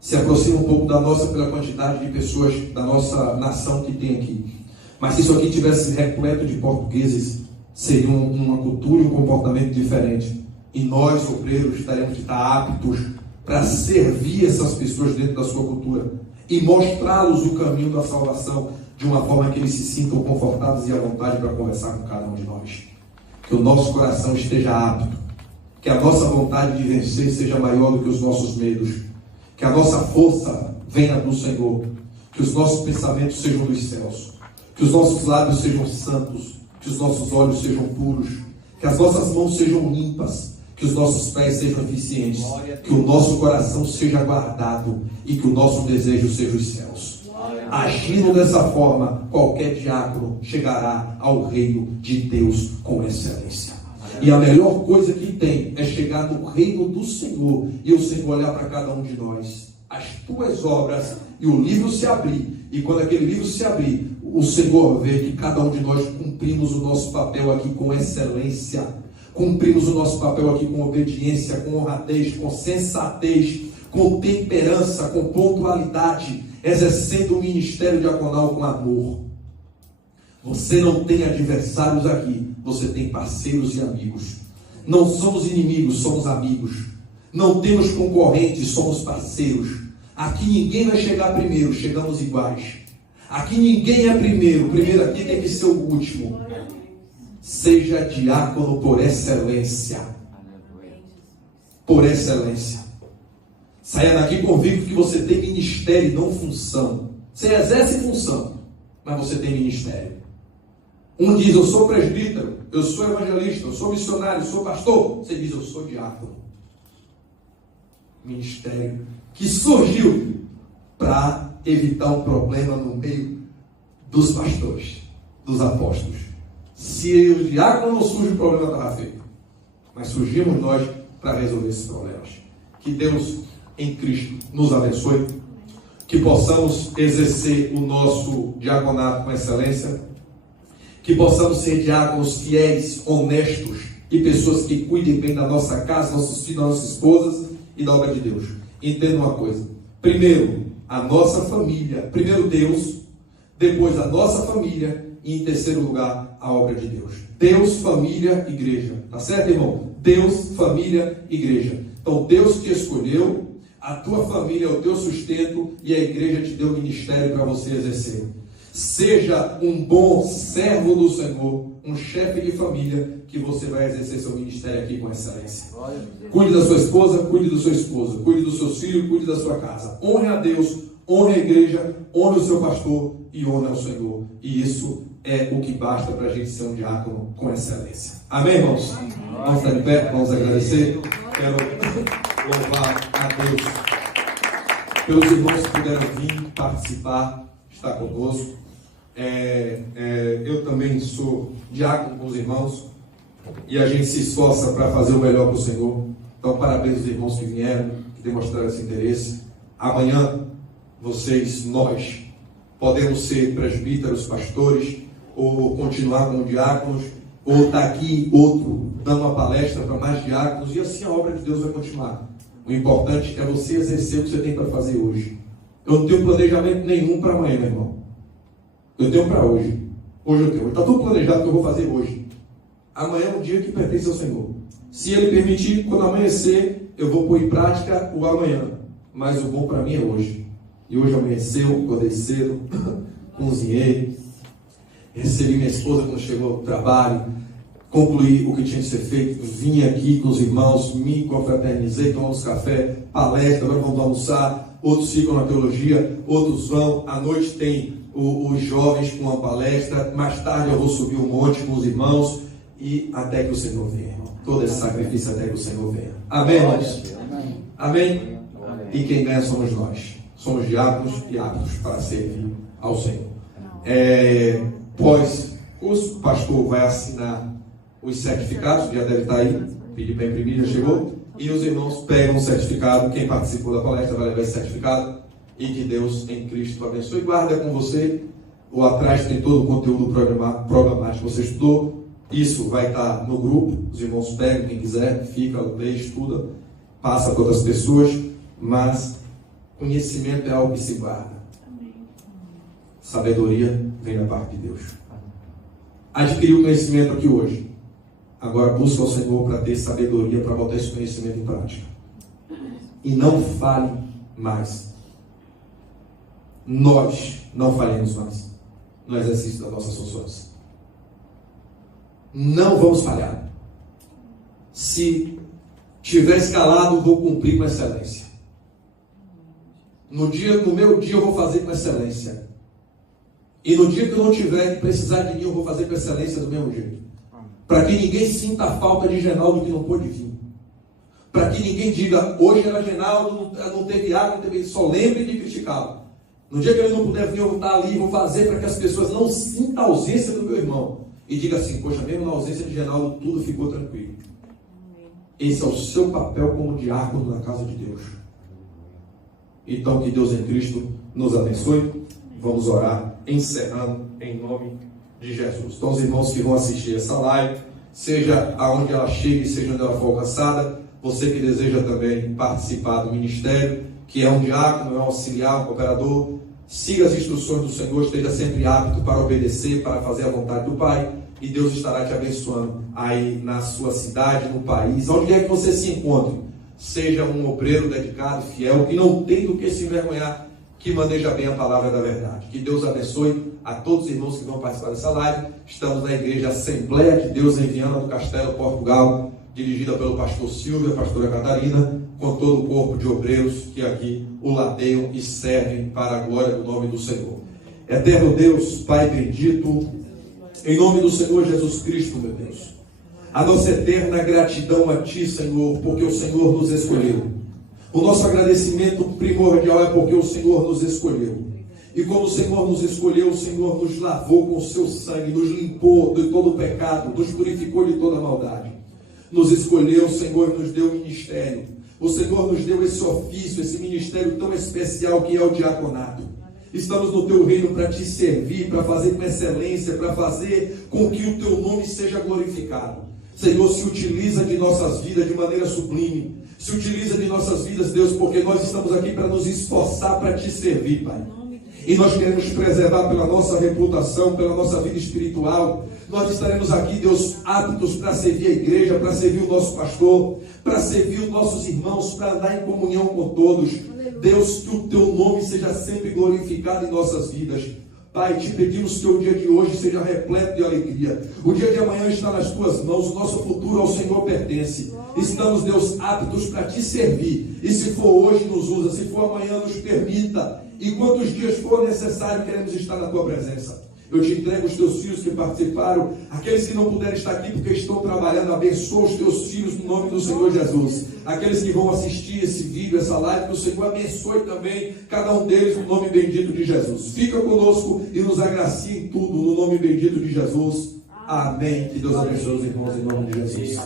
Se aproxima um pouco da nossa pela quantidade de pessoas da nossa nação que tem aqui. Mas se isso aqui tivesse repleto de portugueses, seria uma cultura e um comportamento diferente. E nós, obreiros, teremos que estar aptos para servir essas pessoas dentro da sua cultura e mostrá-los o caminho da salvação de uma forma que eles se sintam confortáveis e à vontade para conversar com cada um de nós. Que o nosso coração esteja apto, que a nossa vontade de vencer seja maior do que os nossos medos. Que a nossa força venha do Senhor. Que os nossos pensamentos sejam dos céus. Que os nossos lábios sejam santos. Que os nossos olhos sejam puros. Que as nossas mãos sejam limpas. Que os nossos pés sejam eficientes. Que o nosso coração seja guardado. E que o nosso desejo seja os céus. Agindo dessa forma, qualquer diácono chegará ao reino de Deus com excelência. E a melhor coisa que tem é chegar no reino do Senhor e o Senhor olhar para cada um de nós, as tuas obras, e o livro se abrir. E quando aquele livro se abrir, o Senhor vê que cada um de nós cumprimos o nosso papel aqui com excelência, cumprimos o nosso papel aqui com obediência, com honradez, com sensatez, com temperança, com pontualidade, exercendo o ministério diaconal com amor. Você não tem adversários aqui, você tem parceiros e amigos. Não somos inimigos, somos amigos. Não temos concorrentes, somos parceiros. Aqui ninguém vai chegar primeiro, chegamos iguais. Aqui ninguém é primeiro, o primeiro aqui tem que ser o último. Seja diácono por excelência. Por excelência. Saia daqui convicto que você tem ministério e não função. Você exerce função, mas você tem ministério. Um diz, eu sou presbítero, eu sou evangelista, eu sou missionário, eu sou pastor. Você diz, eu sou diácono. Ministério que surgiu para evitar um problema no meio dos pastores, dos apóstolos. Se o diácono não surge, o problema estava feito. Mas surgimos nós para resolver esses problemas. Que Deus em Cristo nos abençoe, que possamos exercer o nosso diaconato com excelência, que possamos ser diáconos fiéis, honestos e pessoas que cuidem bem da nossa casa, nossos filhos, nossas esposas e da obra de Deus. Entenda uma coisa: primeiro a nossa família, primeiro Deus, depois a nossa família e em terceiro lugar a obra de Deus. Deus, família, igreja. Tá certo, irmão? Deus, família, igreja. Então Deus te escolheu, a tua família é o teu sustento e a igreja te deu ministério para você exercer. Seja um bom servo do Senhor, um chefe de família, que você vai exercer seu ministério aqui com excelência. Cuide da sua esposa, cuide do seu esposo, cuide dos seus filhos, cuide da sua casa. Honre a Deus, honre a igreja, honre o seu pastor e honre ao Senhor. E isso é o que basta para a gente ser um diácono com excelência. Amém, irmãos? Vamos estar de pé, vamos agradecer. Quero louvar a Deus pelos irmãos que puderam vir participar, estar conosco. Eu também sou diácono com os irmãos e a gente se esforça para fazer o melhor para o Senhor. Então, parabéns aos irmãos que vieram, que demonstraram esse interesse. Amanhã, nós, podemos ser presbíteros, pastores, ou continuar como diáconos, ou estar aqui outro dando uma palestra para mais diáconos, e assim a obra de Deus vai continuar. O importante é você exercer o que você tem para fazer hoje. Eu não tenho planejamento nenhum para amanhã, meu irmão. Eu tenho para hoje. Hoje eu tenho. Está tudo planejado o que eu vou fazer hoje. Amanhã é um dia que pertence ao Senhor. Se Ele permitir, quando amanhecer, eu vou pôr em prática o amanhã. Mas o bom para mim é hoje. E hoje amanheceu, acordei cedo, cozinhei, recebi minha esposa quando chegou do trabalho, concluí o que tinha que ser feito, vim aqui com os irmãos, me confraternizei, tomamos café, palestra, agora vamos almoçar, outros ficam na teologia, outros vão, à noite tem os jovens com uma palestra, mais tarde eu vou subir um monte com os irmãos, e até que o Senhor venha, irmão. Todo esse sacrifício até que o Senhor venha. Amém, irmãos? Amém? E quem ganha somos nós. Somos diáconos e aptos para servir ao Senhor. O pastor vai assinar os certificados, já deve estar aí, pedir para imprimir, já chegou. E os irmãos pegam o certificado, quem participou da palestra vai levar esse certificado. E que Deus em Cristo abençoe. Guarda com você, ou atrás tem todo o conteúdo programático que você estudou. Isso vai estar no grupo, os irmãos pegam, quem quiser, fica, lê, estuda, passa para outras pessoas, mas conhecimento é algo que se guarda. Sabedoria vem da parte de Deus. Adquiriu conhecimento aqui hoje. Agora busca o Senhor para ter sabedoria, para botar esse conhecimento em prática. E não fale mais. Nós não falhemos mais no exercício das nossas funções. Não vamos falhar. Se tiver escalado, vou cumprir com excelência. No meu dia eu vou fazer com excelência. E no dia que eu não tiver que precisar de mim, eu vou fazer com excelência do mesmo jeito. Para que ninguém sinta a falta de Genaldo que não pôde vir. Para que ninguém diga, hoje era Genaldo, não teve água, não teve... Só lembre de criticá-lo. No dia que ele não puder vir, eu vou estar ali e vou fazer para que as pessoas não sintam a ausência do meu irmão. E diga assim, poxa, mesmo na ausência de Genaldo, tudo ficou tranquilo. Esse é o seu papel como diácono na casa de Deus. Então, que Deus em Cristo nos abençoe. Vamos orar, encerrando em nome de Jesus. Então, os irmãos que vão assistir essa live, seja aonde ela chegue, seja onde ela for alcançada, você que deseja também participar do ministério, que é um diácono, é um auxiliar, um cooperador, siga as instruções do Senhor, esteja sempre apto para obedecer, para fazer a vontade do Pai, e Deus estará te abençoando aí na sua cidade, no país, onde quer que você se encontre. Seja um obreiro dedicado, fiel, que não tem do que se envergonhar, que maneja bem a palavra da verdade. Que Deus abençoe a todos os irmãos que vão participar dessa live. Estamos na igreja Assembleia de Deus em Viana do Castelo, Portugal, dirigida pelo pastor Silvio e a pastora Catarina, com todo o corpo de obreiros que aqui o ladeiam e servem para a glória do nome do Senhor. Eterno Deus, Pai bendito, em nome do Senhor Jesus Cristo, meu Deus, a nossa eterna gratidão a Ti, Senhor, porque o Senhor nos escolheu. O nosso agradecimento primordial é porque o Senhor nos escolheu. E como o Senhor nos escolheu, o Senhor nos lavou com o seu sangue, nos limpou de todo o pecado, nos purificou de toda a maldade. Nos escolheu, Senhor, e nos deu o ministério. O Senhor nos deu esse ofício, esse ministério tão especial que é o diaconato. Estamos no Teu reino para Te servir, para fazer com excelência, para fazer com que o Teu nome seja glorificado. Senhor, se utiliza de nossas vidas de maneira sublime. Se utiliza de nossas vidas, Deus, porque nós estamos aqui para nos esforçar para Te servir, Pai. e nós queremos preservar pela nossa reputação, pela nossa vida espiritual. Nós estaremos aqui, Deus, aptos para servir a igreja, para servir o nosso pastor, para servir os nossos irmãos, para andar em comunhão com todos. Deus, que o teu nome seja sempre glorificado em nossas vidas. Pai, te pedimos que o dia de hoje seja repleto de alegria. O dia de amanhã está nas tuas mãos, o nosso futuro ao Senhor pertence. Estamos, Deus, aptos para te servir. E se for hoje, nos usa, se for amanhã, nos permita. E quantos dias for necessário, queremos estar na tua presença. Eu te entrego os teus filhos que participaram, aqueles que não puderam estar aqui porque estão trabalhando, abençoa os teus filhos no nome do Senhor Jesus. Aqueles que vão assistir esse vídeo, essa live, que o Senhor abençoe também cada um deles no nome bendito de Jesus. Fica conosco e nos agracie em tudo no nome bendito de Jesus. Amém. Que Deus abençoe os irmãos em nome de Jesus.